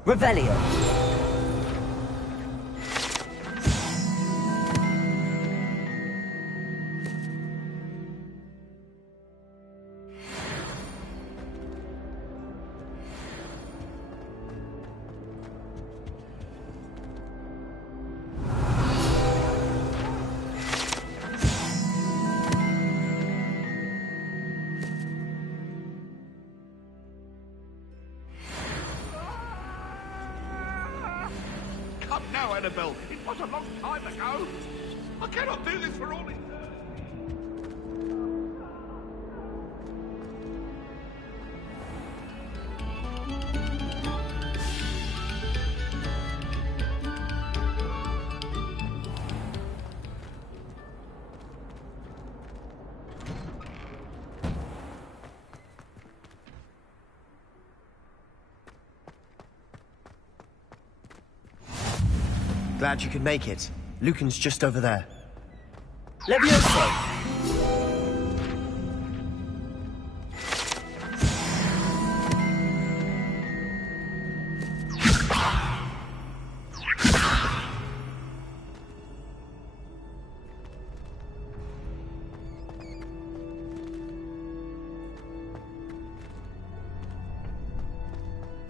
Revelio. Come now, Annabelle. It was a long time ago. I cannot do this for all eternity. Glad you could make it. Lucan's just over there. Levioso!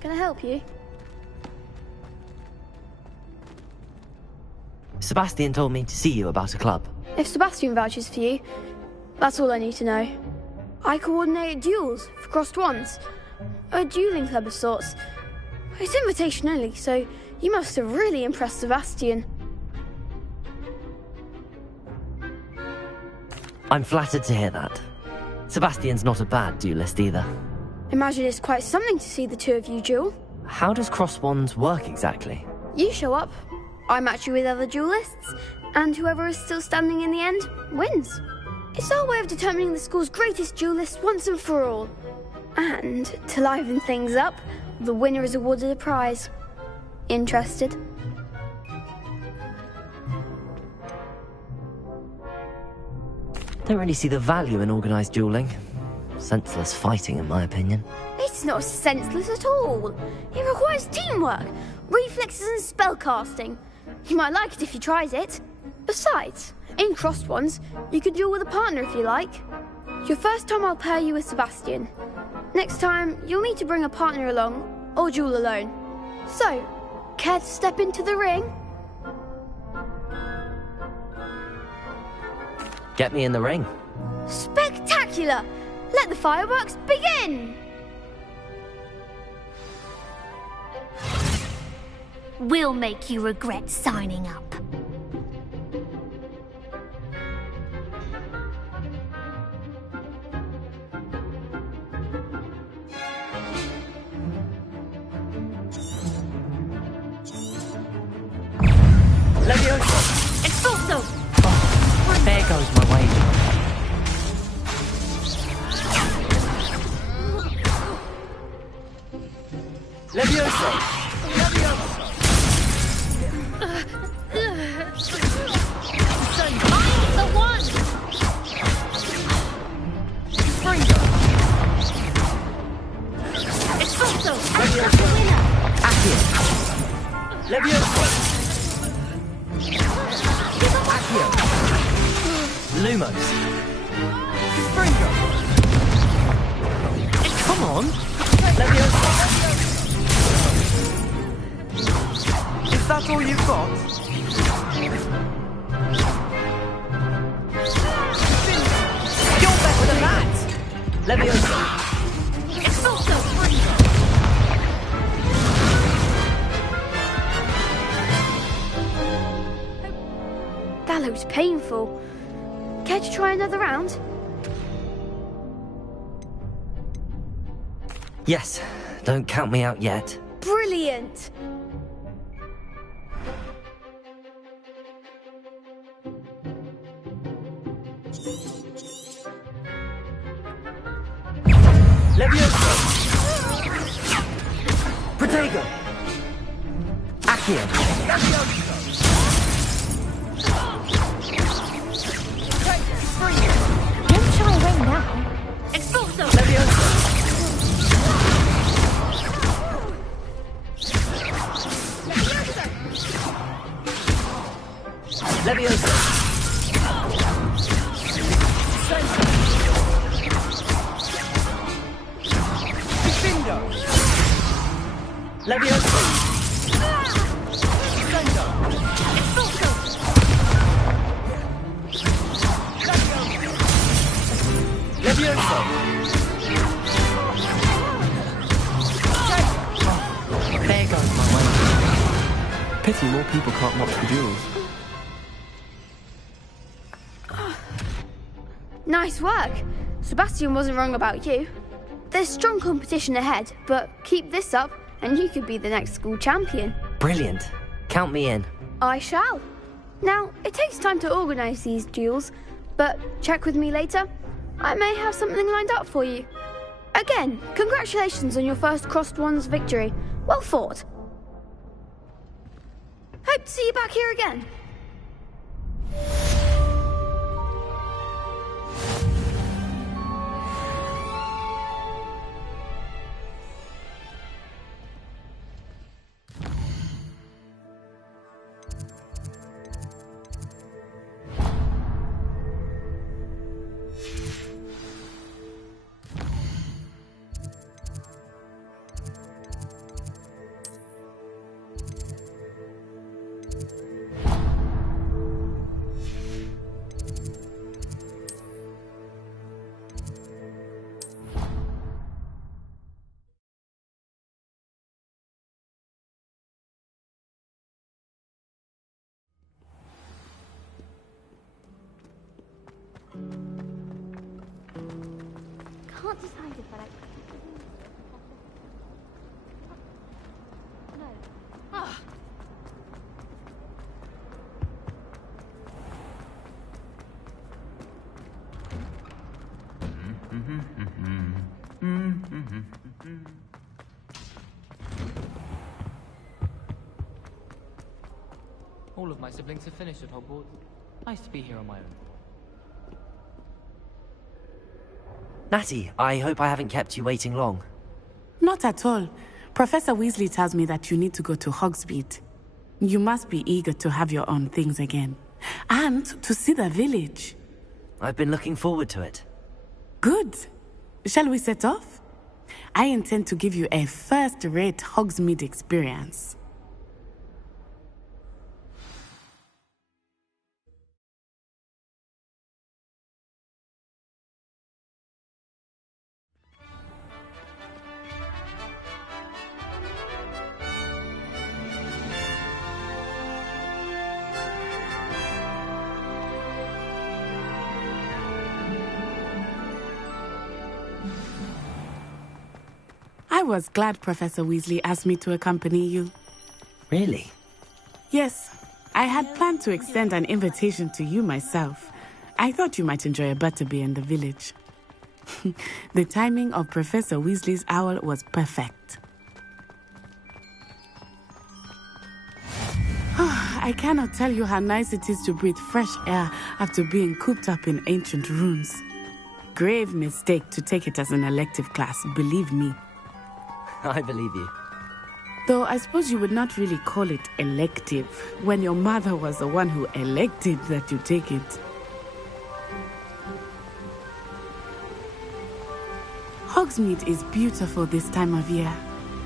Can I help you? Sebastian told me to see you about a club. If Sebastian vouches for you, that's all I need to know. I coordinate duels for crossed wands. A dueling club of sorts. It's invitation only, so you must have really impressed Sebastian. I'm flattered to hear that. Sebastian's not a bad duelist either. Imagine it's quite something to see the two of you duel. How does cross wands work exactly? You show up, I match you with other duelists, and whoever is still standing in the end wins. It's our way of determining the school's greatest duelist once and for all. And to liven things up, the winner is awarded a prize. Interested? Don't really see the value in organised dueling. Senseless fighting, in my opinion. It's not senseless at all. It requires teamwork, reflexes and spellcasting. You might like it if he tries it. Besides, in crossed ones, you can duel with a partner if you like. Your first time I'll pair you with Sebastian. Next time, you'll need to bring a partner along, or duel alone. So, care to step into the ring? Get me in the ring. Spectacular! Let the fireworks begin! We'll make you regret signing up. Levioso! Expulso! Oh, there goes my wager. Levioso! I'm the one! Springer! Expulso! Levioso! Winner! Accio! Levioso! Accio! Lumos! Springer! Come on! Levioso! Is that all you've got? You're better than that! Levioso! Expulso! That looks painful. Care to try another round? Yes, don't count me out yet. Brilliant! Levioso! Protego! Accio! Don't shy away now. Expulso! Levioso! Levioso! Defendo! Levioso! Defendo! Expulso! Levioso! There goes my way. Pity more people can't watch the duels. Nice work. Sebastian wasn't wrong about you. There's strong competition ahead, but keep this up and you could be the next school champion. Brilliant. Count me in. I shall. Now, it takes time to organise these duels, but check with me later. I may have something lined up for you. Again, congratulations on your first Crossed Ones victory. Well fought. Hope to see you back here again. Can't decide if I like. No. Ah. All of my siblings have finished at Hogwarts. Nice to be here on my own. Natty, I hope I haven't kept you waiting long. Not at all. Professor Weasley tells me that you need to go to Hogsmeade. You must be eager to have your own things again. And to see the village. I've been looking forward to it. Good. Shall we set off? I intend to give you a first-rate Hogsmeade experience. I was glad Professor Weasley asked me to accompany you. Really? Yes. I had planned to extend an invitation to you myself. I thought you might enjoy a butterbeer in the village. The timing of Professor Weasley's owl was perfect. I cannot tell you how nice it is to breathe fresh air after being cooped up in ancient ruins. Grave mistake to take it as an elective class, believe me. I believe you. Though I suppose you would not really call it elective when your mother was the one who elected that you take it. Hogsmeade is beautiful this time of year.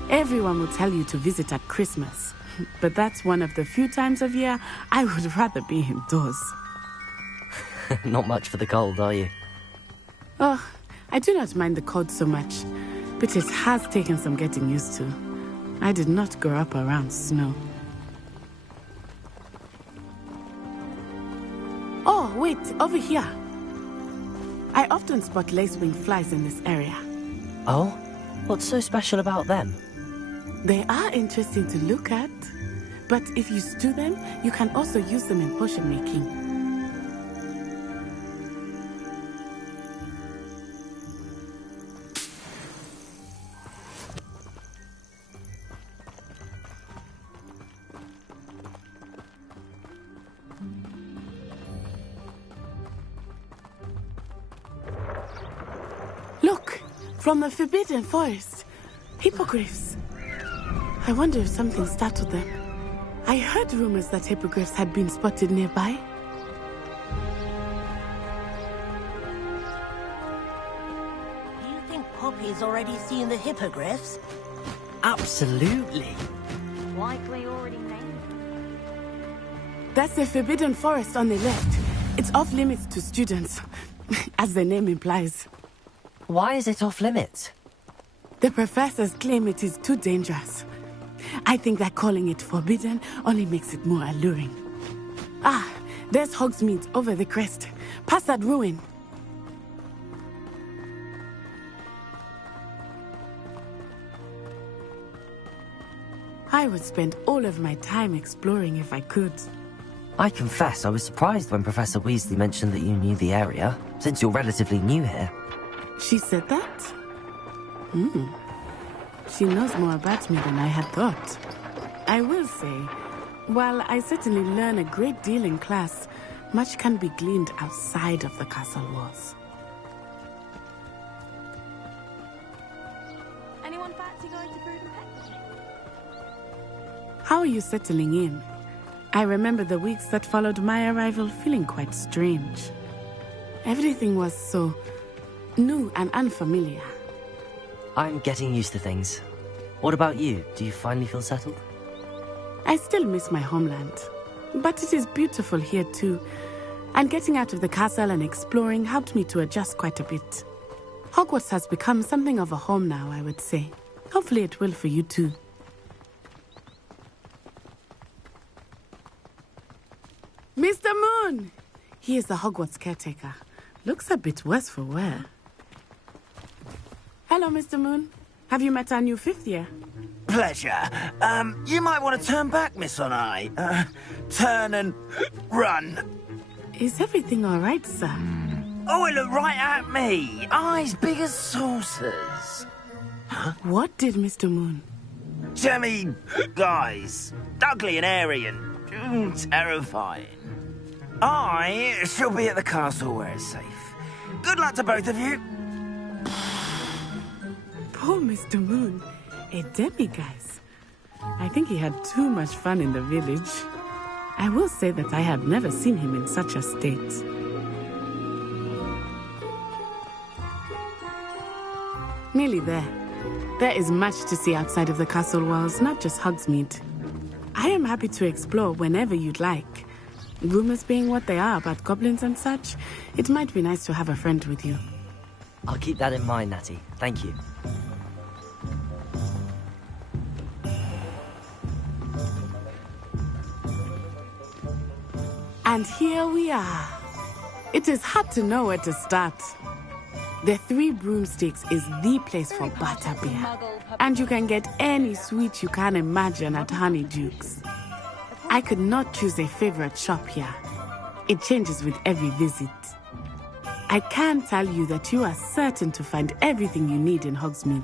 Everyone will tell you to visit at Christmas. But that's one of the few times of year I would rather be indoors. Not much for the cold, are you? Oh, I do not mind the cold so much, but it has taken some getting used to. I did not grow up around snow. Oh, wait, over here. I often spot lacewing flies in this area. Oh? What's so special about them? They are interesting to look at, but if you stew them, you can also use them in potion making. Look, from the Forbidden Forest, hippogriffs. I wonder if something startled them. I heard rumors that hippogriffs had been spotted nearby. Do you think Poppy's already seen the hippogriffs? Absolutely. Likely already named. That's the Forbidden Forest on the left. It's off limits to students, as the name implies. Why is it off limits? The professors claim it is too dangerous. I think that calling it forbidden only makes it more alluring. Ah, there's Hogsmeade over the crest, past that ruin. I would spend all of my time exploring if I could. I confess I was surprised when Professor Weasley mentioned that you knew the area, since you're relatively new here. She said that? She knows more about me than I had thought. I will say, while I certainly learn a great deal in class, much can be gleaned outside of the castle walls. Anyone fancy going to Food and Pet? How are you settling in? I remember the weeks that followed my arrival feeling quite strange. Everything was so new and unfamiliar. I'm getting used to things. What about you? Do you finally feel settled? I still miss my homeland, but it is beautiful here too. And getting out of the castle and exploring helped me to adjust quite a bit. Hogwarts has become something of a home now, I would say. Hopefully it will for you too. Mr. Moon! He is the Hogwarts caretaker. Looks a bit worse for wear. Hello, Mr. Moon. Have you met our new fifth year? Pleasure. You might want to turn back, Miss Onai. Turn and run. Is everything all right, sir? Oh, it looked right at me. Eyes big as saucers. What did Mr. Moon? Jemmy guys. Ugly and airy and terrifying. I shall be at the castle where it's safe. Good luck to both of you. Poor Mr. Moon. A demiguise. I think he had too much fun in the village. I will say that I have never seen him in such a state. Nearly there. There is much to see outside of the castle walls, not just Hogsmeade. I am happy to explore whenever you'd like. Rumors being what they are about goblins and such, it might be nice to have a friend with you. I'll keep that in mind, Natty. Thank you. And here we are. It is hard to know where to start. The Three Broomsticks is the place for butterbeer. And you can get any sweet you can imagine at Honeydukes. I could not choose a favorite shop here. It changes with every visit. I can tell you that you are certain to find everything you need in Hogsmeade.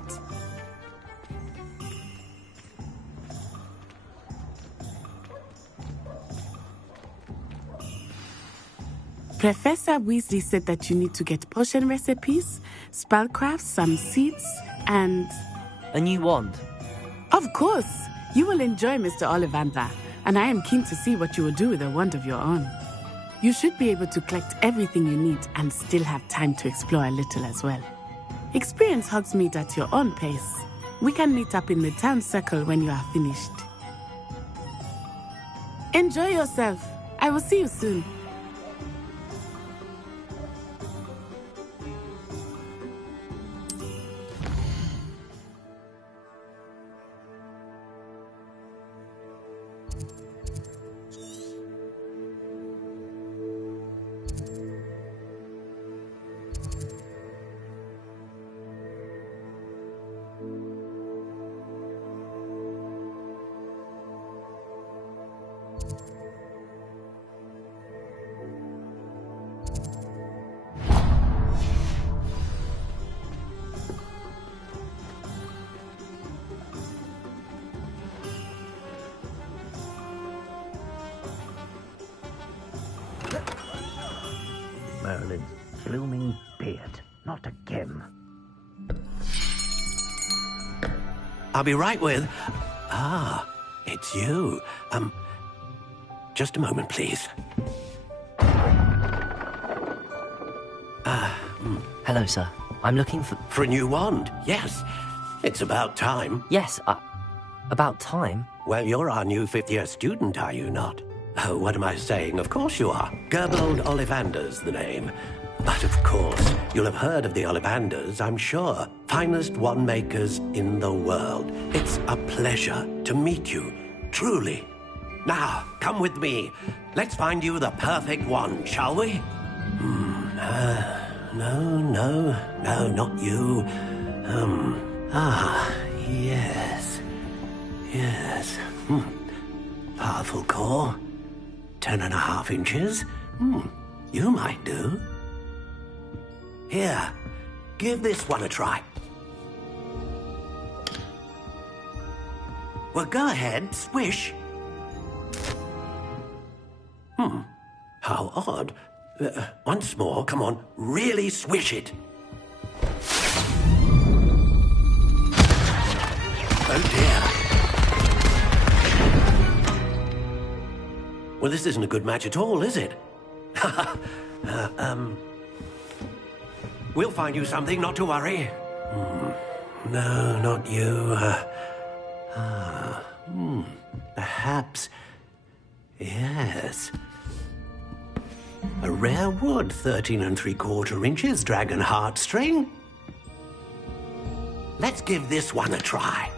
Professor Weasley said that you need to get potion recipes, spellcrafts, some seeds, and... A new wand? Of course! You will enjoy Mr. Ollivander, and I am keen to see what you will do with a wand of your own. You should be able to collect everything you need and still have time to explore a little as well. Experience Hogsmeade at your own pace. We can meet up in the town circle when you are finished. Enjoy yourself. I will see you soon. blooming beard. Not again. I'll be right with... Ah, it's you. Just a moment, please. Hello, sir. I'm looking for... For a new wand, yes. It's about time. Yes, about time? Well, you're our new fifth-year student, are you not? Oh, what am I saying? Of course you are. Gerbold Ollivander's the name. But of course, you'll have heard of the Ollivanders, I'm sure. Finest wand makers in the world. It's a pleasure to meet you, truly. Now, come with me. Let's find you the perfect wand, shall we? No, not you. Yes. Powerful core. 10.5 inches. You might do. Here, give this one a try. Well, go ahead, swish. How odd. Once more, come on, really swish it. Oh dear. Well, this isn't a good match at all, is it? We'll find you something, not to worry. No, not you. Perhaps... Yes. A rare wood, 13 3/4 inches, dragon heartstring. Let's give this one a try.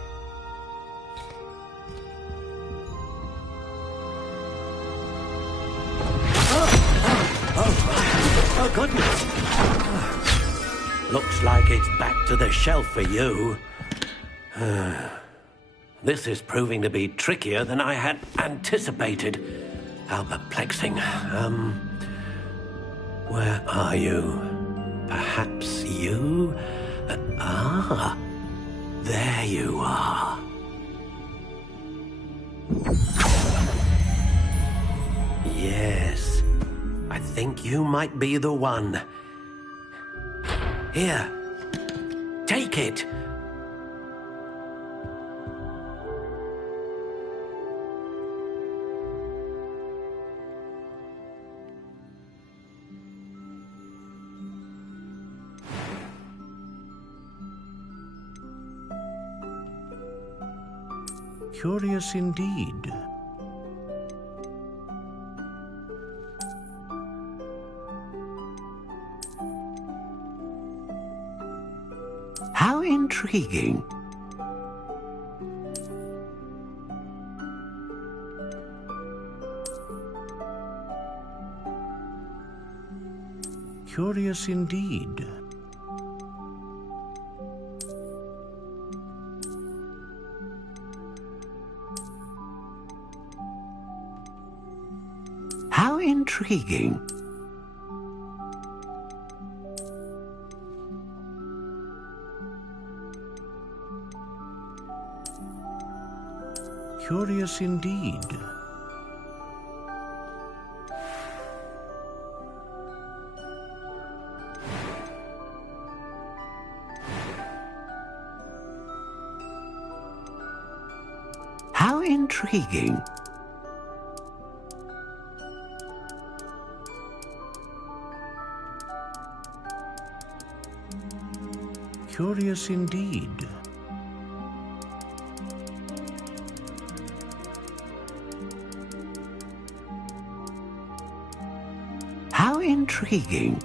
Oh, goodness. Looks like it's back to the shelf for you. This is proving to be trickier than I had anticipated. How perplexing. Where are you? Perhaps you? There you are. Yes, I think you might be the one. Here, take it. Curious indeed. How intriguing. Curious indeed. How intriguing. Curious indeed. How intriguing. Curious indeed. How intriguing.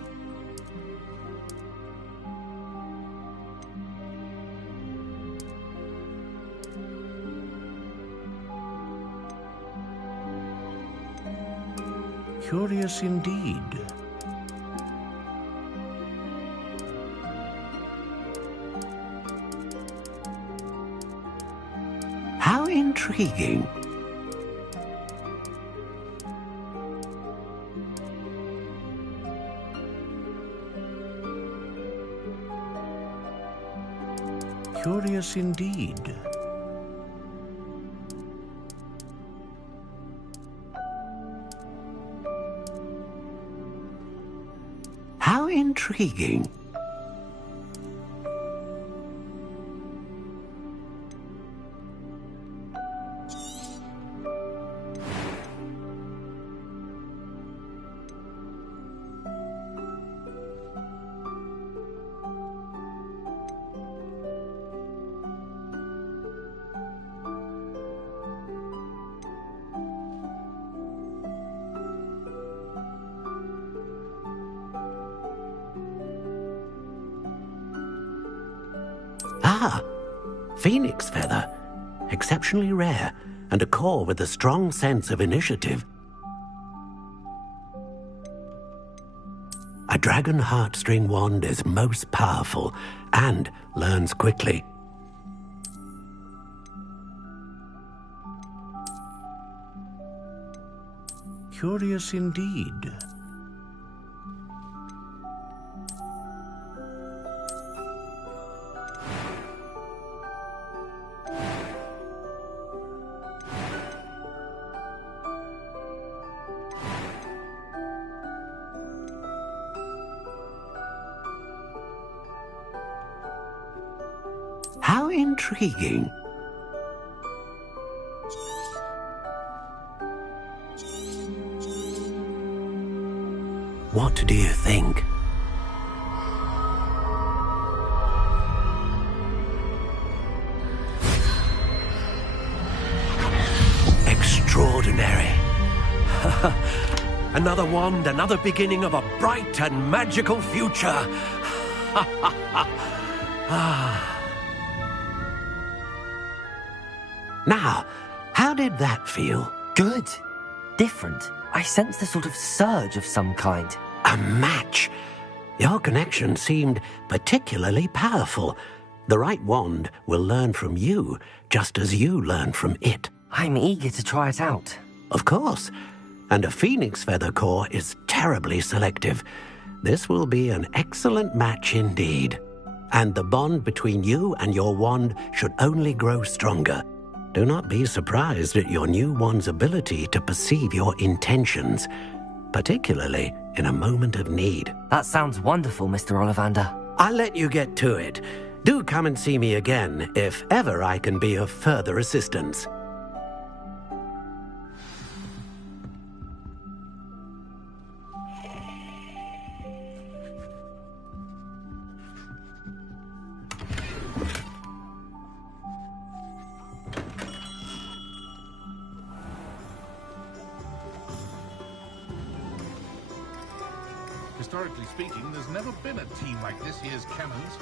Curious indeed. How intriguing. Curious indeed. How intriguing. intriguing. Ah, phoenix feather. Exceptionally rare, and a core with a strong sense of initiative. A dragon heartstring wand is most powerful and learns quickly. Curious indeed. How intriguing. What do you think? Extraordinary. Another wand, another beginning of a bright and magical future. Now, how did that feel? Good. Different. I sensed a sort of surge of some kind. A match. Your connection seemed particularly powerful. The right wand will learn from you, just as you learn from it. I'm eager to try it out. Of course. And a phoenix feather core is terribly selective. This will be an excellent match indeed. And the bond between you and your wand should only grow stronger. Do not be surprised at your new wand's ability to perceive your intentions, particularly in a moment of need. That sounds wonderful, Mr. Ollivander. I'll let you get to it. Do come and see me again if ever I can be of further assistance. Historically speaking, there's never been a team like this year's Cannons.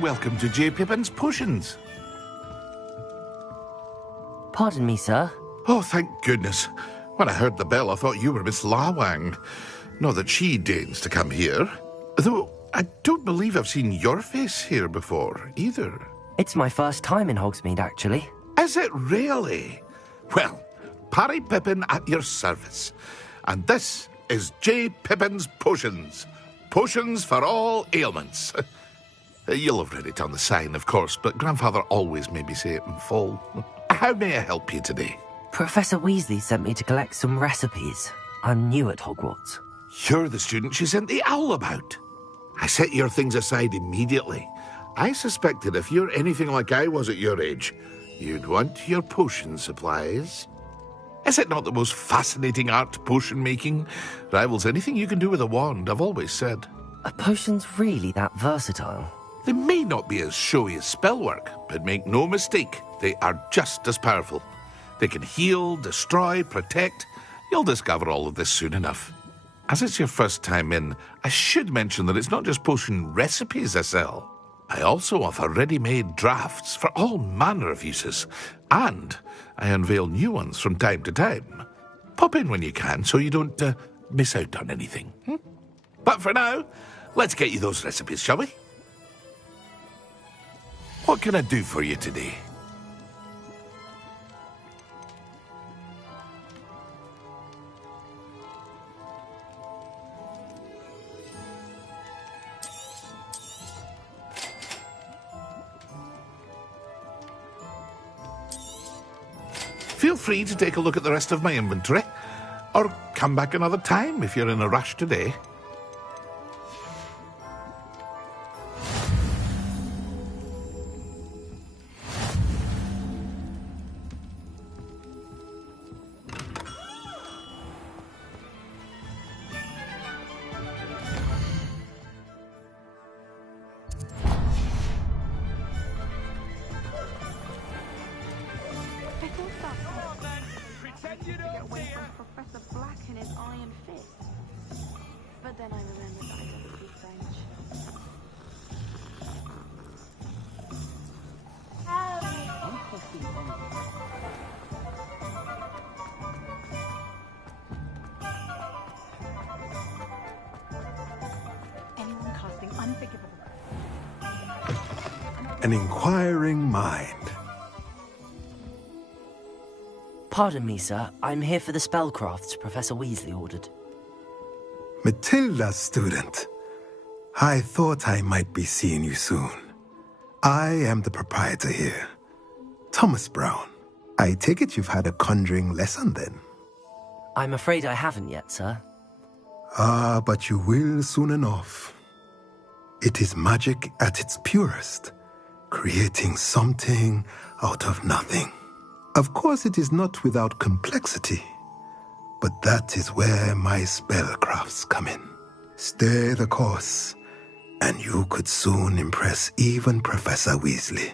Welcome to J. Pippin's Potions. Pardon me, sir. Oh, thank goodness. When I heard the bell, I thought you were Miss Lawang. Not that she deigns to come here. Though, I don't believe I've seen your face here before, either. It's my first time in Hogsmeade, actually. Is it really? Well, Parry Pippin at your service. And this is J. Pippin's Potions. Potions for all ailments. You'll have read it on the sign, of course, but Grandfather always made me say it in full. How may I help you today? Professor Weasley sent me to collect some recipes. I'm new at Hogwarts. You're the student she sent the owl about. I set your things aside immediately. I suspected if you're anything like I was at your age, you'd want your potion supplies. Is it not the most fascinating art, potion making? Rivals anything you can do with a wand, I've always said. Are potions really that versatile? They may not be as showy as spellwork, but make no mistake, They are just as powerful. They can heal, destroy, protect. You'll discover all of this soon enough. As it's your first time in, I should mention that it's not just potion recipes I sell. I also offer ready-made drafts for all manner of uses, and I unveil new ones from time to time. Pop in when you can so you don't miss out on anything. But for now, let's get you those recipes, shall we? What can I do for you today? Feel free to take a look at the rest of my inventory, or come back another time if you're in a rush today. An inquiring mind. Pardon me, sir. I'm here for the spellcrafts Professor Weasley ordered. Matilda's student. I thought I might be seeing you soon. I am the proprietor here, Thomas Brown. I take it you've had a conjuring lesson then? I'm afraid I haven't yet, sir. Ah, but you will soon enough. It is magic at its purest, creating something out of nothing. Of course, it is not without complexity, but that is where my spellcrafts come in. Stay the course, and you could soon impress even Professor Weasley.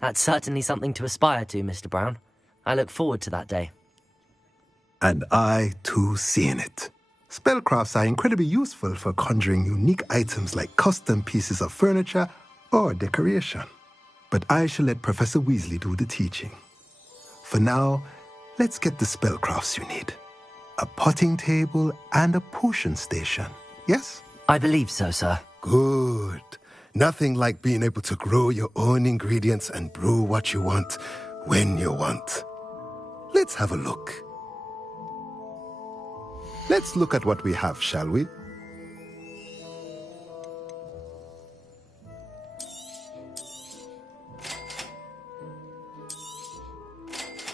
That's certainly something to aspire to, Mr. Brown. I look forward to that day. And I, too, see in it. Spellcrafts are incredibly useful for conjuring unique items like custom pieces of furniture or decoration. But I shall let Professor Weasley do the teaching. For now, let's get the spellcrafts you need. A potting table and a potion station, yes? I believe so, sir. Good. Nothing like being able to grow your own ingredients and brew what you want, when you want. Let's have a look. Let's look at what we have, shall we?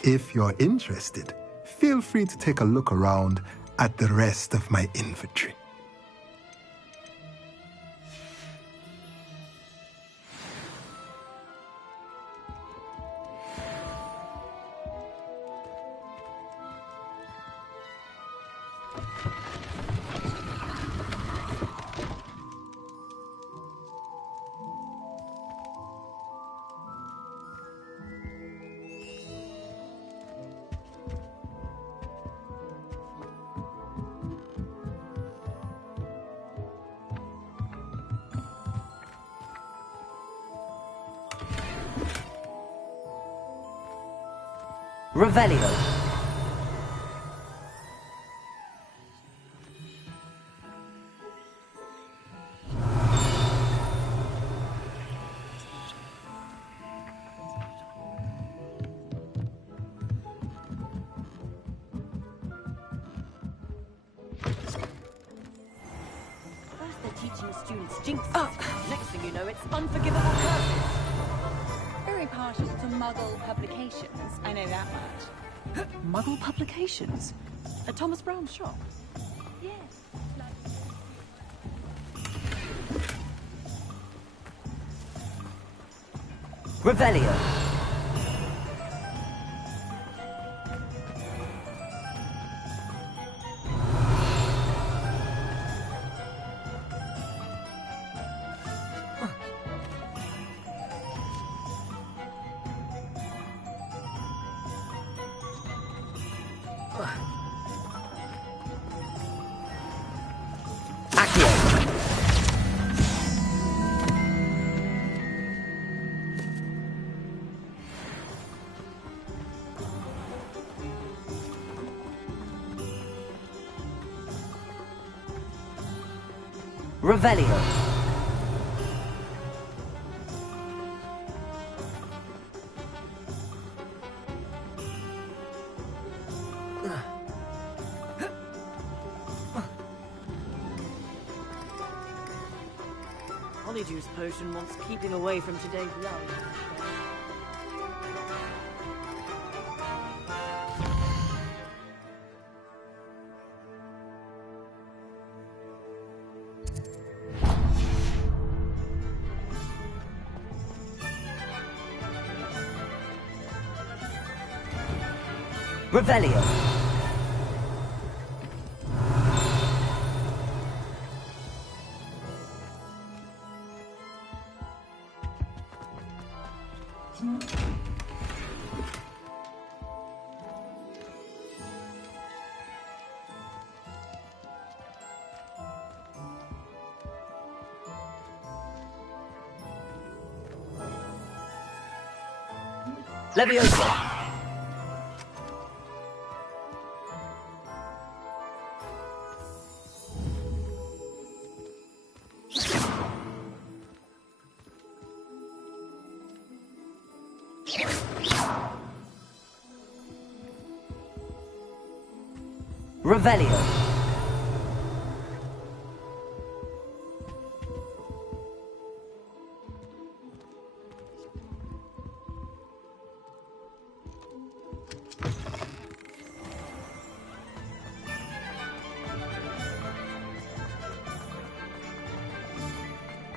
If you're interested, feel free to take a look around at the rest of my inventory. Revelio. First they're teaching the students jinxes. Next thing you know, it's unforgivable curses. Very partial to Muggle publications, I know that much. Muggle publications? At Thomas Brown's shop? Yes. Revelio. Revelio. Honeyjuice potion wants keeping away from today's love. Revelio. Leviosa. Revelio.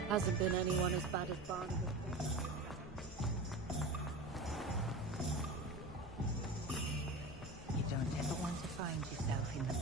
Hasn't been anyone as bad as Barnabas. You don't ever want to find yourself in the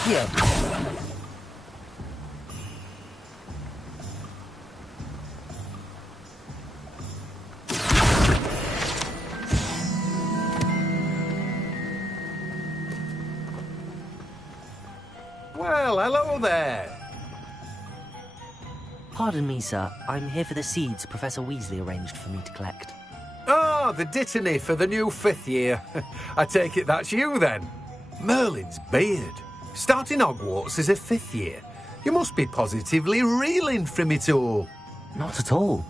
Accio! Well, hello there. Pardon me, sir. I'm here for the seeds Professor Weasley arranged for me to collect. Ah, the dittany for the new 5th year. I take it that's you, then. Merlin's beard. Starting Hogwarts as a 5th year. You must be positively reeling from it all. Not at all.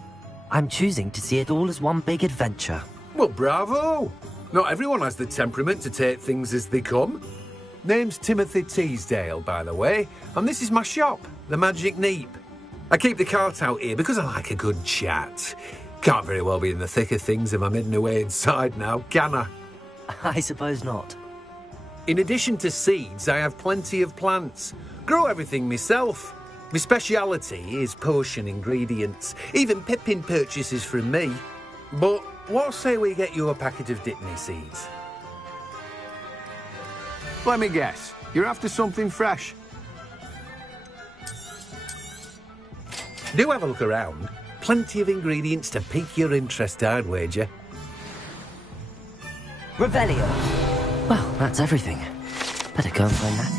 I'm choosing to see it all as one big adventure. Well, bravo. Not everyone has the temperament to take things as they come. Name's Timothy Teasdale, by the way, and this is my shop, the Magic Neep. I keep the cart out here because I like a good chat. Can't very well be in the thick of things if I'm hidden away inside now, can I? I suppose not. In addition to seeds, I have plenty of plants. Grow everything myself. My speciality is potion ingredients. Even Pippin purchases from me. But what say we get you a packet of dittany seeds? Let me guess. You're after something fresh. Do have a look around. Plenty of ingredients to pique your interest, I'd wager. Revelio! Well, that's everything. Better go and find Natty.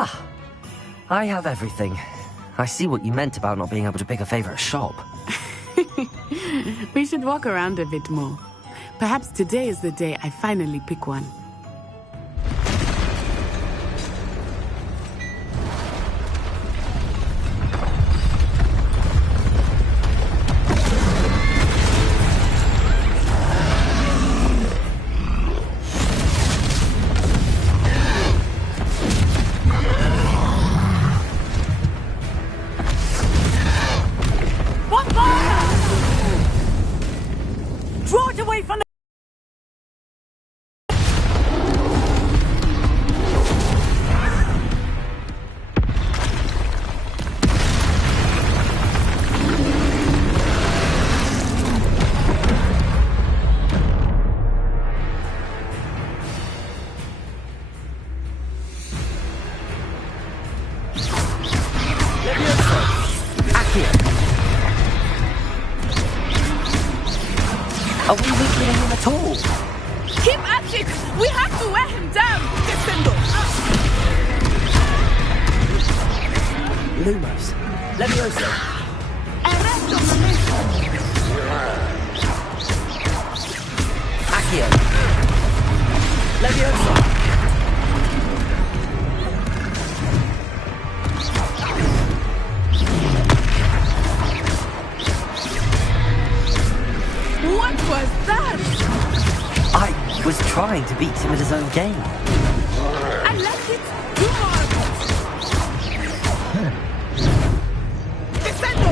Ah, I have everything. I see what you meant about not being able to pick a favourite shop. We should walk around a bit more. Perhaps today is the day I finally pick one. Are we weakening him at all? Keep at it! We have to wear him down! Descendo! Lumos. Levioso. Arresto momento! Accio. Levioso. What was that? I was trying to beat him at his own game. I like it. Do more of it. Descendo!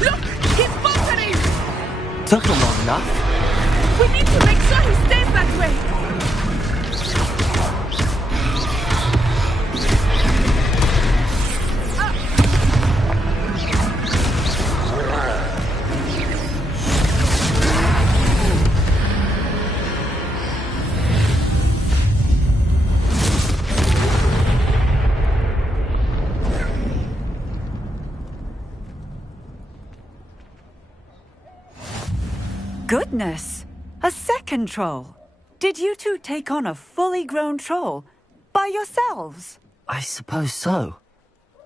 Look! He's faltering! Took him long enough. We need to make sure he stays that way. Goodness! A second troll! Did you two take on a fully grown troll? By yourselves? I suppose so.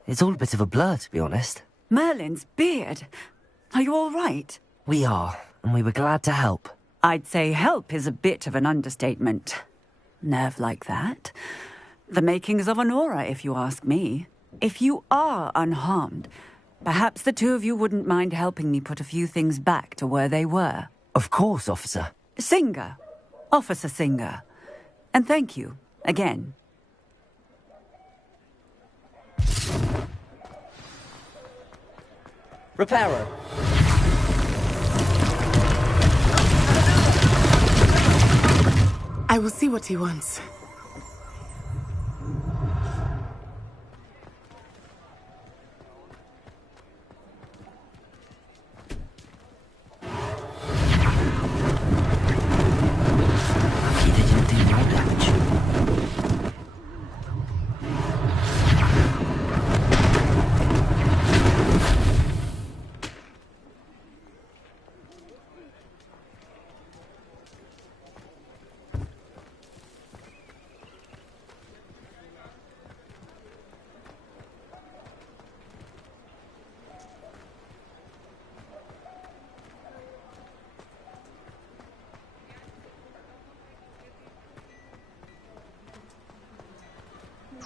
It's all a bit of a blur, to be honest. Merlin's beard. Are you all right? We are, and we were glad to help. I'd say help is a bit of an understatement. Nerve like that. The makings of an aura, if you ask me. If you are unharmed, perhaps the two of you wouldn't mind helping me put a few things back to where they were. Of course, officer. Singer. Officer Singer. And thank you, again. Reparo. I will see what he wants. Lucky they didn't do more damage.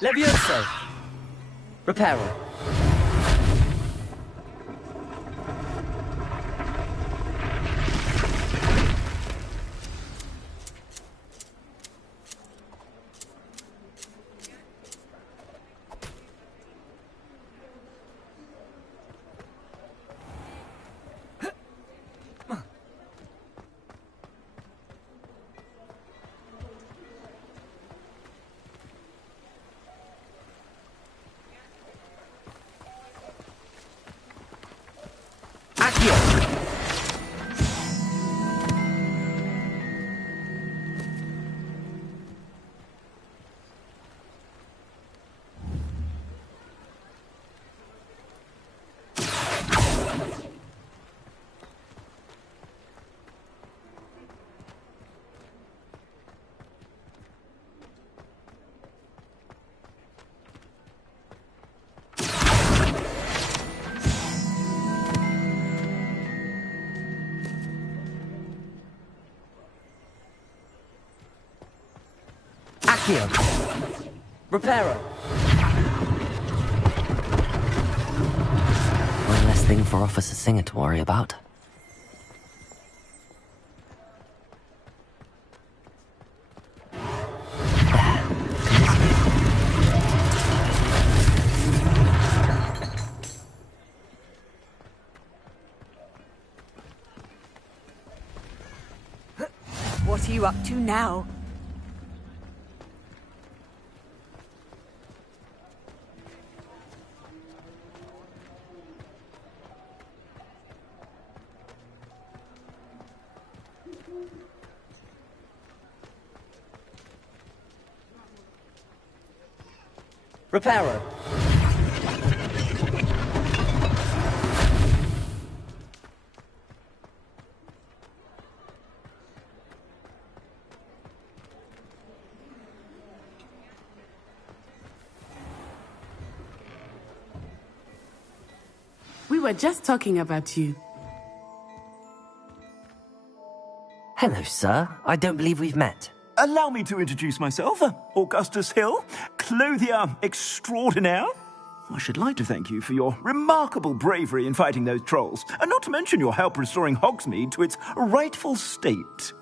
Levioso. Reparo. Accio. Reparo. One less thing for Officer Singer to worry about. What are you up to now? Reparo. We were just talking about you. Hello, sir. I don't believe we've met. Allow me to introduce myself, Augustus Hill, clothier extraordinaire. I should like to thank you for your remarkable bravery in fighting those trolls, and not to mention your help restoring Hogsmeade to its rightful state.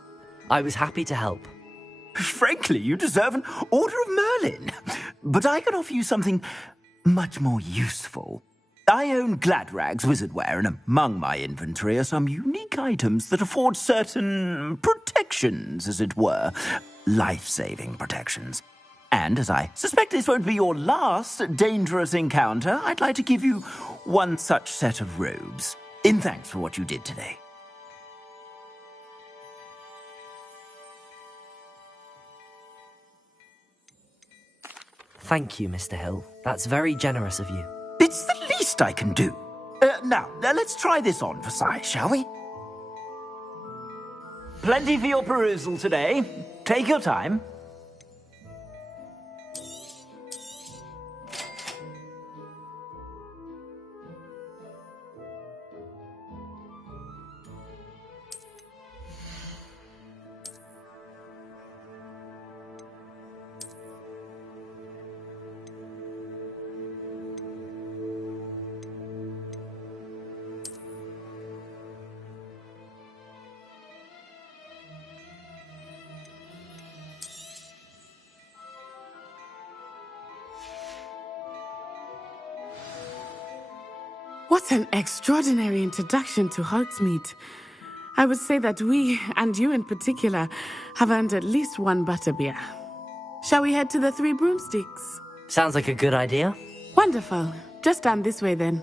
I was happy to help. Frankly, you deserve an Order of Merlin. But I can offer you something much more useful. I own Gladrag's wizardware, and among my inventory are some unique items that afford certain protections, as it were. Life-saving protections. And as I suspect this won't be your last dangerous encounter, I'd like to give you one such set of robes, in thanks for what you did today. Thank you, Mr. Hill. That's very generous of you. It's the least I can do. Now, let's try this on for size, shall we? Plenty for your perusal today. Take your time. What an extraordinary introduction to Hogsmeade. I would say that we, and you in particular, have earned at least one butterbeer. Shall we head to the Three Broomsticks? Sounds like a good idea. Wonderful. Just down this way then.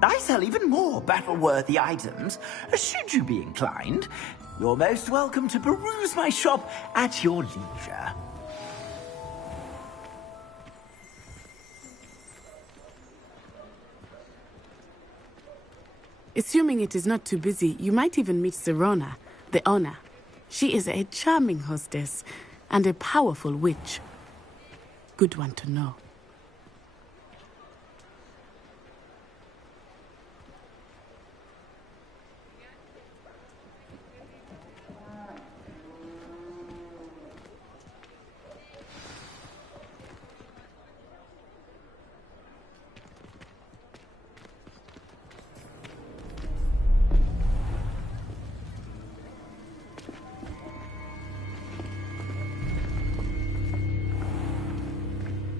I sell even more battle-worthy items, should you be inclined. You're most welcome to peruse my shop at your leisure. Assuming it is not too busy, you might even meet Sirona, the owner. She is a charming hostess and a powerful witch. Good one to know.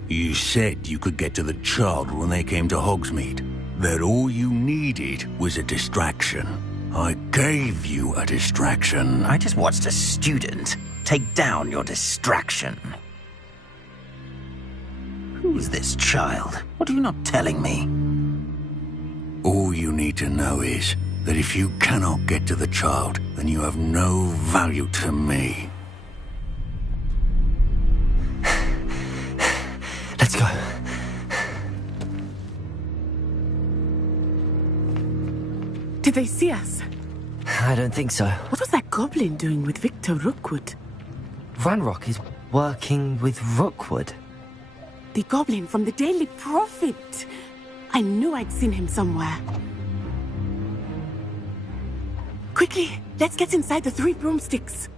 You said you could get to the child when they came to Hogsmeade. That all you needed was a distraction. I gave you a distraction. I just watched a student take down your distraction. Who's this child? What are you not telling me? All you need to know is that if you cannot get to the child, then you have no value to me. Let's go. Did they see us? I don't think so. What was that goblin doing with Victor Rookwood? Ranrock is working with Rookwood. The goblin from the Daily Prophet. I knew I'd seen him somewhere. Quickly, let's get inside the Three Broomsticks.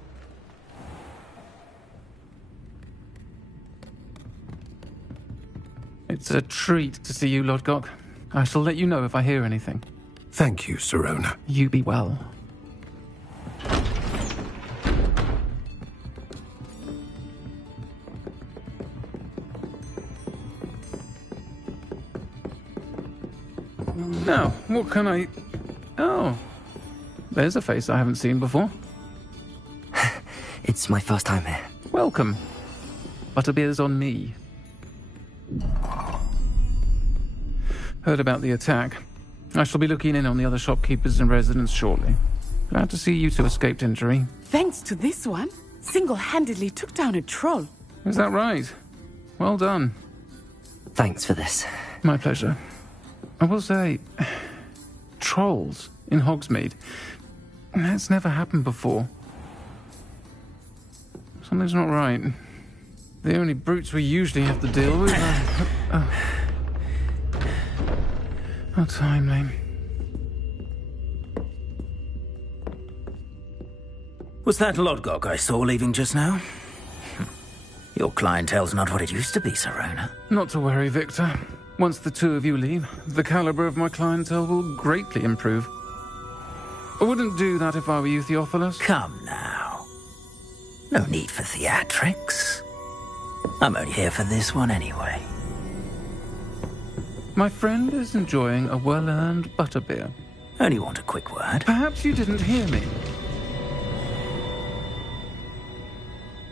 It's a treat to see you, Lodgok. I shall let you know if I hear anything. Thank you, Sirona. You be well. Now, what can I... Oh, there's a face I haven't seen before. It's my first time here. Welcome. Butterbeer's on me. Heard about the attack. I shall be looking in on the other shopkeepers and residents shortly. Glad to see you two escaped injury. Thanks to this one, single-handedly took down a troll. Is that right? Well done. Thanks for this. My pleasure. I will say, trolls in Hogsmeade. That's never happened before. Something's not right. The only brutes we usually have to deal with are... How timely. Was that Lodgok I saw leaving just now? Your clientele's not what it used to be, Sirona. Not to worry, Victor. Once the two of you leave, the caliber of my clientele will greatly improve. I wouldn't do that if I were you, Theophilus. Come now. No need for theatrics. I'm only here for this one anyway. My friend is enjoying a well-earned butterbeer. Only want a quick word. Perhaps you didn't hear me.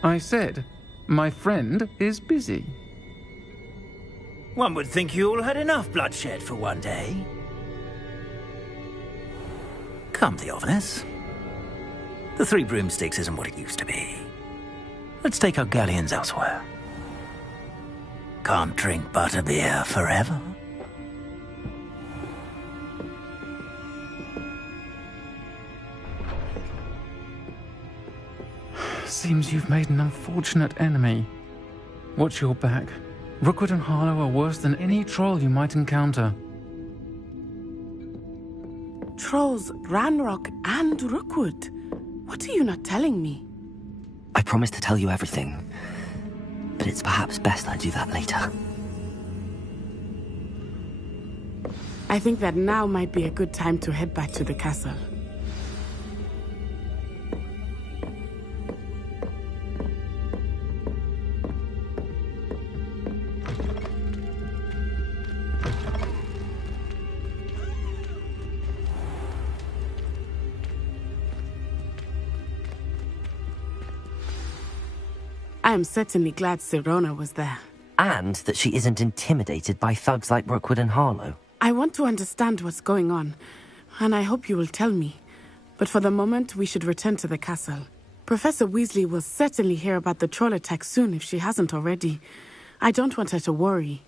I said, my friend is busy. One would think you all had enough bloodshed for one day. Come, Theophilus. The Three Broomsticks isn't what it used to be. Let's take our galleons elsewhere. Can't drink butterbeer forever. seems you've made an unfortunate enemy. Watch your back. Rookwood and Harlow are worse than any troll you might encounter. Trolls, Ranrock, and Rookwood. What are you not telling me? I promised to tell you everything, but it's perhaps best I do that later. I think that now might be a good time to head back to the castle. I am certainly glad Sirona was there. And that she isn't intimidated by thugs like Rookwood and Harlow. I want to understand what's going on, and I hope you will tell me. But for the moment, we should return to the castle. Professor Weasley will certainly hear about the troll attack soon if she hasn't already. I don't want her to worry.